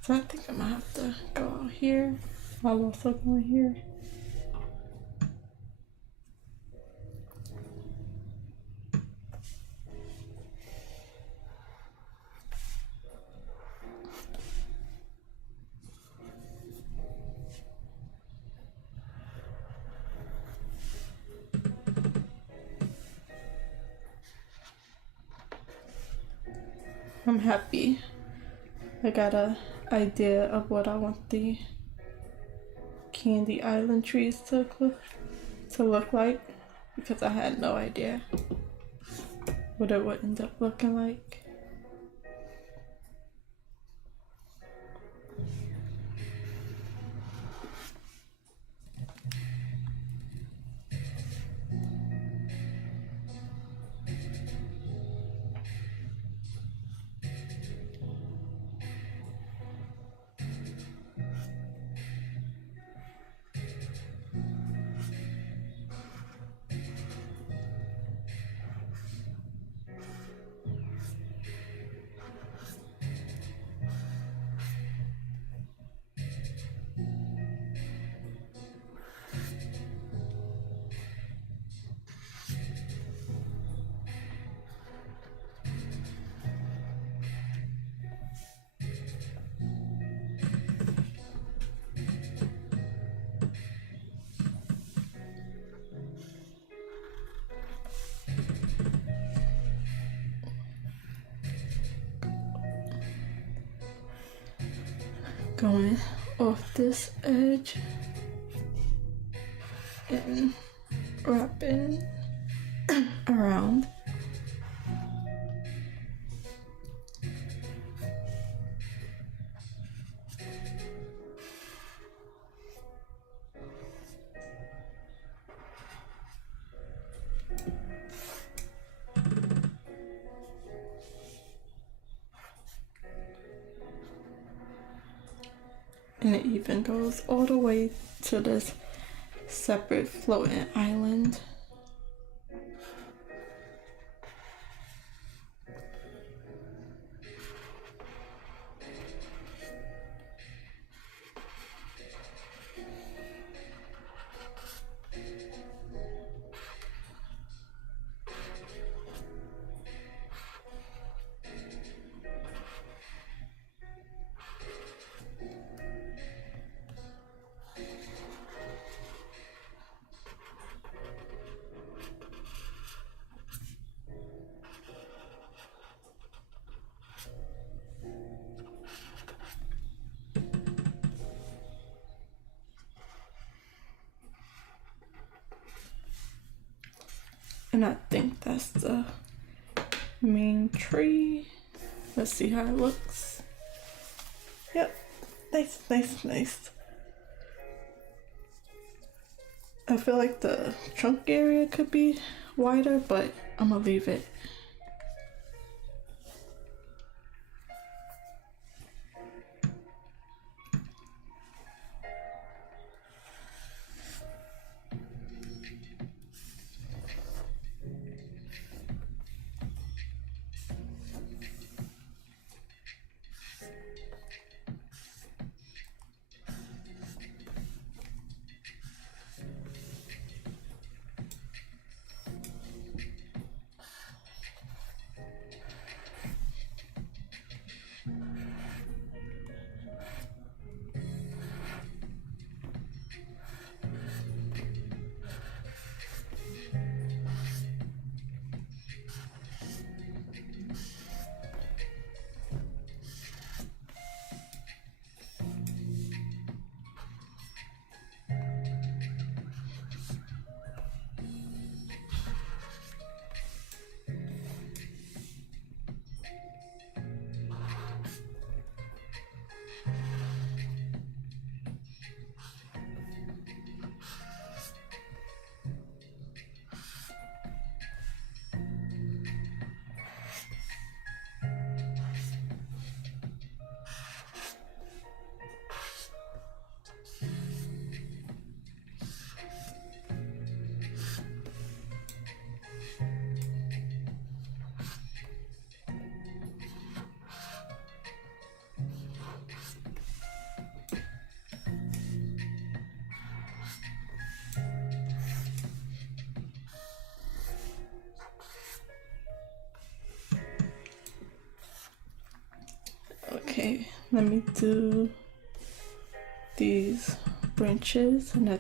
So I think I'm gonna have to go out here. I'll also go in here. I'm happy. I got a idea of what I want the Candy Island trees to look like, because I had no idea what it would end up looking like. going off this edge and wrapping around. And it even goes all the way to this separate floating island. And I think that's the main tree. Let's see how it looks. Yep, nice, nice, nice. I feel like the trunk area could be wider, but I'm gonna leave it. Okay, let me do these branches and I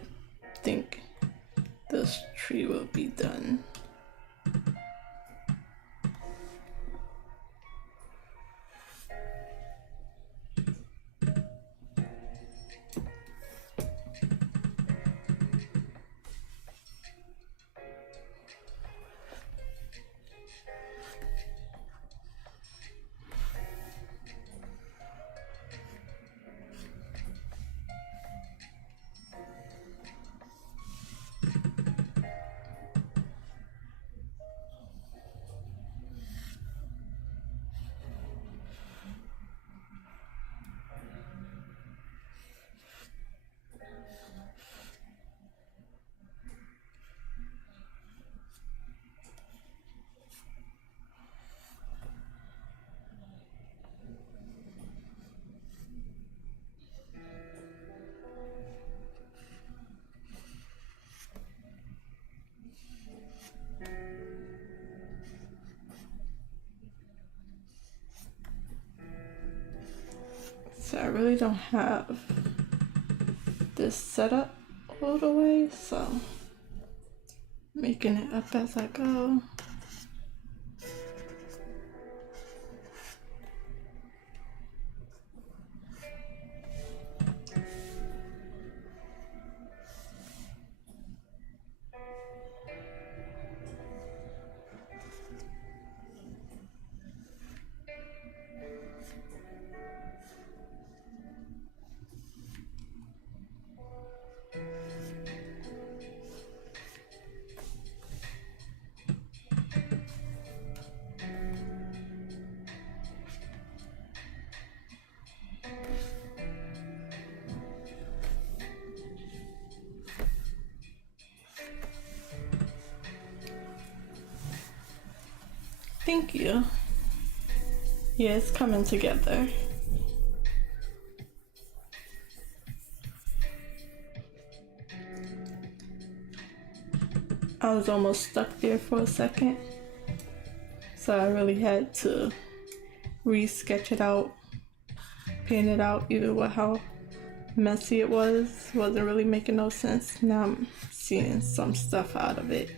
think this tree will be done. So I really don't have this set up all the way, so making it up as I go. Thank you. Yeah, it's coming together. I was almost stuck there for a second, so I really had to re-sketch it out, paint it out, either with how messy it wasn't really making no sense. Now I'm seeing some stuff out of it.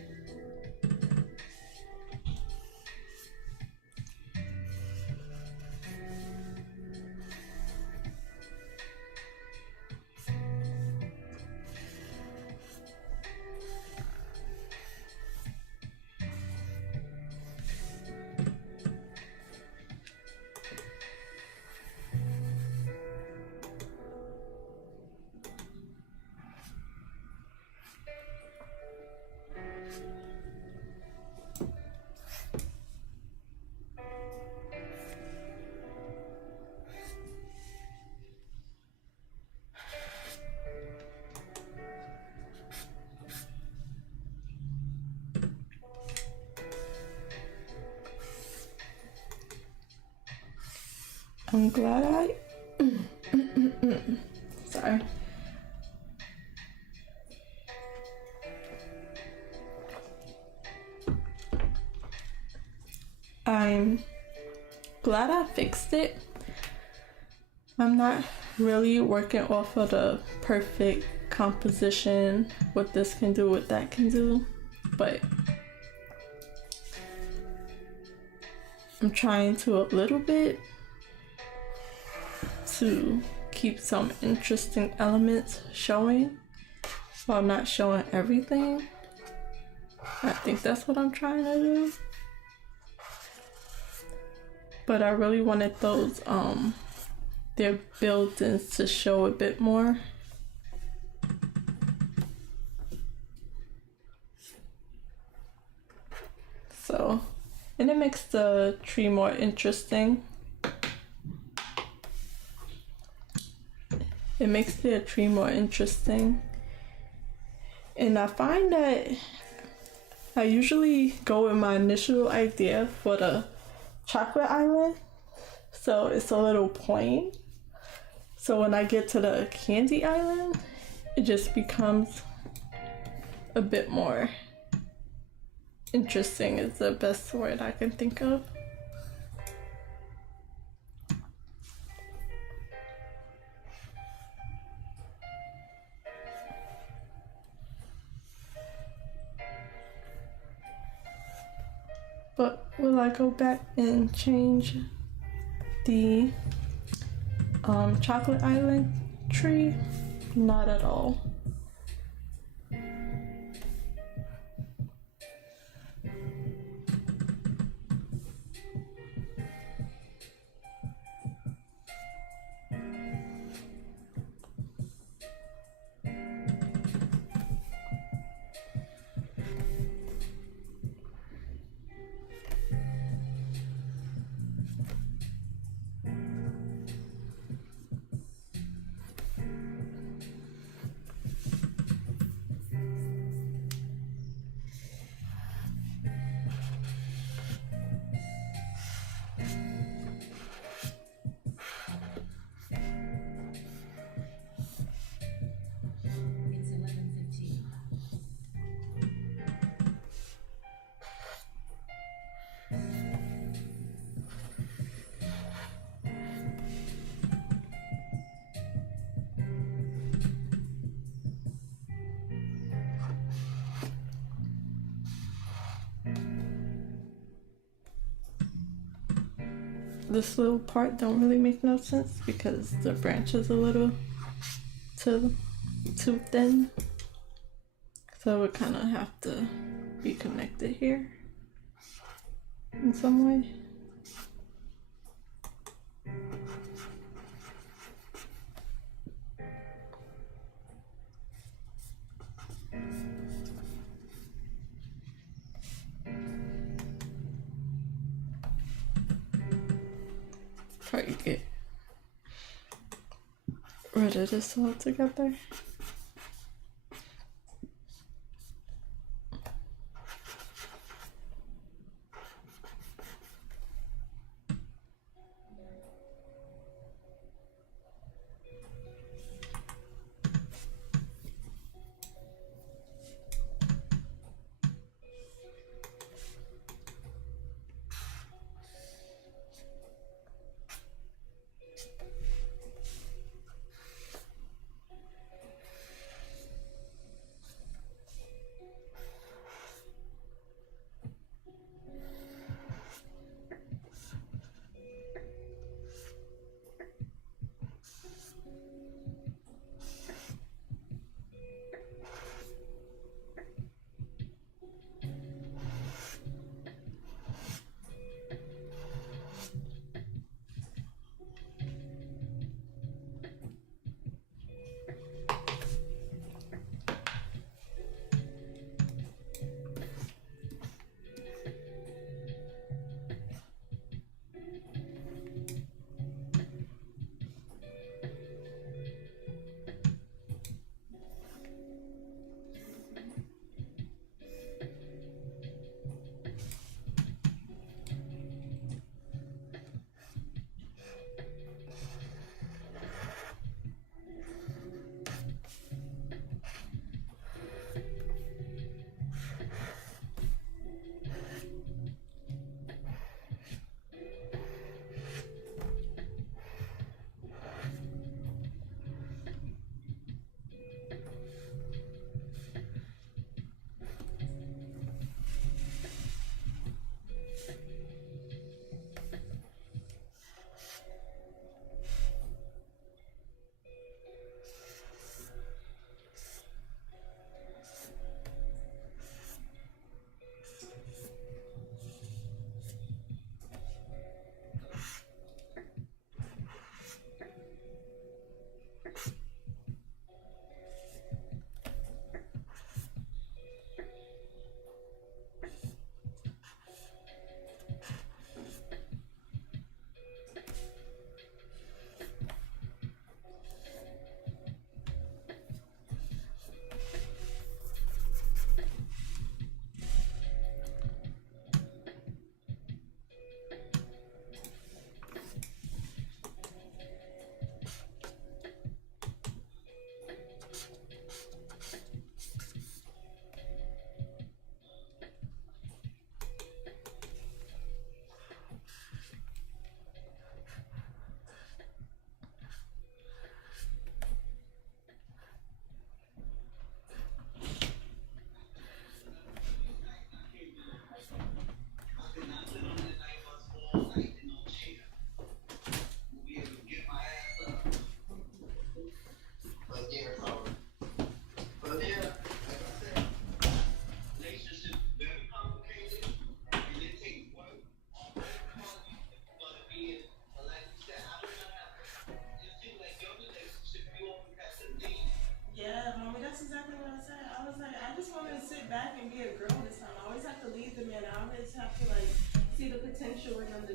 I'm glad sorry. I'm glad I fixed it. I'm not really working off of the perfect composition, what this can do, what that can do, but I'm trying to a little bit to keep some interesting elements showing while not showing everything. I think that's what I'm trying to do. But I really wanted those their build-ins to show a bit more. So, and it makes the tree more interesting. It makes the tree more interesting. And I find that I usually go with my initial idea for the chocolate island. So it's a little plain. So when I get to the candy island, it just becomes a bit more interesting is the best word I can think of. But will I go back and change the chocolate island tree? Not at all. It's 11:15. This little part don't really make no sense because the branch is a little too thin. So it kind of have to be connected here in some way. Probably get rid of this altogether.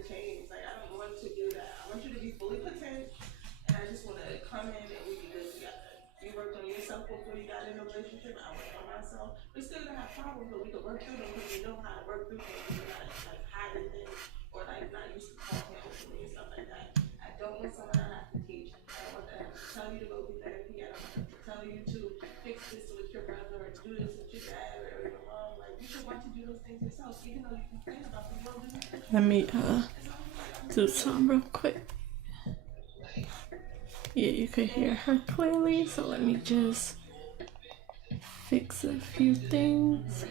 change. Like, I don't want to do that. I want you to be fully content, and I just want to come in and we be good together. You worked on yourself before you got in a relationship. I worked on myself. We're still gonna have problems, but we can work through them because we know how to work through things. We're not like hiding things or like not used to talking openly and stuff like that. I don't want someone I have to teach. I don't want to have to tell you to go do therapy. I don't want to tell you to fix this with your brother or do this with your dad or your mom. Like, you should want to do those things yourself, even though you complain about them. You don't do them. Let me do some real quick. Yeah, you could hear her clearly, so let me just fix a few things.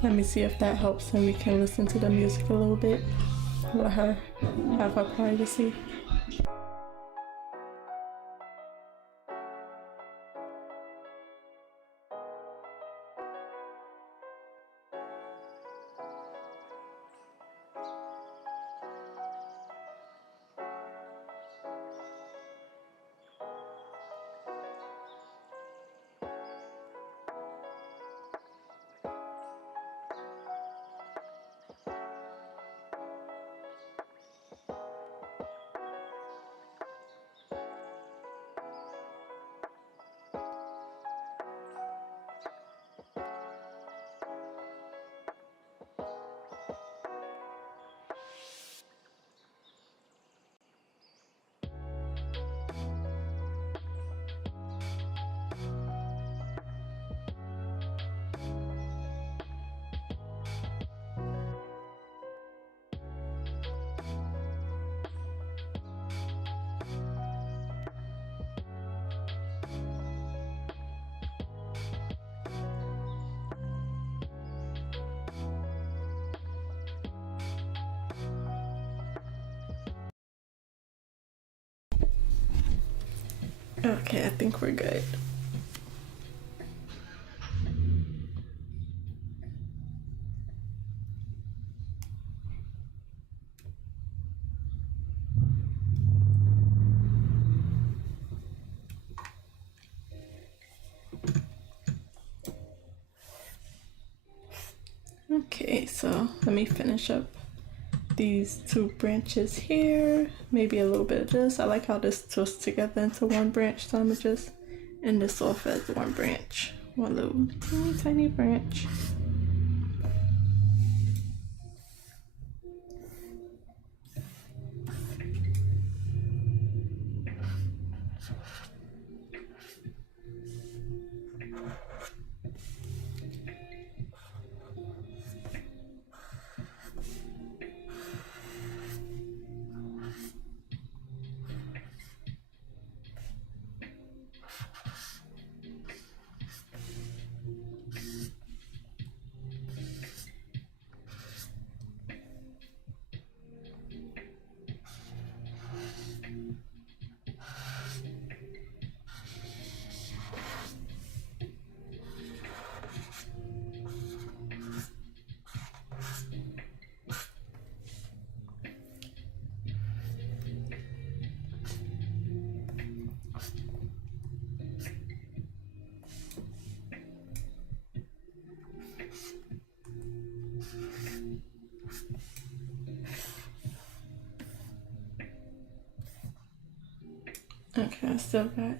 Let me see if that helps and we can listen to the music a little bit. Let her have her privacy. Okay, I think we're good. Okay, so let me finish up these two branches here. Maybe a little bit of this. I like how this twists together into one branch, so I'm gonna just end this off as one branch. One little teeny tiny branch. Okay, I still got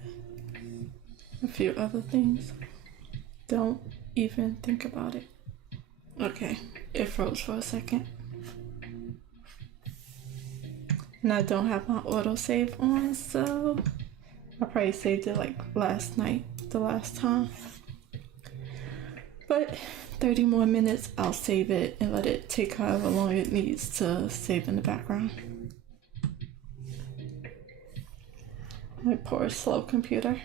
a few other things. Don't even think about it. Okay, it froze for a second. And I don't have my autosave on, so I probably saved it like last night, the last time. But 30 more minutes, I'll save it and let it take however long it needs to save in the background. My poor slow computer.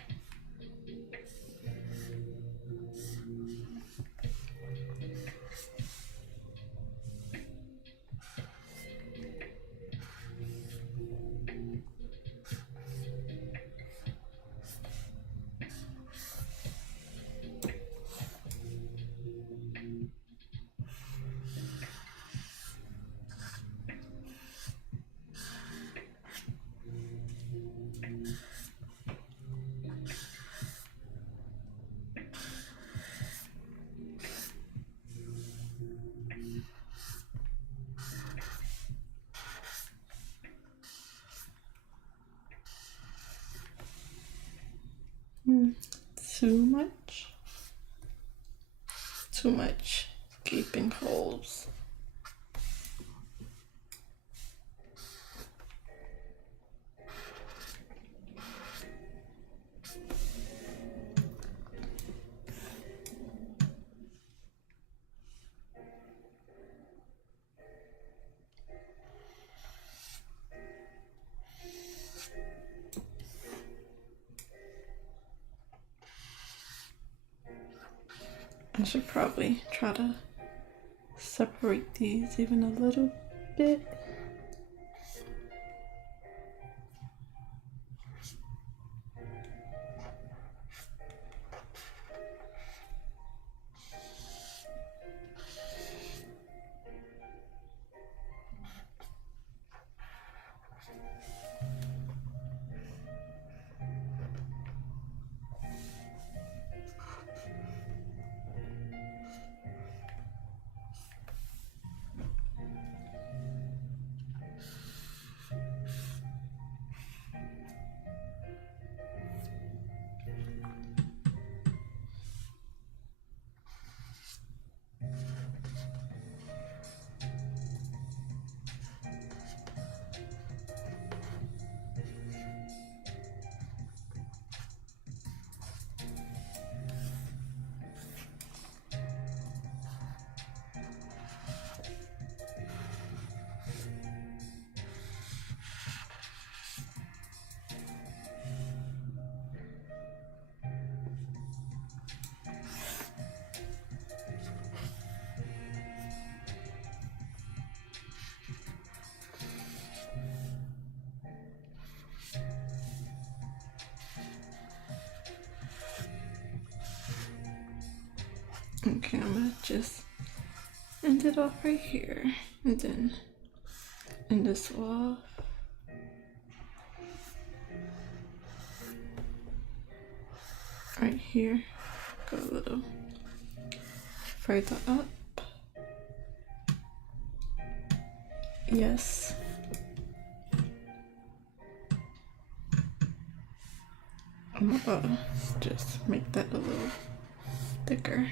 Too much. Too much gaping holes. I should probably try to separate these even a little bit. Okay, I'm gonna just end it off right here and then end this off. Right here, go a little further up. Yes. I'm gonna just make that a little thicker.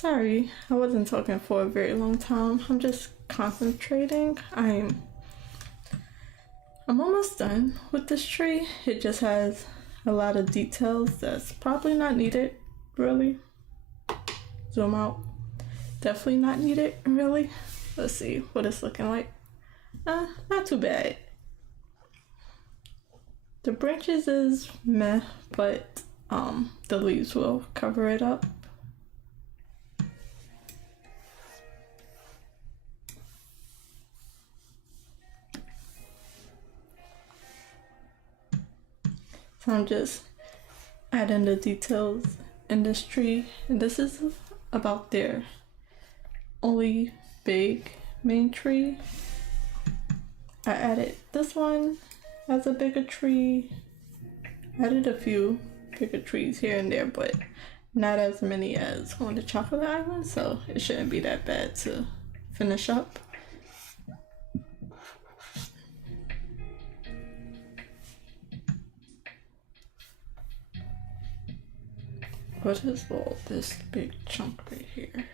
Sorry, I wasn't talking for a very long time. I'm just concentrating. I'm almost done with this tree. It just has a lot of details that's probably not needed, really. Zoom out. Definitely not needed, really. Let's see what it's looking like. Not too bad. The branches is meh, but the leaves will cover it up. So I'm just adding the details in this tree, and this is about their only big main tree. I added this one as a bigger tree. Added a few bigger trees here and there, but not as many as on the chocolate island, so it shouldn't be that bad to finish up. What is all this big chunk right here?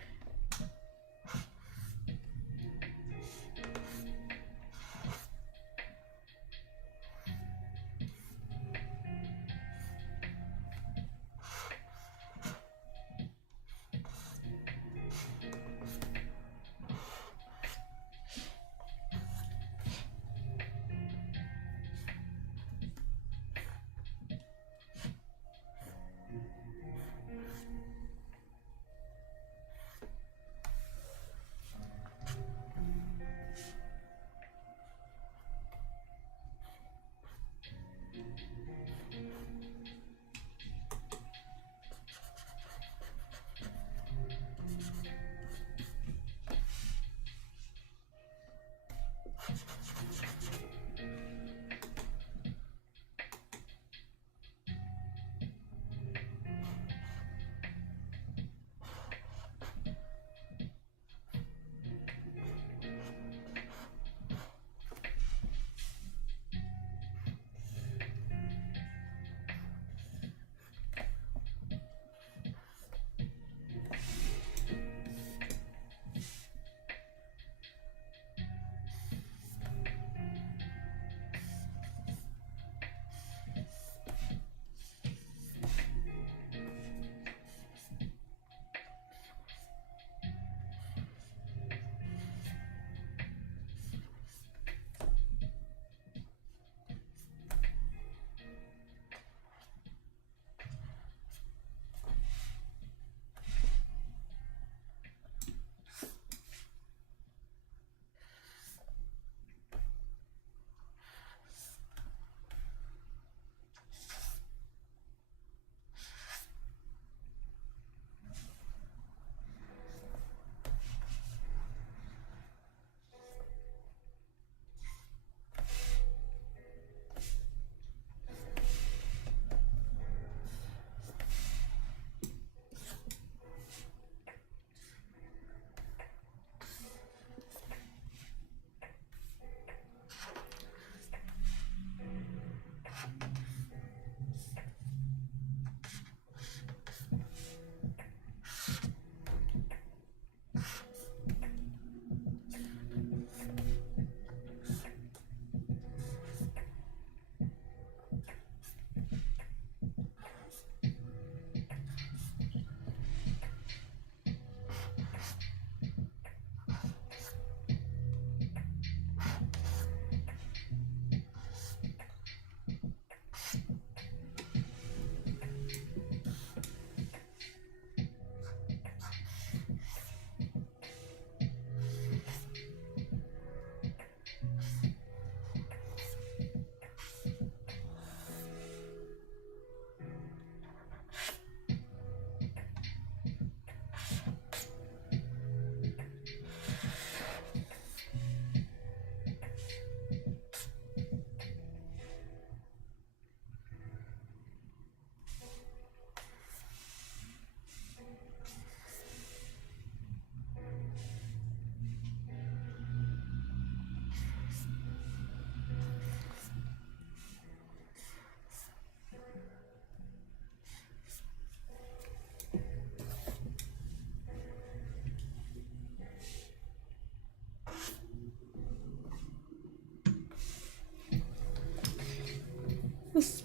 This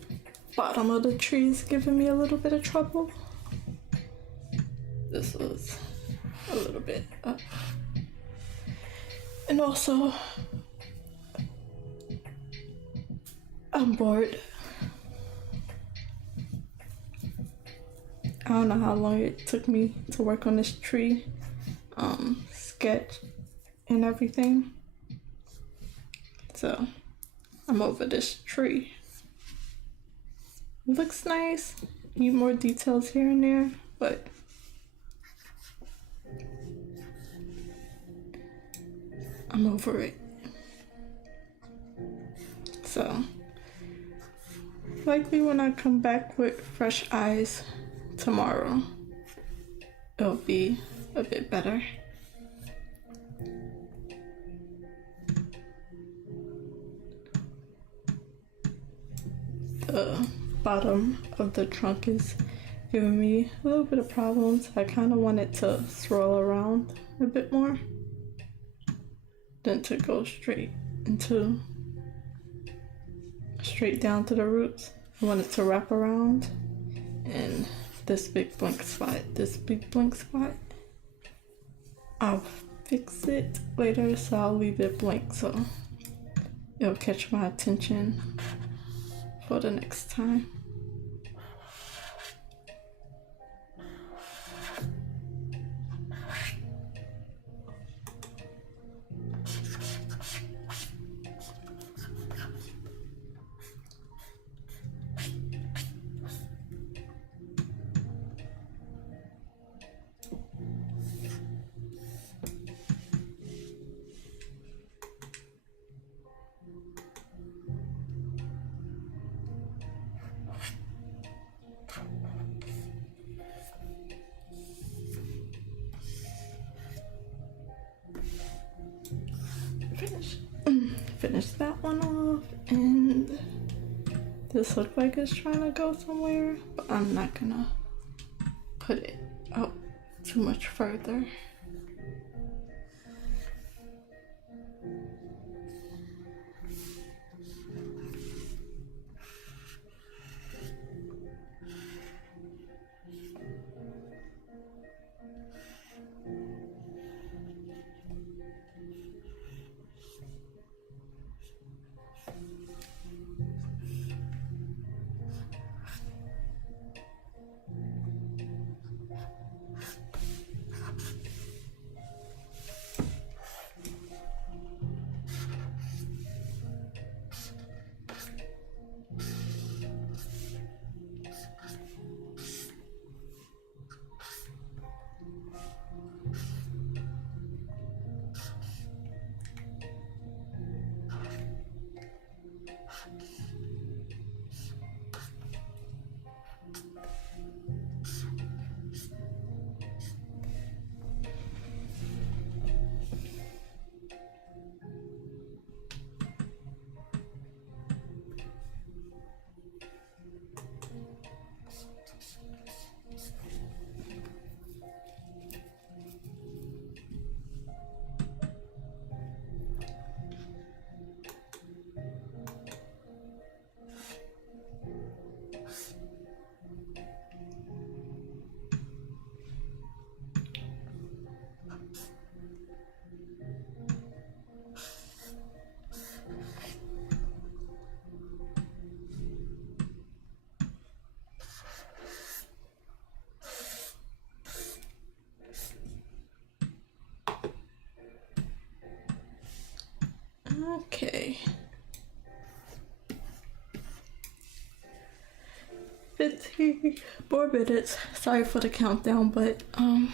bottom of the tree is giving me a little bit of trouble. This was a little bit up. And also, I'm bored. I don't know how long it took me to work on this tree sketch and everything. So I'm over this tree. It looks nice. Need more details here and there, but I'm over it. So likely when I come back with fresh eyes tomorrow, it'll be a bit better. The bottom of the trunk is giving me a little bit of problems. I kind of want it to swirl around a bit more than to go straight down to the roots. I want it to wrap around and this big blank spot. I'll fix it later, so I'll leave it blank so it'll catch my attention for the next time. Finish that one off, and this looks like it's trying to go somewhere, but I'm not gonna put it out too much further. Okay. 15 more minutes. Sorry for the countdown, but I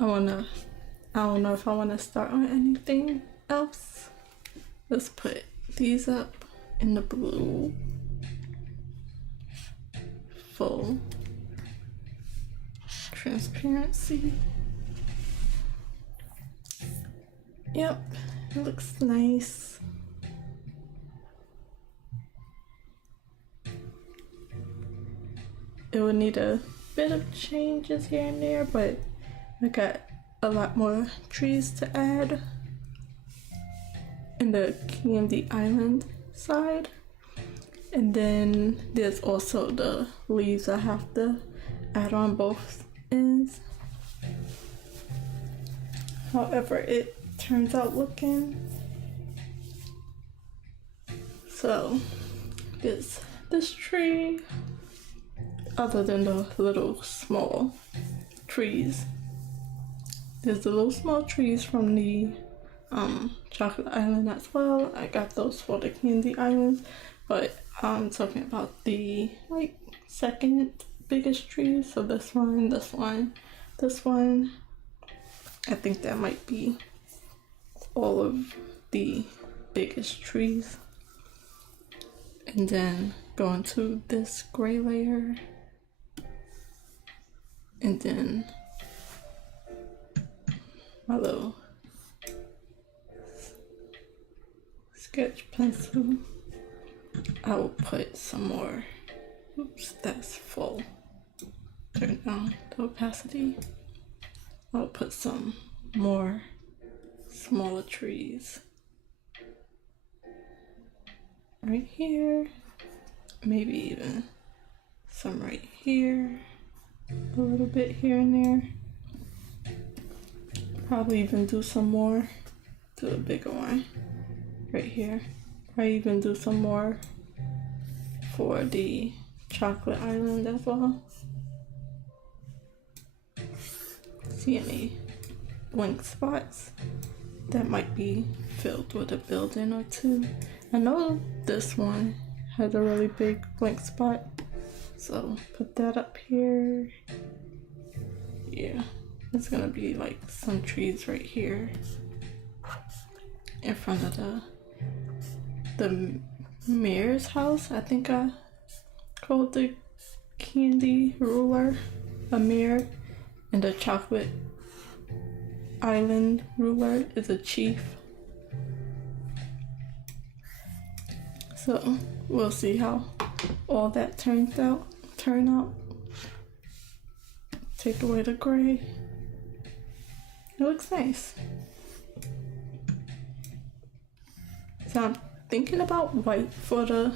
don't know if I wanna start on anything else. Let's put these up in the blue. Full transparency. Yep, it looks nice. It would need a bit of changes here and there, but I got a lot more trees to add in the Candy Island side. And then there's also the leaves I have to add on both ends. However it turns out looking. So there's this tree, other than the little small trees. There's the little small trees from the chocolate island as well. I got those for the candy island, but I'm talking about the like second biggest trees. So this one, this one, this one. I think that might be all of the biggest trees. And then go into this gray layer, and then my little sketch pencil. I will put some more. Oops, that's full. Turn down the opacity. I'll put some more smaller trees right here, maybe even some right here, a little bit here and there. Probably even do some more, do a bigger one right here. Probably even do some more for the chocolate island as well. See any blank spots that might be filled with a building or two. I know this one has a really big blank spot, so put that up here. Yeah, it's gonna be like some trees right here in front of the mayor's house. I think I called the candy ruler a mayor, and the chocolate island ruler is a chief. So we'll see how all that turn out. Take away the gray. It looks nice. So I'm thinking about white for the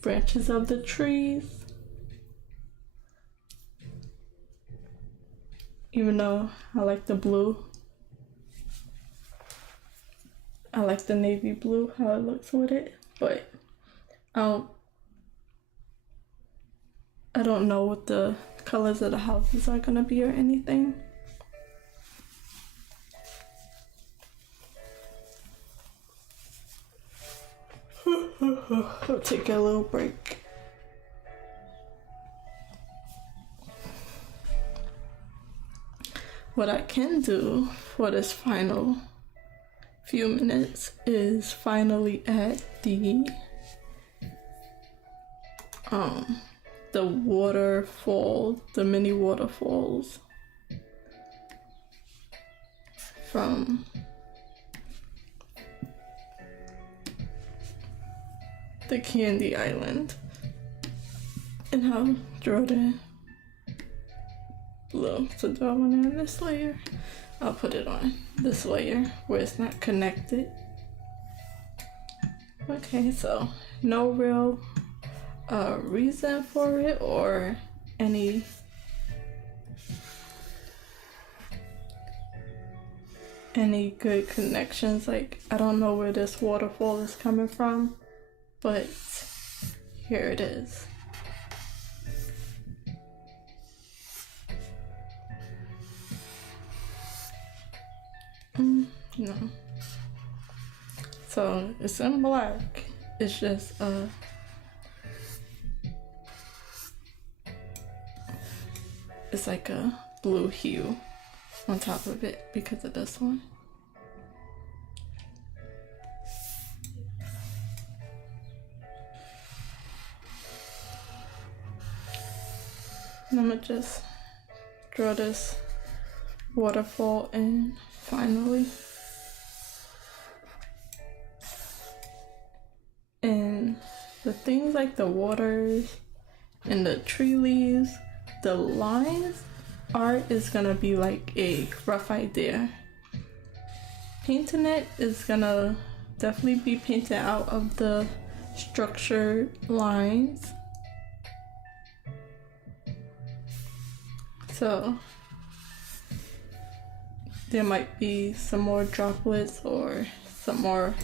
branches of the trees. Even though I like the blue. I like the navy blue, how it looks with it, but I don't know what the colors of the houses are gonna be or anything. I'll take a little break. What I can do for this final few minutes is finally add the waterfall, the mini waterfalls from the candy island, and I'll draw the blue. So do I want it on this layer? I'll put it on this layer where it's not connected. Okay, so no real reason for it or any good connections. Like, I don't know where this waterfall is coming from, but here it is. No. So it's in black. It's just it's like a blue hue on top of it because of this one. And I'm gonna just draw this waterfall in finally. And the things like the waters and the tree leaves, the lines art is gonna be like a rough idea. Painting it is gonna definitely be painted out of the structured lines. So there might be some more droplets or some more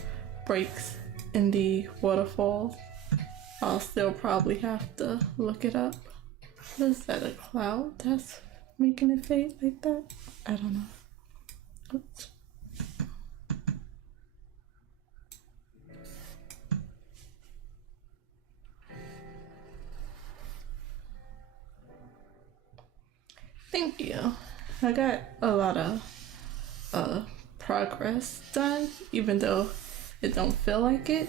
breaks in the waterfall. I'll still probably have to look it up. Is that a cloud that's making it fade like that? I don't know. Oops. Thank you. I got a lot of progress done, even though it don't feel like it.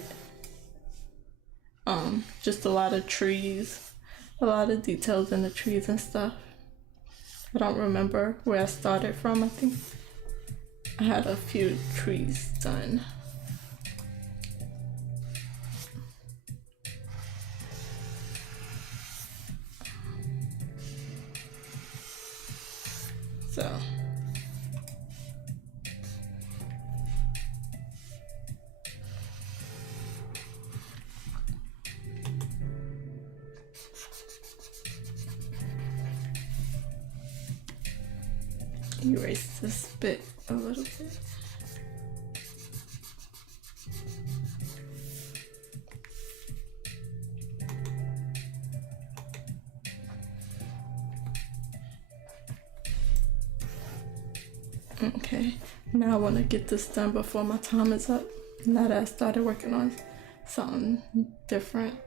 Just a lot of trees, a lot of details in the trees and stuff. I don't remember where I started from. I think I had a few trees done. So erase this bit a little bit. Okay, now I want to get this done before my time is up. Now that I started working on something different.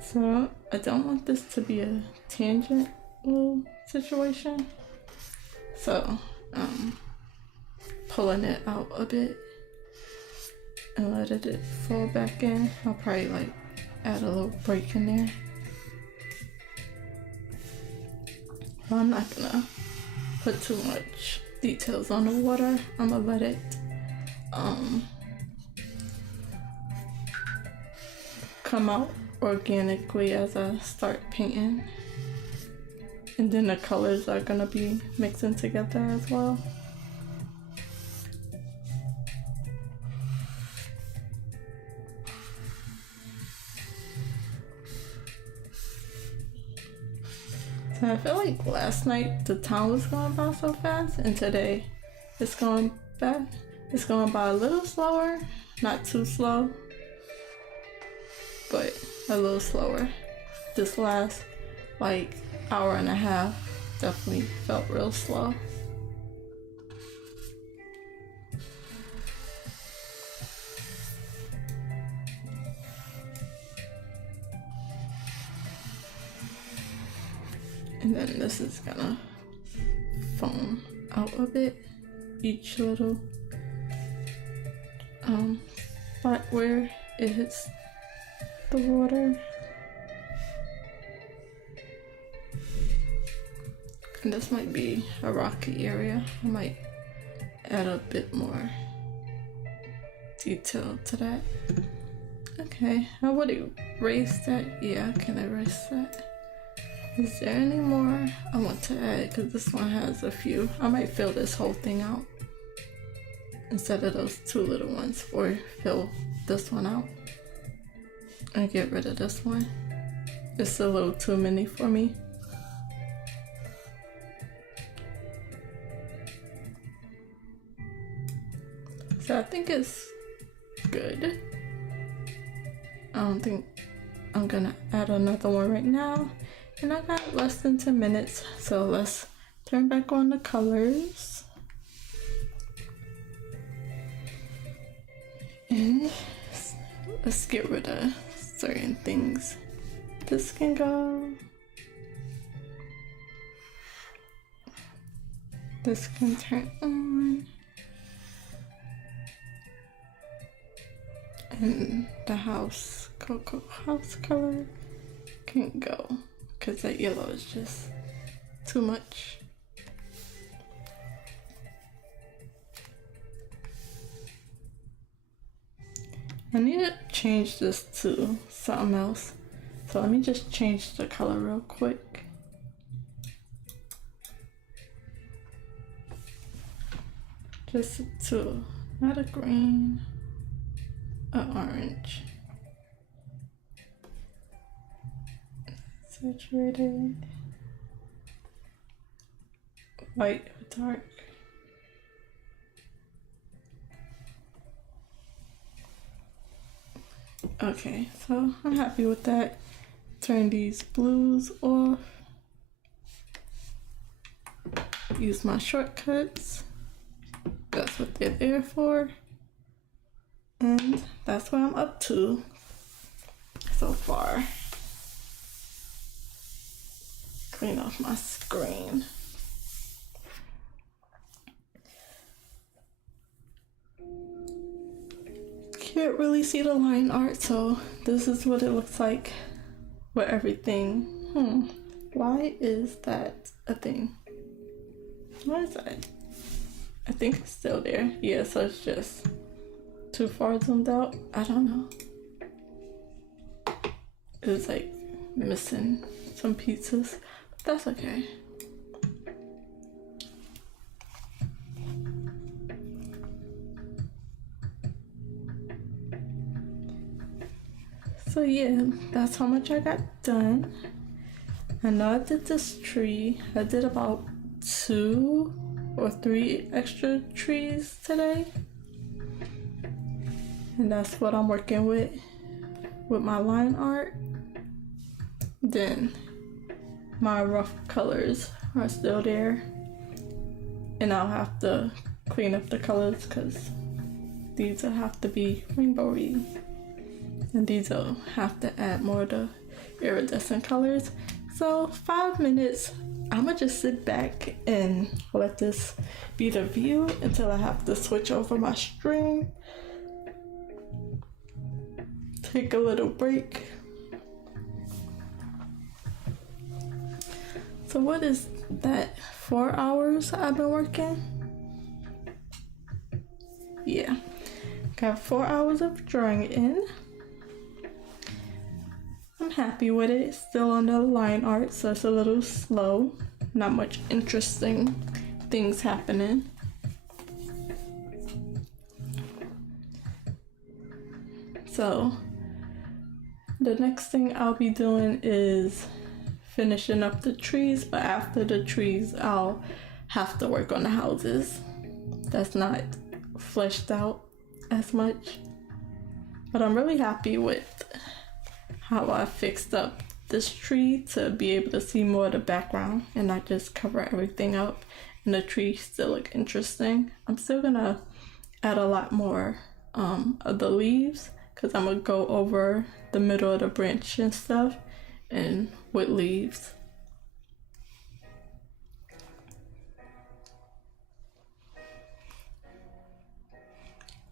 So I don't want this to be a tangent little situation. So pulling it out a bit and letting it fall back in. I'll probably like add a little break in there. Well, I'm not gonna put too much details on the water. I'm gonna let it come out organically as I start painting, and then the colors are gonna be mixing together as well. So I feel like last night the time was going by so fast, and today it's going by a little slower, not too slow, but a little slower. This last like hour and a half definitely felt real slow. And then this is gonna foam out a bit, each little spot where it hits the water. And this might be a rocky area. I might add a bit more detail to that. Okay, I would erase that. Yeah, I can erase that. Is there any more I want to add? Because this one has a few. I might fill this whole thing out instead of those two little ones, or fill this one out and get rid of this one. It's a little too many for me. So I think it's good. I don't think I'm gonna add another one right now. And I got less than 10 minutes, so let's turn back on the colors. And let's get rid of certain things. This can go. This can turn on. And the cocoa house color can go, because that yellow is just too much. I need to change this to something else. So let me just change the color real quick. Just two, not a green, an orange. Saturated. White or dark. Okay, so I'm happy with that. Turn these blues off. Use my shortcuts. That's what they're there for. And that's what I'm up to so far. Clean off my screen. Can't really see the line art, so this is what it looks like with everything. Why is that a thing? What is that? I think it's still there. Yeah, so it's just too far zoomed out. I don't know. It's like missing some pieces, but that's okay. So yeah, that's how much I got done. I know I did this tree. I did about 2 or 3 extra trees today. And that's what I'm working with my line art. Then my rough colors are still there. And I'll have to clean up the colors because these will have to be rainbowy. And these will have to add more of the iridescent colors. So 5 minutes, I'm gonna just sit back and let this be the view until I have to switch over my string. Take a little break. So what is that, 4 hours I've been working? Yeah, got 4 hours of drawing in. I'm happy with it. It's still on the line art, so it's a little slow. Not much interesting things happening. So the next thing I'll be doing is finishing up the trees, but after the trees I'll have to work on the houses. That's not fleshed out as much, but I'm really happy with how I fixed up this tree to be able to see more of the background and not just cover everything up and the tree still look interesting. I'm still gonna add a lot more of the leaves because I'm gonna go over the middle of the branch and stuff and with leaves.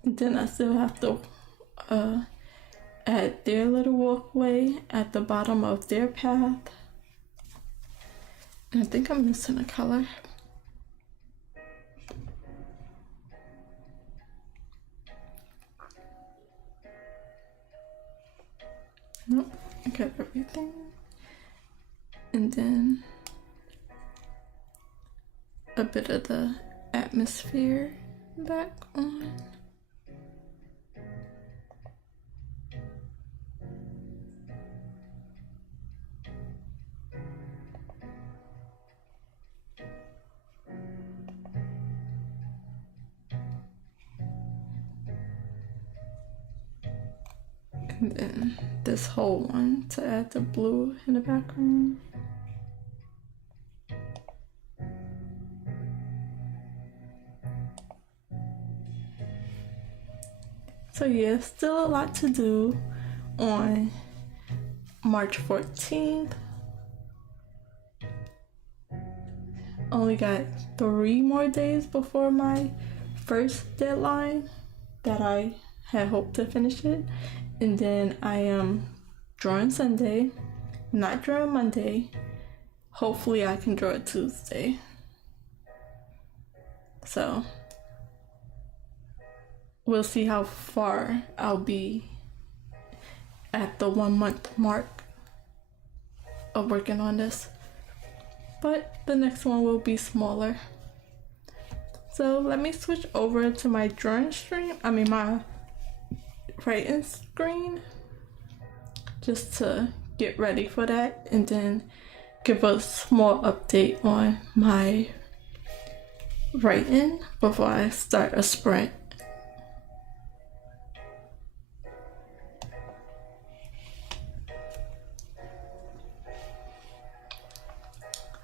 And then I still have to add their little walkway at the bottom of their path. And I think I'm missing a color. Nope, I got everything. And then a bit of the atmosphere back on. And then this whole one to add the blue in the background. So yeah, still a lot to do on March 14th. Only got 3 more days before my first deadline that I had hoped to finish it. And then I am drawing Sunday, not drawing Monday. Hopefully I can draw it Tuesday. So we'll see how far I'll be at the 1 month mark of working on this. But the next one will be smaller. So let me switch over to my drawing screen, my writing screen, just to get ready for that, and then give a small update on my writing before I start a sprint.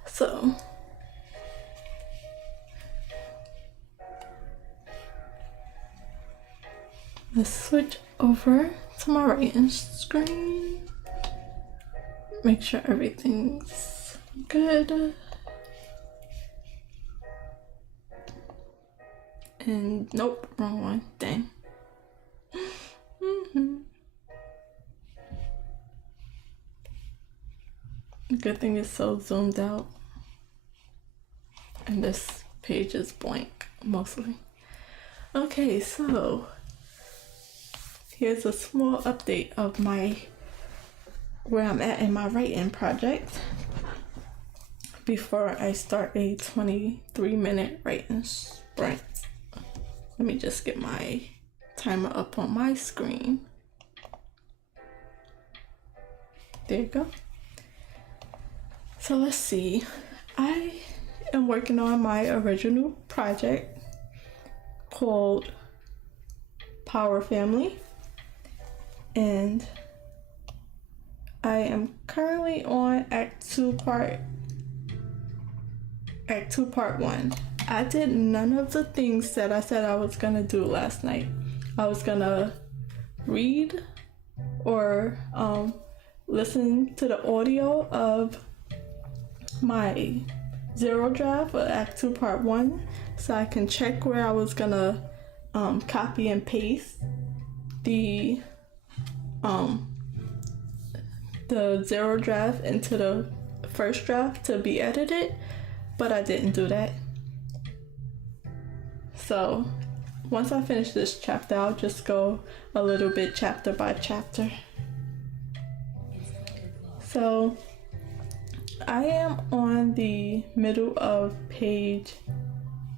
So let's switch over to my writing screen. Make sure everything's good. And nope, wrong one. Dang. Good thing it's so zoomed out. And this page is blank, mostly. Okay, so here's a small update of where I'm at in my writing project before I start a 23-minute writing sprint. Let me just get my timer up on my screen. There you go. So let's see. I am working on my original project called Power Family, and I am currently on Act 2 Part 1. I did none of the things that I said I was gonna do last night. I was gonna read or listen to the audio of my zero draft of Act 2 Part 1 so I can check where I was gonna copy and paste the zero draft into the first draft to be edited, but I didn't do that. So once I finish this chapter, I'll just go a little bit chapter by chapter. So I am on the middle of page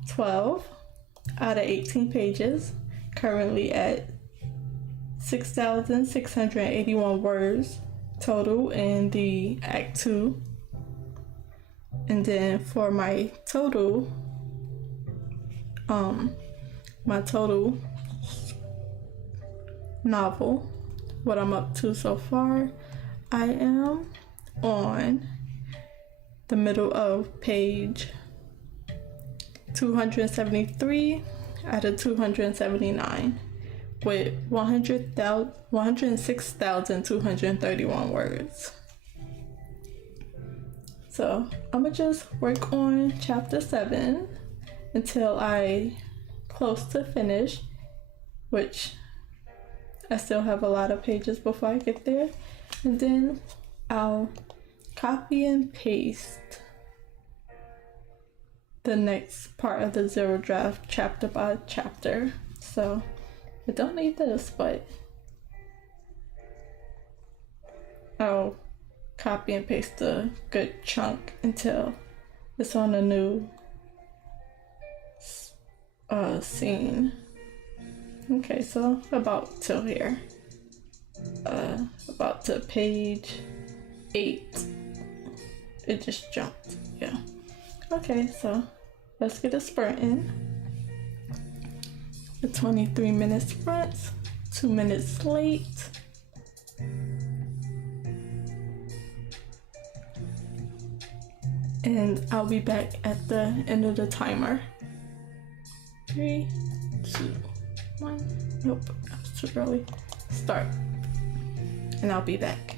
12 out of 18 pages, currently at 6,681 words total in the Act 2. And then for my total novel, what I'm up to so far, I am on the middle of page 273 out of 279 with 106,231 words. So I'm gonna just work on chapter 7 until I close to finish, which I still have a lot of pages before I get there, and then I'll copy and paste the next part of the zero draft chapter by chapter. So I don't need this, but I'll copy and paste a good chunk until it's on a new scene. Okay, so about till here. About to page 8. It just jumped. Yeah. Okay, so let's get a sprint in. The 23-minute sprints, 2 minutes late. And I'll be back at the end of the timer. 3, 2, 1. Nope, that's too early. Start. And I'll be back.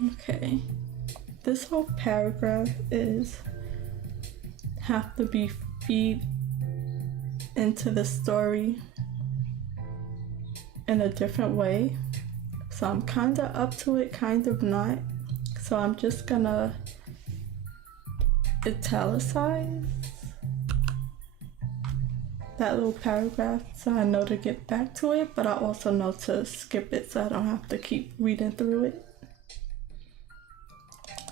Okay, this whole paragraph is have to be feed into the story in a different way. So I'm kind of up to it, kind of not. So I'm just gonna italicize that little paragraph so I know to get back to it, but I also know to skip it so I don't have to keep reading through it.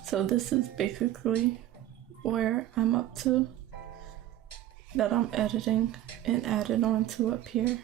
So this is basically where I'm up to, that I'm editing and added on to up here.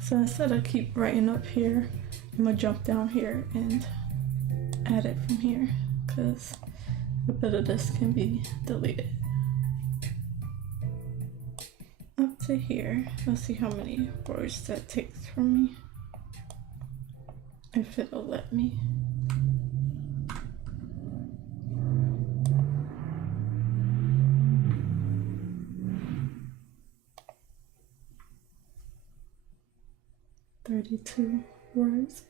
So instead of keep writing up here, I'm gonna jump down here and add it from here because a bit of this can be deleted. Up to here, let's see how many words that takes from me, if it'll let me. "32 words.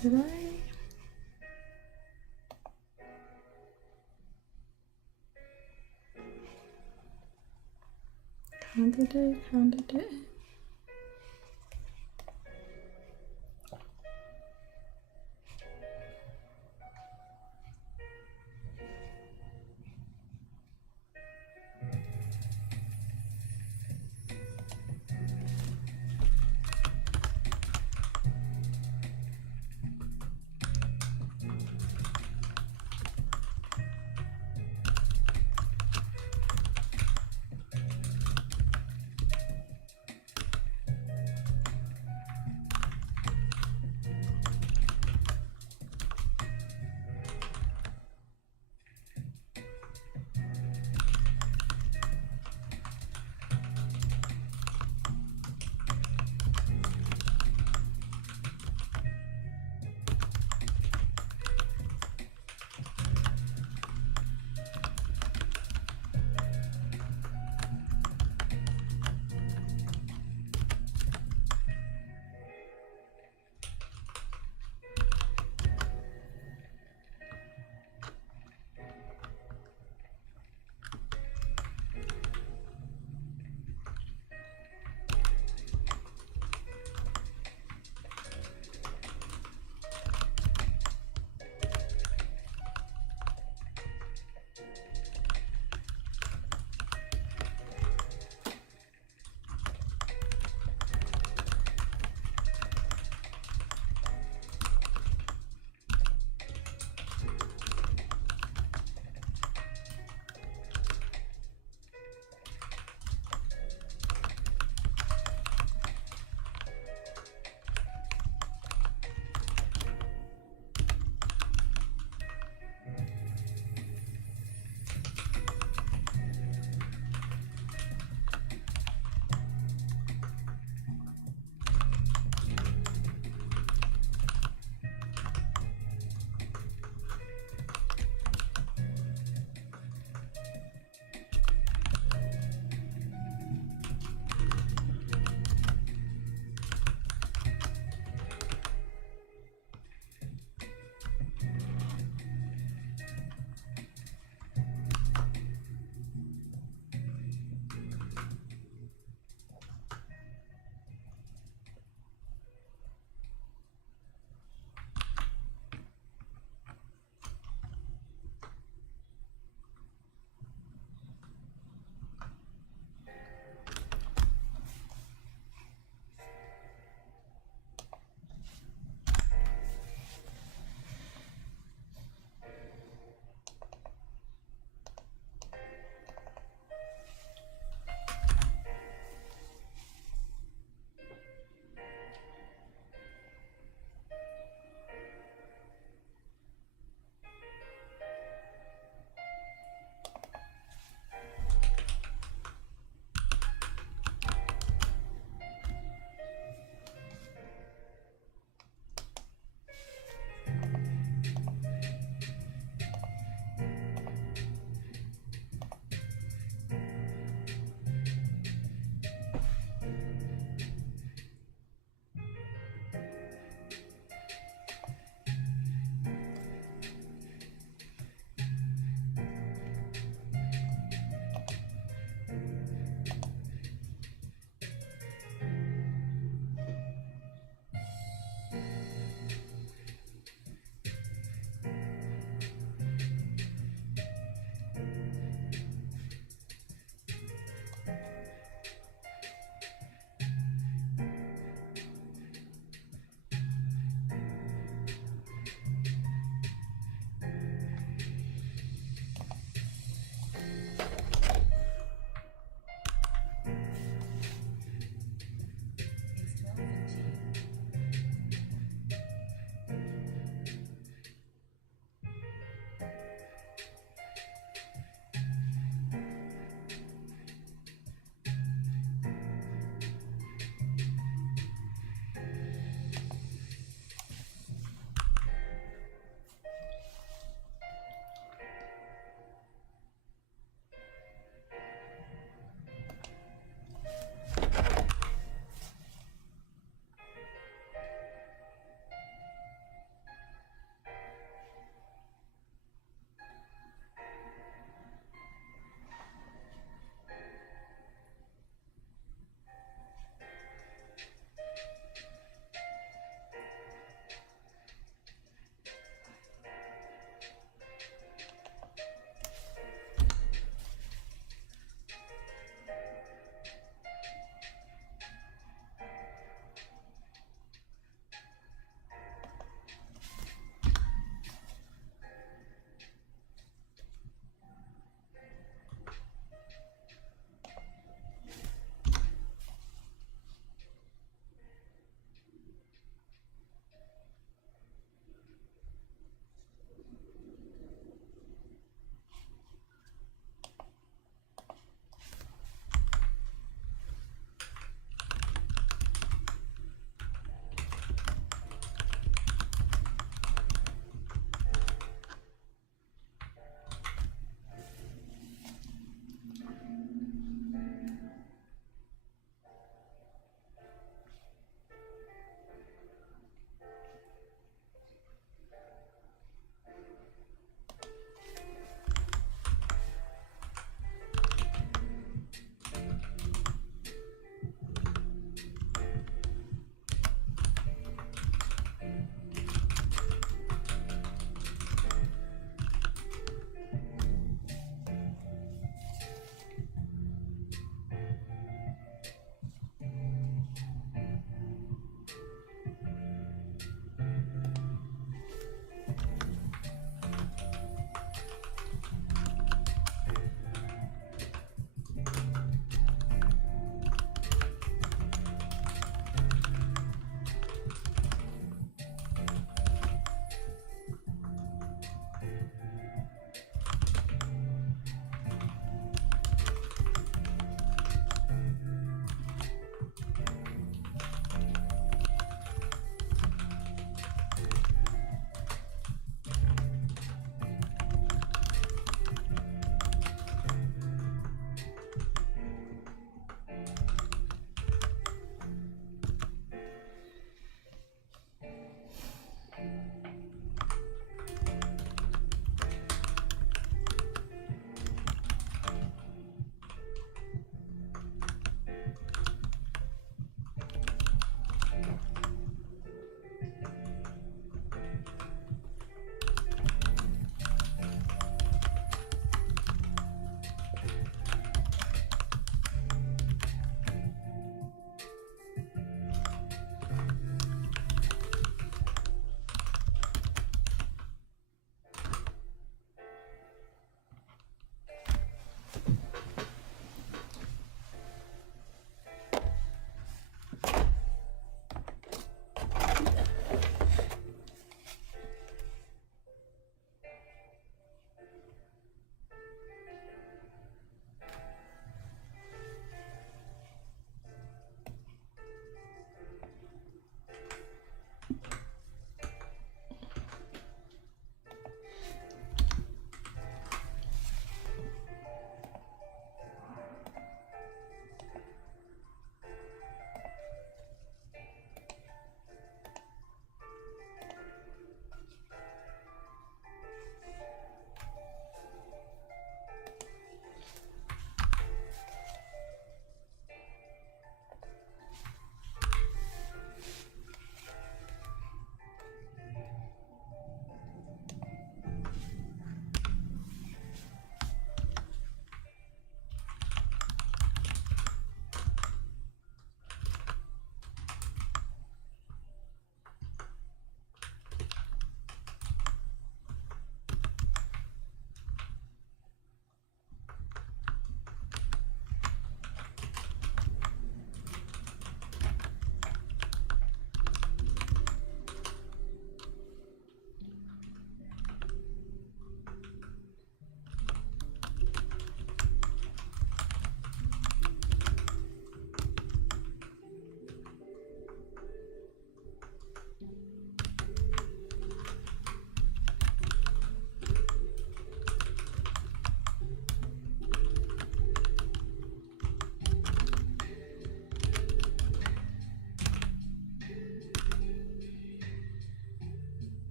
Did I? Counted it.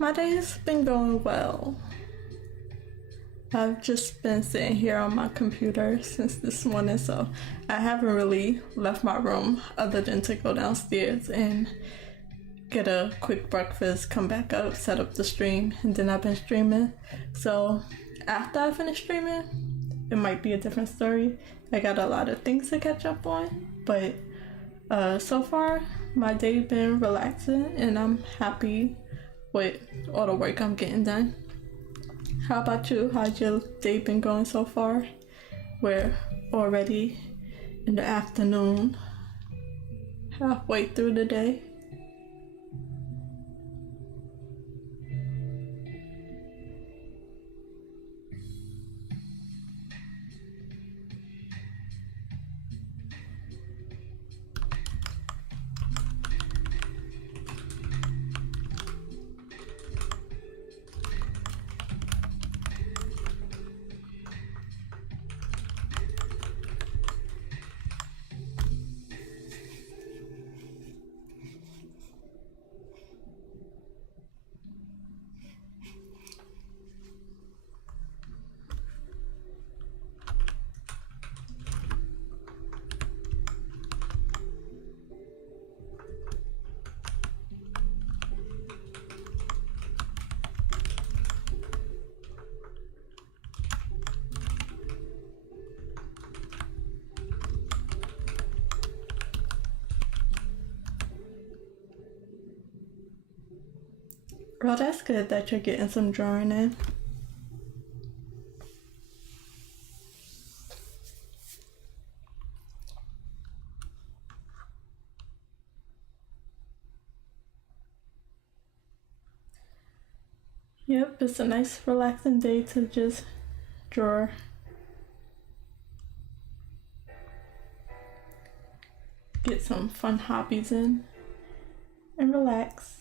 My day's been going well. I've just been sitting here on my computer since this morning, so I haven't really left my room other than to go downstairs and get a quick breakfast, come back up, set up the stream, and then I've been streaming. So after I finish streaming, it might be a different story. I got a lot of things to catch up on, but so far my day been relaxing and I'm happy with all the work I'm getting done. How about you? How's your day been going so far? We're already in the afternoon, halfway through the day. Well, that's good that you're getting some drawing in. Yep, it's a nice relaxing day to just draw. Get some fun hobbies in and relax.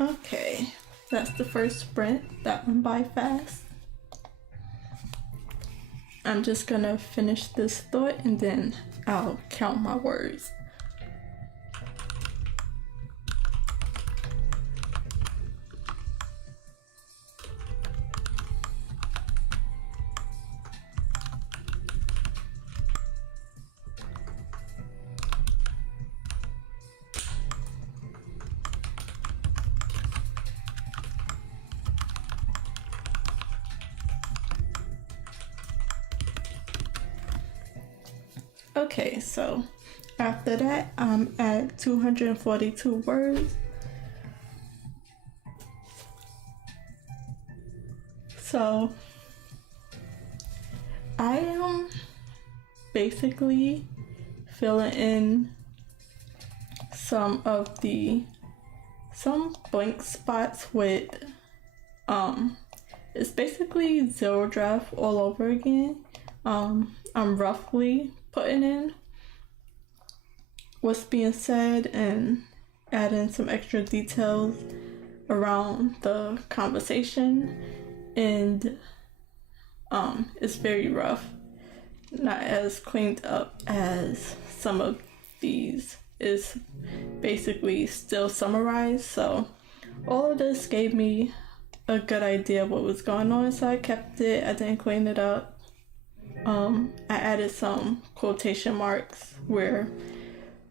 Okay, that's the first sprint. That went by fast. I'm just gonna finish this thought and then I'll count my words. Okay, so after that, I'm at 242 words. So I am basically filling in some blank spots with it's basically zero draft all over again. I'm roughly putting in what's being said and adding some extra details around the conversation, and it's very rough, not as cleaned up as some of these. Is basically still summarized, so all of this gave me a good idea of what was going on, so I kept it. I didn't clean it up. I added some quotation marks where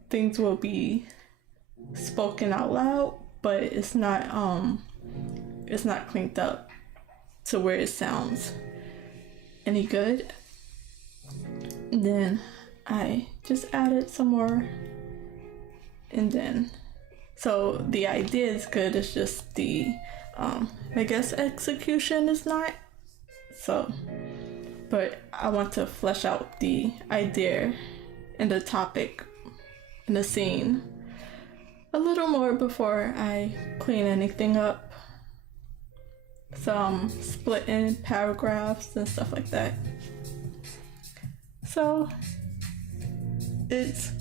things will be spoken out loud, but it's not cleaned up to where it sounds any good. And then I just added some more, and then so the idea is good, it's just the I guess execution is not. So but I want to flesh out the idea and the topic and the scene a little more before I clean anything up. So I'm splitting paragraphs and stuff like that. So it's,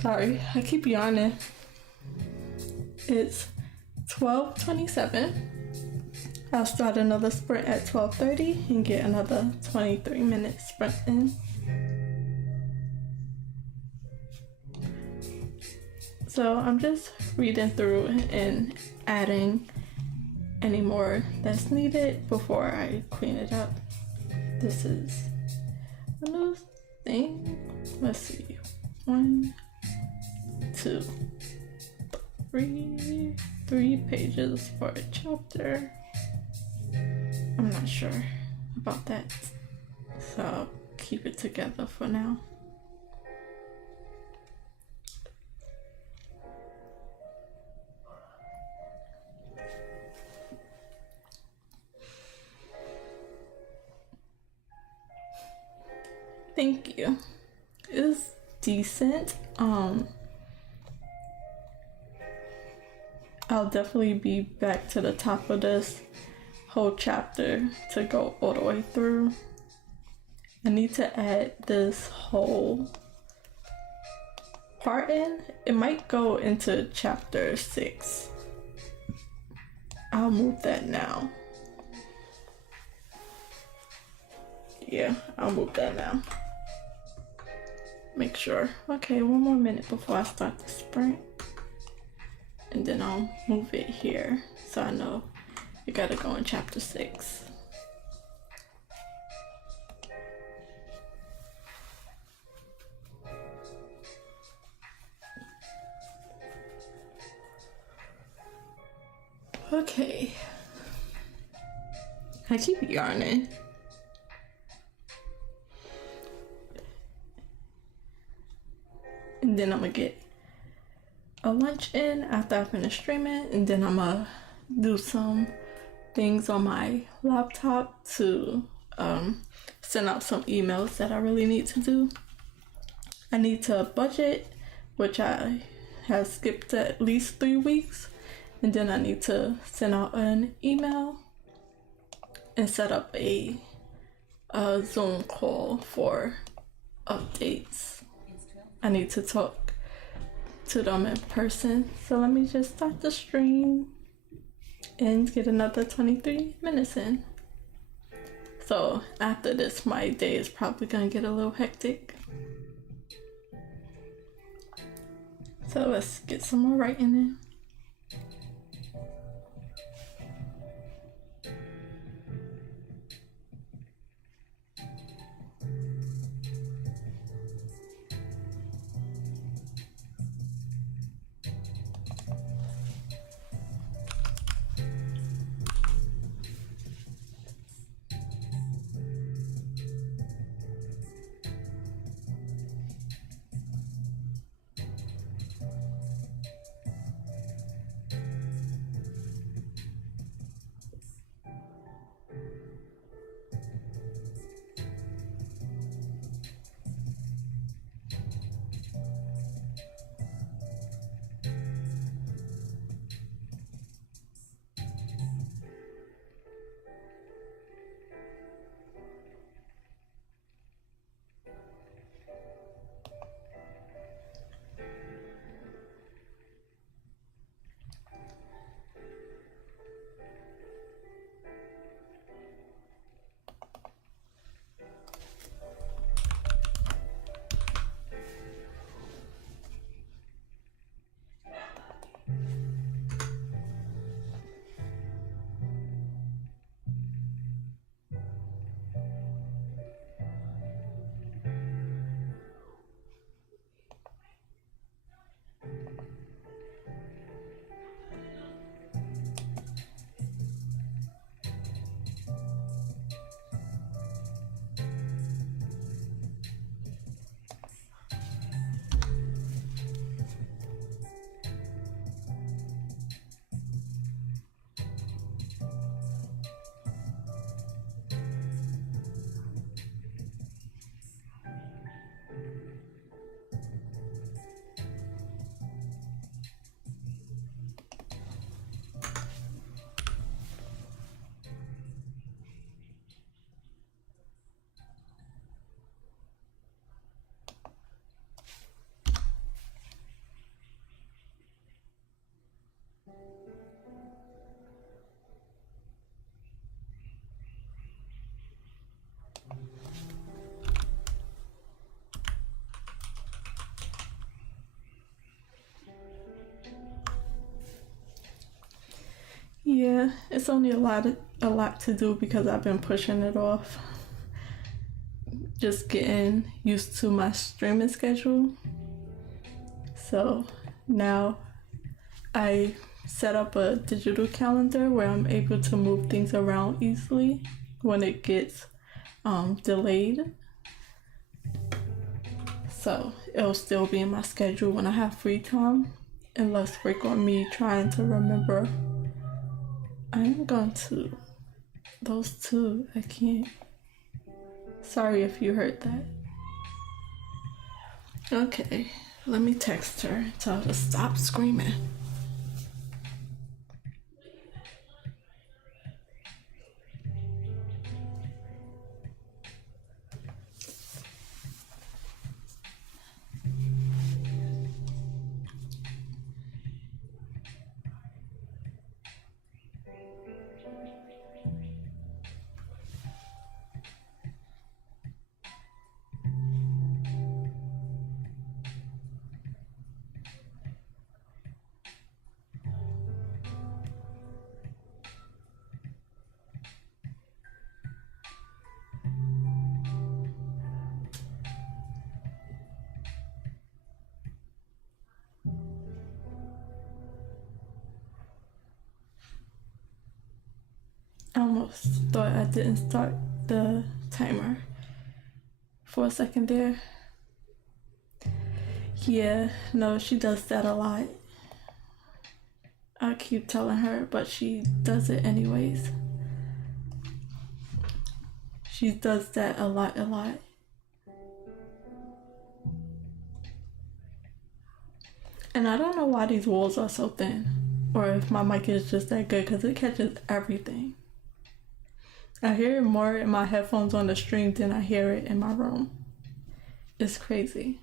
sorry, I keep yawning. It's 12:27. I'll start another sprint at 12:30 and get another 23-minute sprint in. So I'm just reading through and adding any more that's needed before I clean it up. This is one of those things. Let's see. 1, 2, 3 pages for a chapter. I'm not sure about that, so I'll keep it together for now. Thank you. It's decent. I'll definitely be back to the top of this whole chapter to go all the way through. I need to add this whole part in. It might go into chapter 6. I'll move that now. Yeah, I'll move that now. Make sure. Okay, one more minute before I start the sprint. And then I'll move it here so I know you gotta go in chapter 6. Okay. I keep yarning. And then I'm gonna get a lunch in after I finish streaming, and then I'm gonna do some things on my laptop to send out some emails that I really need to do. I need to budget, which I have skipped at least 3 weeks, and then I need to send out an email and set up a Zoom call for updates. I need to talk to them in person. So let me just start the stream and get another 23 minutes in. So after this, my day is probably gonna get a little hectic. So let's get some more writing in. Yeah, it's only a lot to do because I've been pushing it off. Just getting used to my streaming schedule. So now I set up a digital calendar where I'm able to move things around easily when it gets delayed. So it'll still be in my schedule when I have free time, and less work on me trying to remember. I'm going to those two. I can't. Sorry if you heard that. Okay, let me text her and tell her to stop screaming. I almost thought I didn't start the timer for a second there. Yeah, no, she does that a lot. I keep telling her, but she does it anyways. She does that a lot. And I don't know why these walls are so thin, or if my mic is just that good, because it catches everything. I hear it more in my headphones on the stream than I hear it in my room. It's crazy.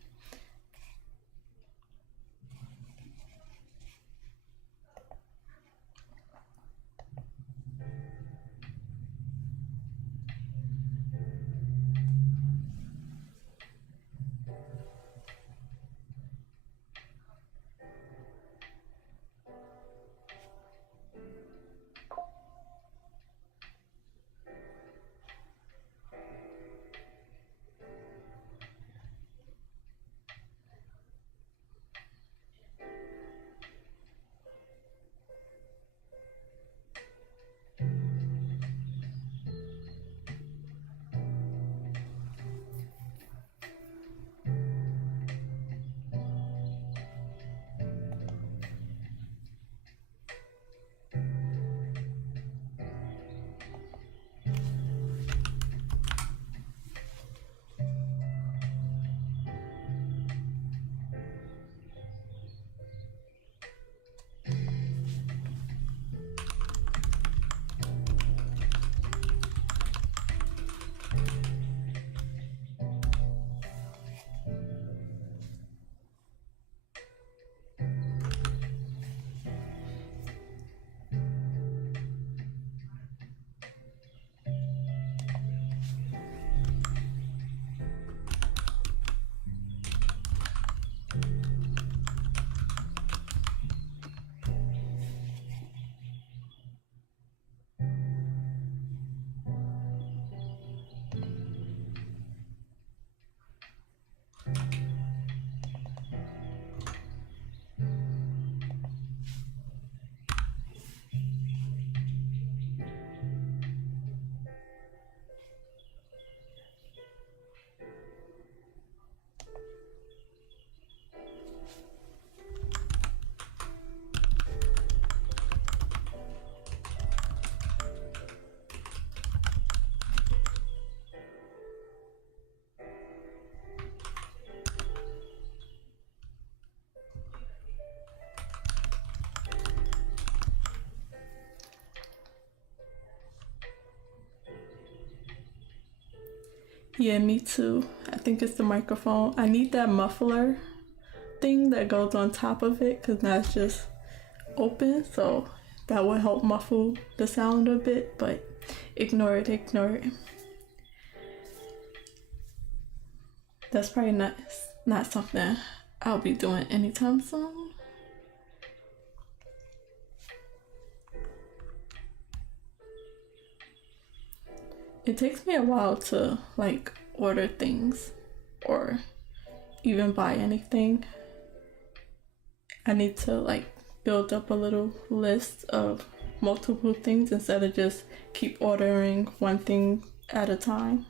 Yeah, me too. I think it's the microphone. I need that muffler thing that goes on top of it, because now it's just open, so that will help muffle the sound a bit, but ignore it. That's probably not something I'll be doing anytime soon. it takes me a while to like order things or even buy anything. I need to like build up a little list of multiple things instead of just keep ordering one thing at a time.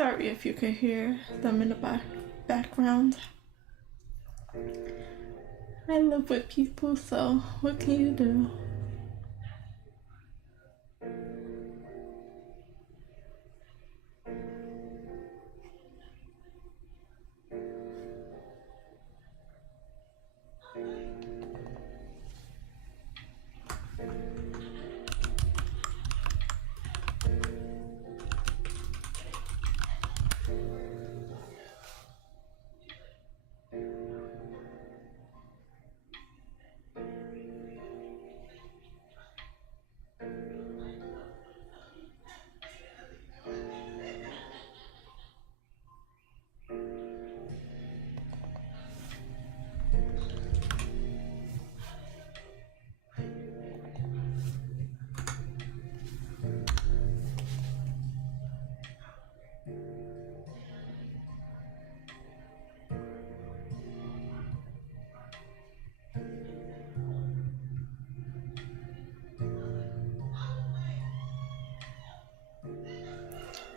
Sorry if you could hear them in the background. I live with people, so what can you do?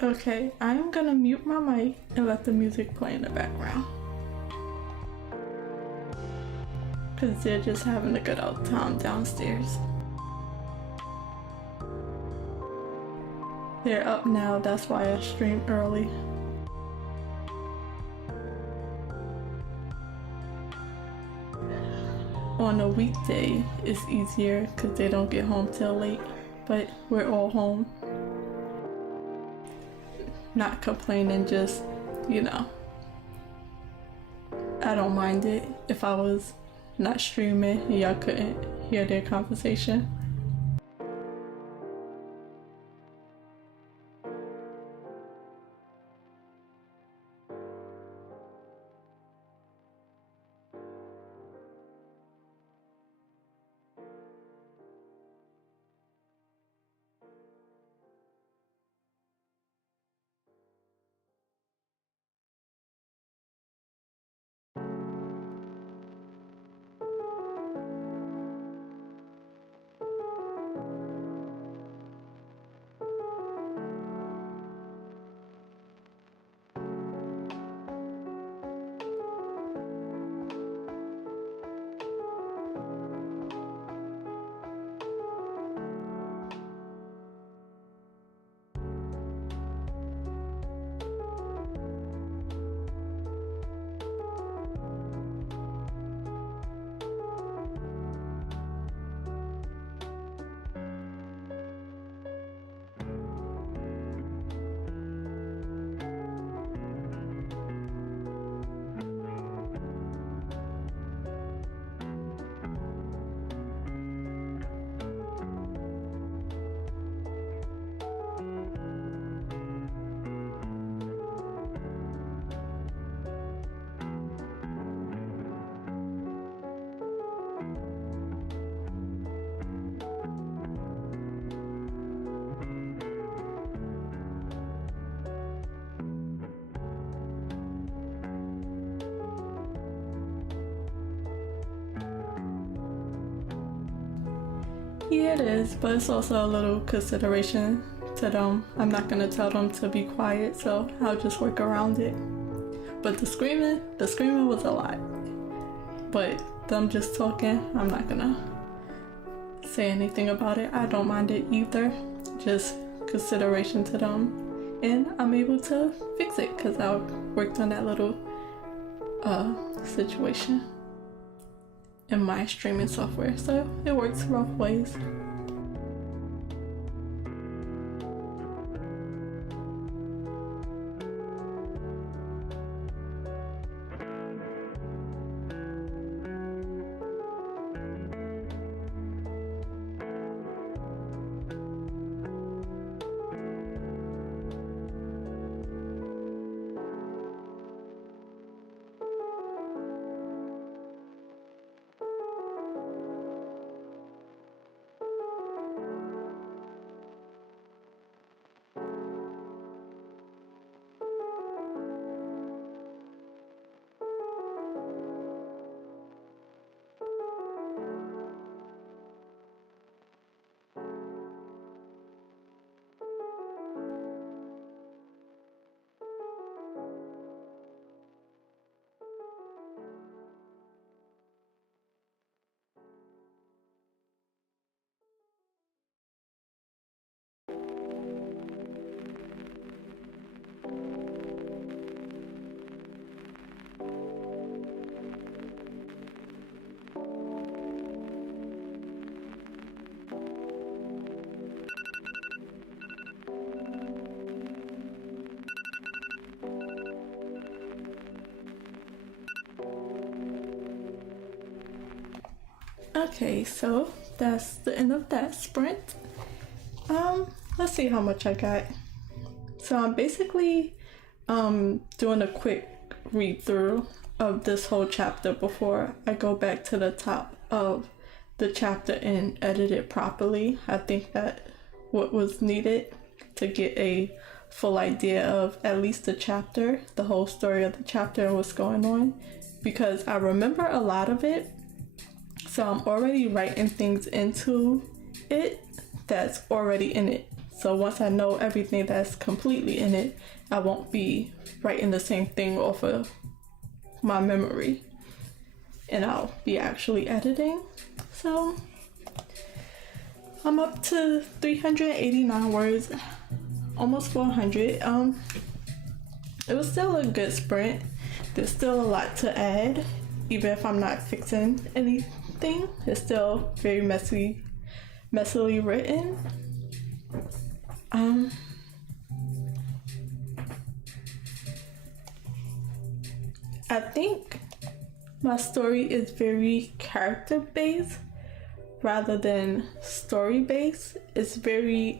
Okay, I am gonna mute my mic and let the music play in the background. Because they're just having a good old time downstairs. They're up now, that's why I stream early. On a weekday, it's easier because they don't get home till late, but we're all home. Not complaining, just, you know, I don't mind it if I was not streaming and y'all couldn't hear their conversation. Yeah, it is, but it's also a little consideration to them. I'm not gonna tell them to be quiet, so I'll just work around it. But the screaming was a lot. But them just talking, I'm not gonna say anything about it. I don't mind it either. Just consideration to them. And I'm able to fix it because I worked on that little situation in my streaming software, so it works both ways. Okay, so that's the end of that sprint. Let's see how much I got. So I'm basically doing a quick read through of this whole chapter before I go back to the top of the chapter and edit it properly. I think that what was needed to get a full idea of at least the chapter, the whole story of the chapter and what's going on, because I remember a lot of it, so I'm already writing things into it that's already in it. So once I know everything that's completely in it, I won't be writing the same thing off of my memory, and I'll be actually editing. So I'm up to 389 words, almost 400. It was still a good sprint. There's still a lot to add, even if I'm not fixing anything. It's still very messily written. I think my story is very character based rather than story based. It's very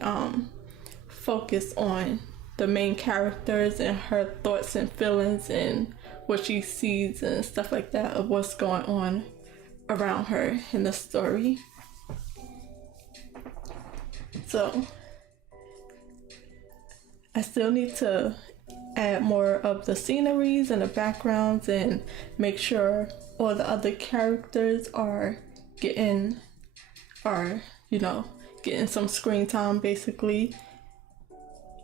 focused on the main characters and her thoughts and feelings and what she sees and stuff like that of what's going on around her in the story. So I still need to add more of the sceneries and the backgrounds and make sure all the other characters are getting some screen time basically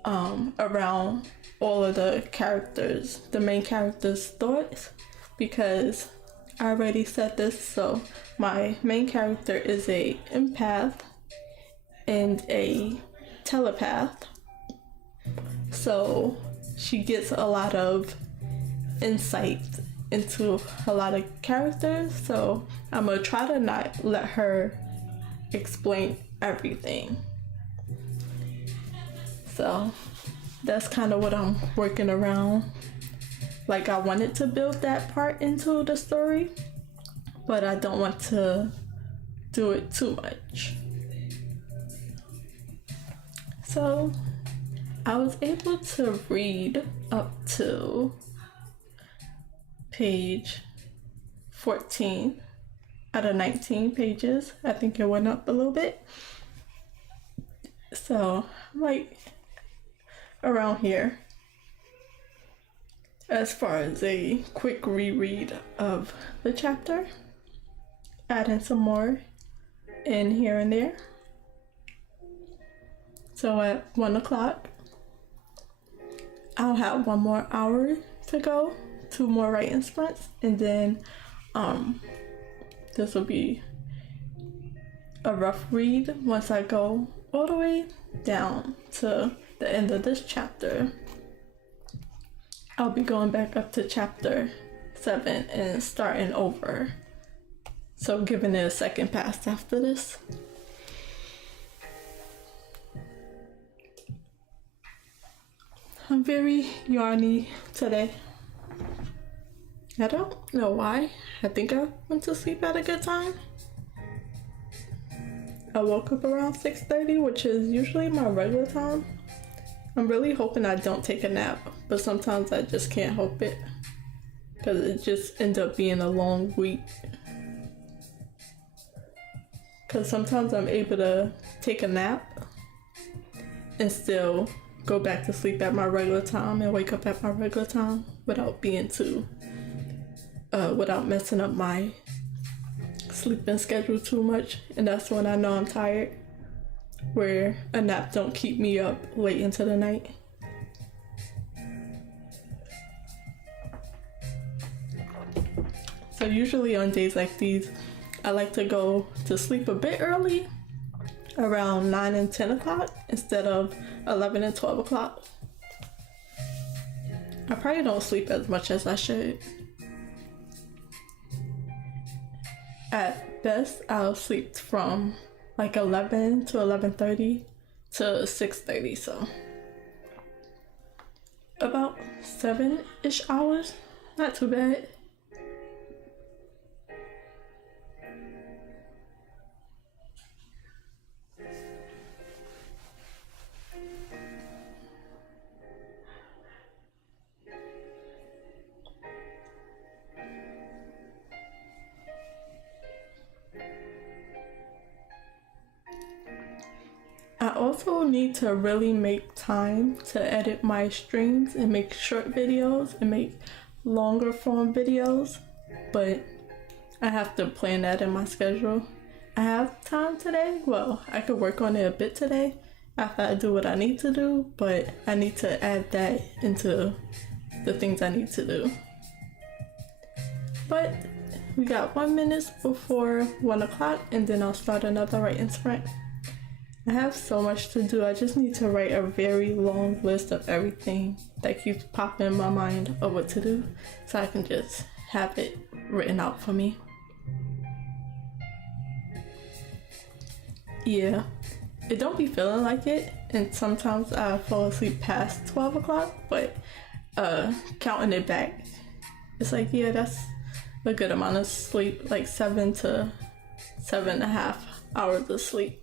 around all of the characters, the main characters' thoughts, because I already said this. So my main character is a empath and a telepath, so she gets a lot of insight into a lot of characters. So I'm gonna try to not let her explain everything. So that's kind of what I'm working around. Like, I wanted to build that part into the story, but I don't want to do it too much. So I was able to read up to page 14 out of 19 pages. I think it went up a little bit. So I'm like around here as far as a quick reread of the chapter, adding some more in here and there. So at 1 o'clock, I'll have 1 more hour to go, 2 more writing sprints, and then this will be a rough read once I go all the way down to the end of this chapter. I'll be going back up to chapter 7 and starting over. So giving it a second pass after this. I'm very yarny today. I don't know why. I think I went to sleep at a good time. I woke up around 6:30, which is usually my regular time. I'm really hoping I don't take a nap, but sometimes I just can't help it because it just ends up being a long week. Because sometimes I'm able to take a nap and still go back to sleep at my regular time and wake up at my regular time without without messing up my sleeping schedule too much. And that's when I know I'm tired, where a nap don't keep me up late into the night. So usually on days like these, I like to go to sleep a bit early, around 9 and 10 o'clock instead of 11 and 12 o'clock. I probably don't sleep as much as I should. At best, I'll sleep from like 11 to 11:30 to 6:30, so about 7-ish hours. Not too bad. I also need to really make time to edit my streams and make short videos and make longer form videos, but I have to plan that in my schedule. I have time today. Well, I could work on it a bit today after I do what I need to do, but I need to add that into the things I need to do. But we got 1 minute before 1 o'clock, and then I'll start another writing sprint. I have so much to do. I just need to write a very long list of everything that keeps popping in my mind of what to do, so I can just have it written out for me. Yeah, it don't be feeling like it, and sometimes I fall asleep past 12 o'clock, but counting it back, it's like, yeah, that's a good amount of sleep, like 7 to 7.5 hours of sleep.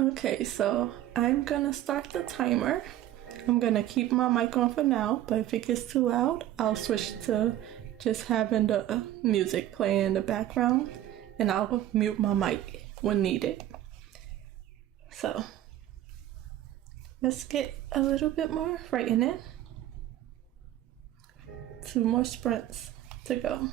Okay, so I'm gonna start the timer. I'm gonna keep my mic on for now, but if it gets too loud, I'll switch to just having the music play in the background, and I'll mute my mic when needed. So let's get a little bit more writing in. 2 more sprints to go.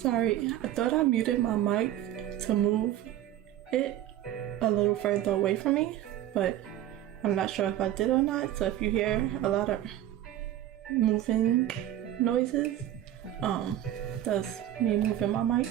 Sorry, I thought I muted my mic to move it a little further away from me, but I'm not sure if I did or not. So if you hear a lot of moving noises, that's me moving my mic.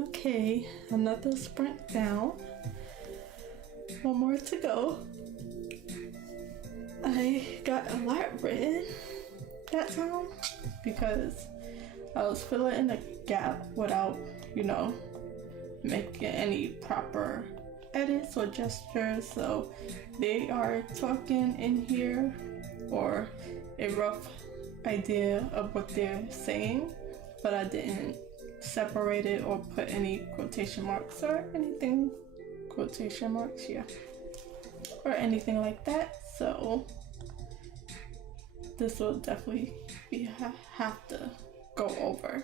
Okay, another sprint down. One more to go. I got a lot written that time because I was filling in a gap without, making any proper edits or gestures. So they are talking in here, or a rough idea of what they're saying, but I didn't separate it or put any quotation marks or anything. Quotation marks, yeah. Or anything like that. So this will definitely have to go over.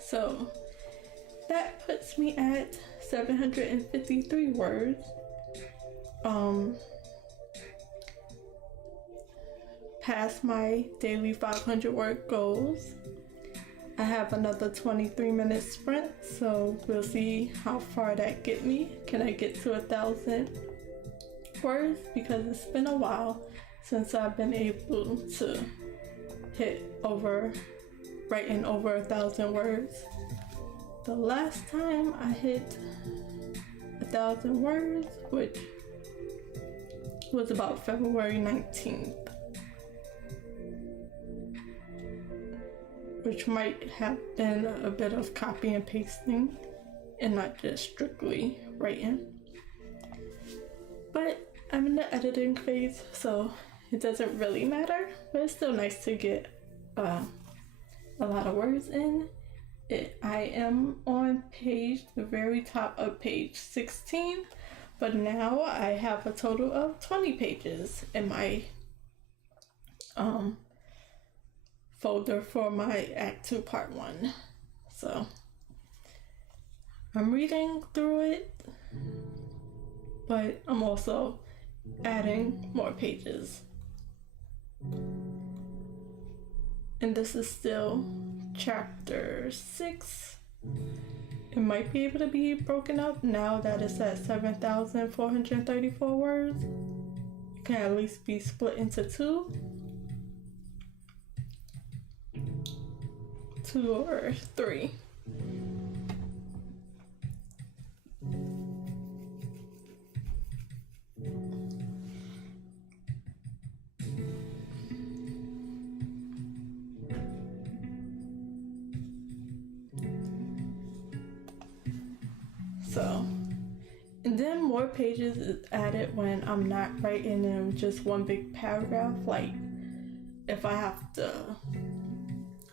So that puts me at 753 words. Past my daily 500 word goals. I have another 23-minute sprint, so we'll see how far that get me. Can I get to 1,000 words? Because it's been a while since I've been able to writing over 1,000 words. The last time I hit 1,000 words, which was about February 19th. which might have been a bit of copy and pasting and not just strictly writing. But I'm in the editing phase, so it doesn't really matter, but it's still nice to get a lot of words in. I am on the very top of page 16, but now I have a total of 20 pages in my folder for my Act 2 Part 1. So I'm reading through it, but I'm also adding more pages. And this is still chapter 6. It might be able to be broken up now that it's at 7,434 words. It can at least be split into two or three. So, and then more pages is added when I'm not writing in just one big paragraph. Like if I have to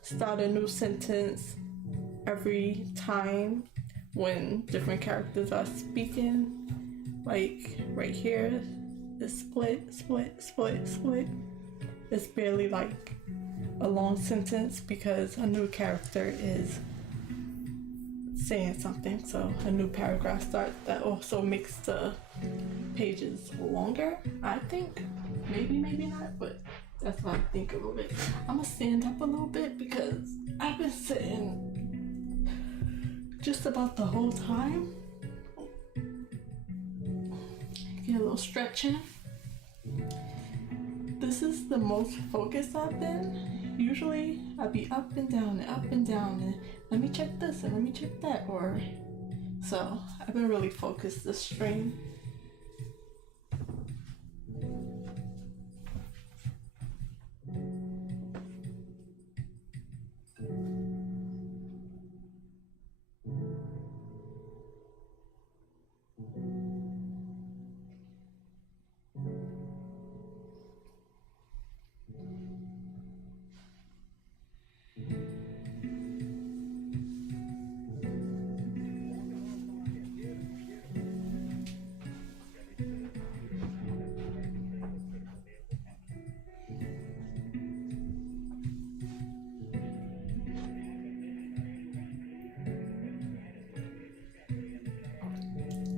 start a new sentence every time when different characters are speaking, like right here, it's split. It's barely like a long sentence because a new character is saying something, so a new paragraph starts. That also makes the pages longer, I think. Maybe not, but that's what I'm thinking a little bit. I'm gonna stand up a little bit because I've been sitting just about the whole time. Get a little stretching. This is the most focused I've been. Usually I'd be up and down and let me check this and let me check that, so I've been really focused this stream.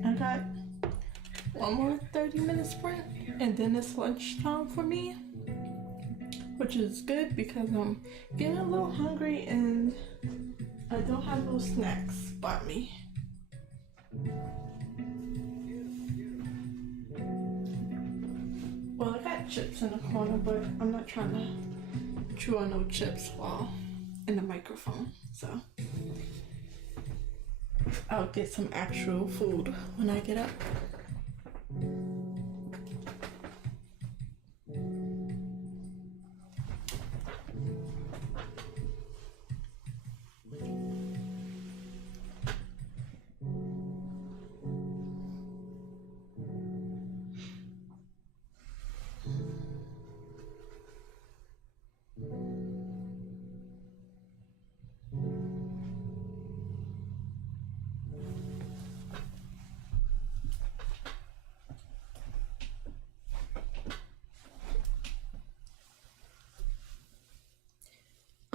I got one more 30-minute sprint and then it's lunchtime for me, which is good because I'm getting a little hungry and I don't have no snacks by me. Well, I got chips in the corner, but I'm not trying to chew on no chips while in the microphone, so I'll get some actual food when I get up.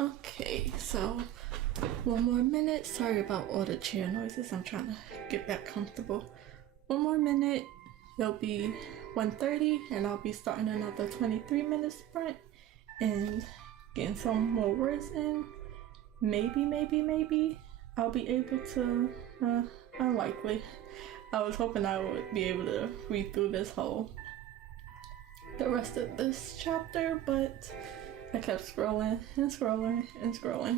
Okay, so one more minute. Sorry about all the chair noises. I'm trying to get back comfortable. One more minute. It'll be 1:30 and I'll be starting another 23-minute sprint and getting some more words in. Maybe I'll be able to, unlikely. I was hoping I would be able to read through the rest of this chapter, but I kept scrolling,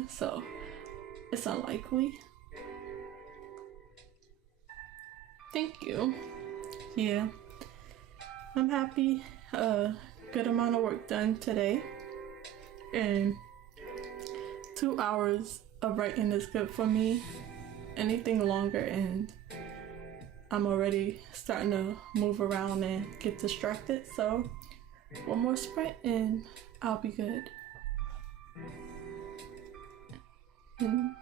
so it's unlikely. Thank you. Yeah, I'm happy. Good amount of work done today. And 2 hours of writing is good for me. Anything longer and I'm already starting to move around and get distracted. So one more sprint and I'll be good. And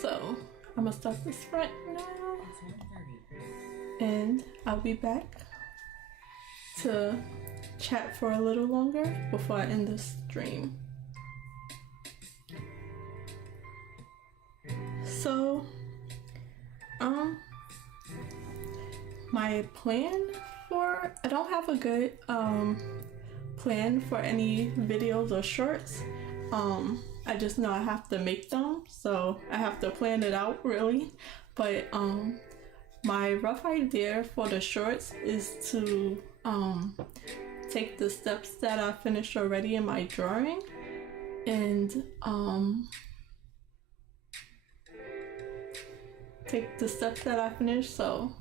so I'm gonna start the sprint now. And I'll be back to chat for a little longer before I end the stream. So, my plan for, I don't have a good plan for any videos or shorts. I just know I have to make them, so I have to plan it out really. But my rough idea for the shorts is to take the steps that I finished already in my drawing and take the steps that I finished. So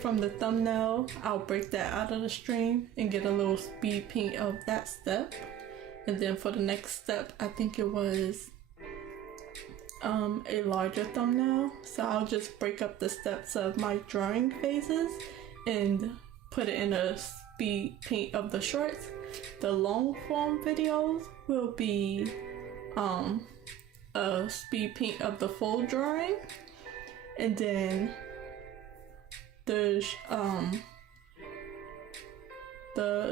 from the thumbnail, I'll break that out of the stream and get a little speed paint of that step. And then for the next step, I think it was a larger thumbnail. So I'll just break up the steps of my drawing phases and put it in a speed paint of the shorts. The long form videos will be a speed paint of the full drawing. And then the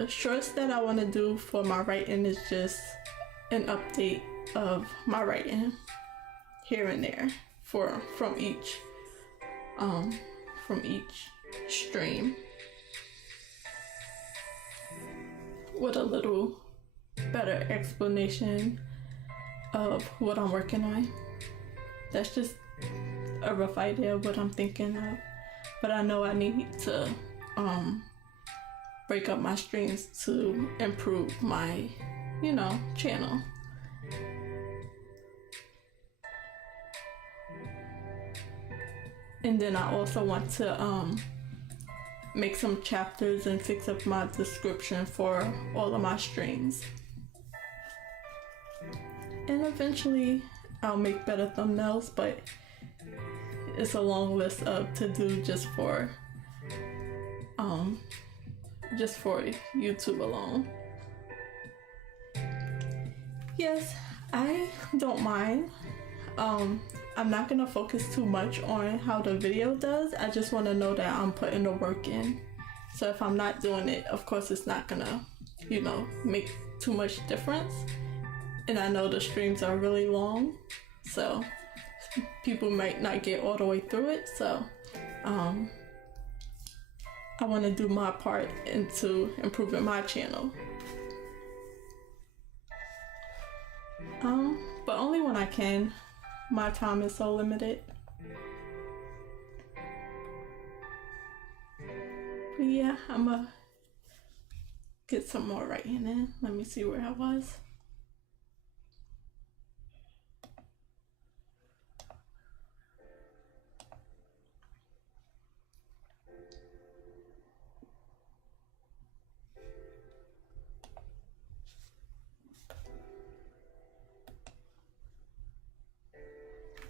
shorts that I want to do for my writing is just an update of my writing here and there from each stream with a little better explanation of what I'm working on. That's just a rough idea of what I'm thinking of, but I know I need to break up my streams to improve my channel. And then I also want to make some chapters and fix up my description for all of my streams. And eventually I'll make better thumbnails, but it's a long list of to do just for YouTube alone. Yes, I don't mind. I'm not gonna focus too much on how the video does. I just want to know that I'm putting the work in. So if I'm not doing it, of course it's not gonna, make too much difference. And I know the streams are really long, so people might not get all the way through it. So I want to do my part into improving my channel. But only when I can. My time is so limited. But yeah, I'm gonna get some more writing in. Let me see where I was.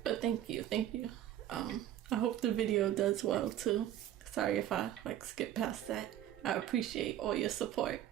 But thank you. I hope the video does well too. Sorry if I skip past that. I appreciate all your support.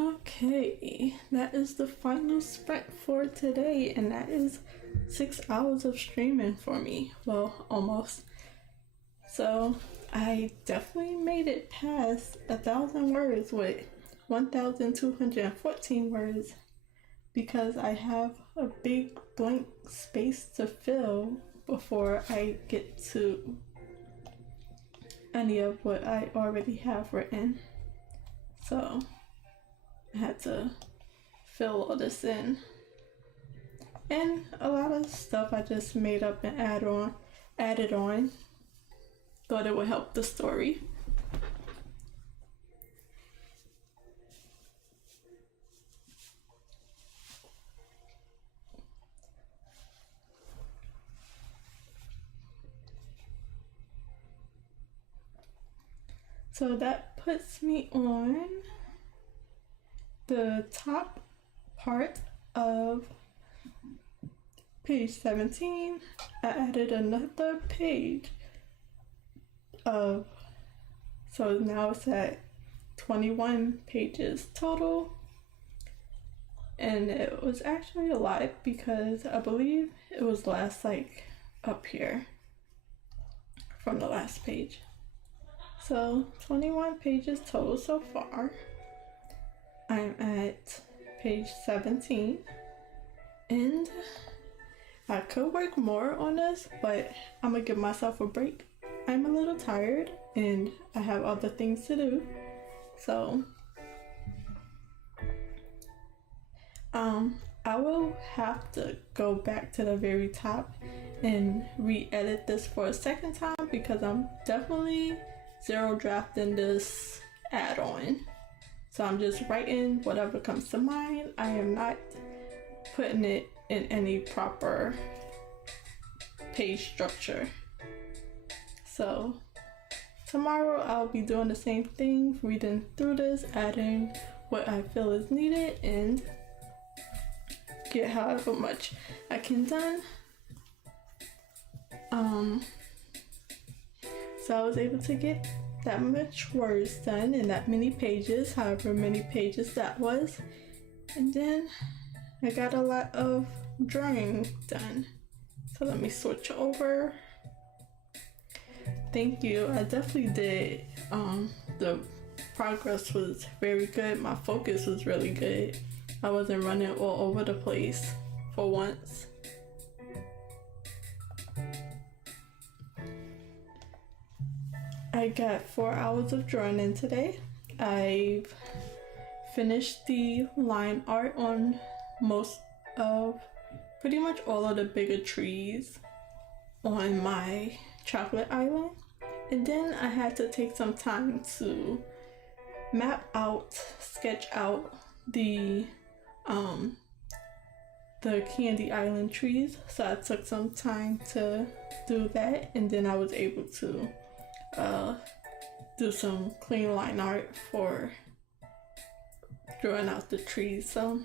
Okay, that is the final sprint for today, and that is 6 hours of streaming for me. Well, almost. So I definitely made it past 1,000 words with 1,214 words because I have a big blank space to fill before I get to any of what I already have written. So I had to fill all this in. And a lot of stuff I just made up and added on. Thought it would help the story. So that puts me on the top part of page 17. I added another page of, so now it's at 21 pages total. And it was actually a lot because I believe it was last like up here from the last page. So 21 pages total so far. I'm at page 17 and I could work more on this, but I'm gonna give myself a break. I'm a little tired and I have other things to do. So I will have to go back to the very top and re-edit this for a second time because I'm definitely zero drafting this add-on. So I'm just writing whatever comes to mind. I am not putting it in any proper page structure. So tomorrow I'll be doing the same thing, reading through this, adding what I feel is needed, and get however much I can done. So I was able to get that much words done in that many pages, however many pages that was. And then I got a lot of drawing done. So let me switch over. Thank you. I definitely did. The progress was very good. My focus was really good. I wasn't running all over the place for once. I got 4 hours of drawing in today. I've finished the line art on pretty much all of the bigger trees on my chocolate island. And then I had to take some time to sketch out the Candy Island trees. So I took some time to do that, and then I was able to do some clean line art for drawing out the trees. So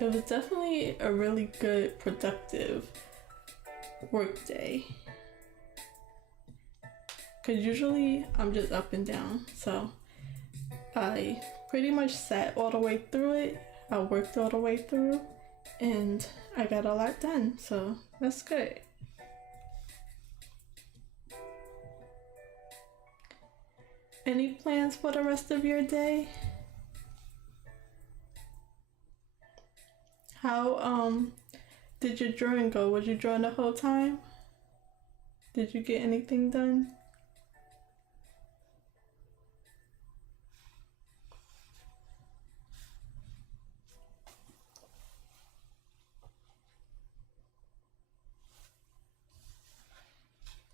it was definitely a really good, productive work day. Because usually I'm just up and down. So I pretty much sat all the way through it. I worked all the way through and I got a lot done. So that's good. Any plans for the rest of your day? How did your drawing go? Was you drawing the whole time? Did you get anything done?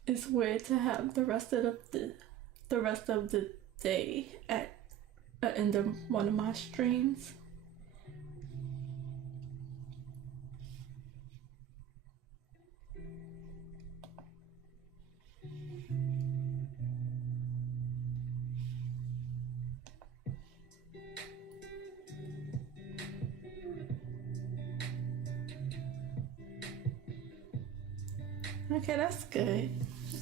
It's weird to have the rest of the day at the end of one of my streams. Okay, that's good.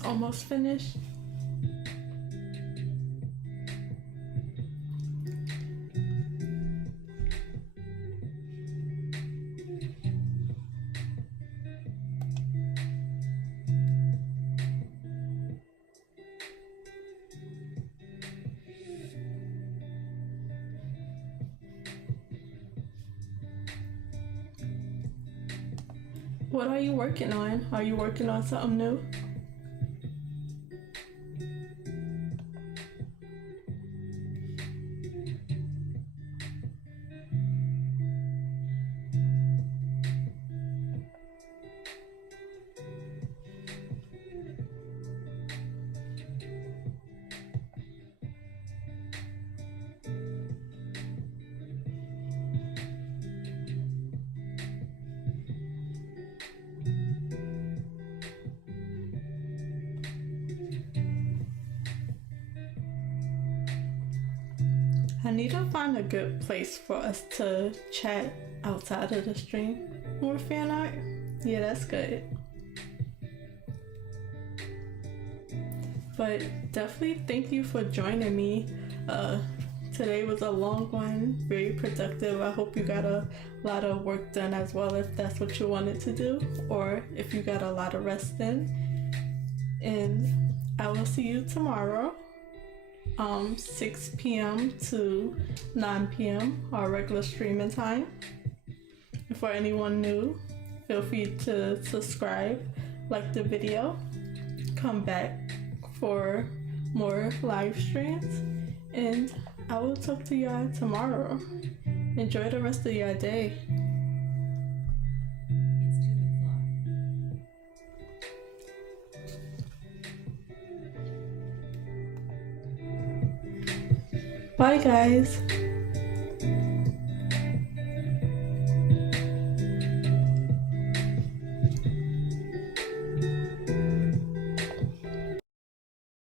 Almost finished. What are you working on? Are you working on something new? I need to find a good place for us to chat outside of the stream. More fan art? Yeah, that's good. But definitely thank you for joining me. Today was a long one, very productive. I hope you got a lot of work done as well, if that's what you wanted to do, or if you got a lot of rest in. And I will see you tomorrow, 6 p.m. to 9 p.m. our regular streaming time. And for anyone new, feel free to subscribe, like the video, come back for more live streams, and I will talk to y'all tomorrow. Enjoy the rest of your day. It's 2 o'clock. Bye guys.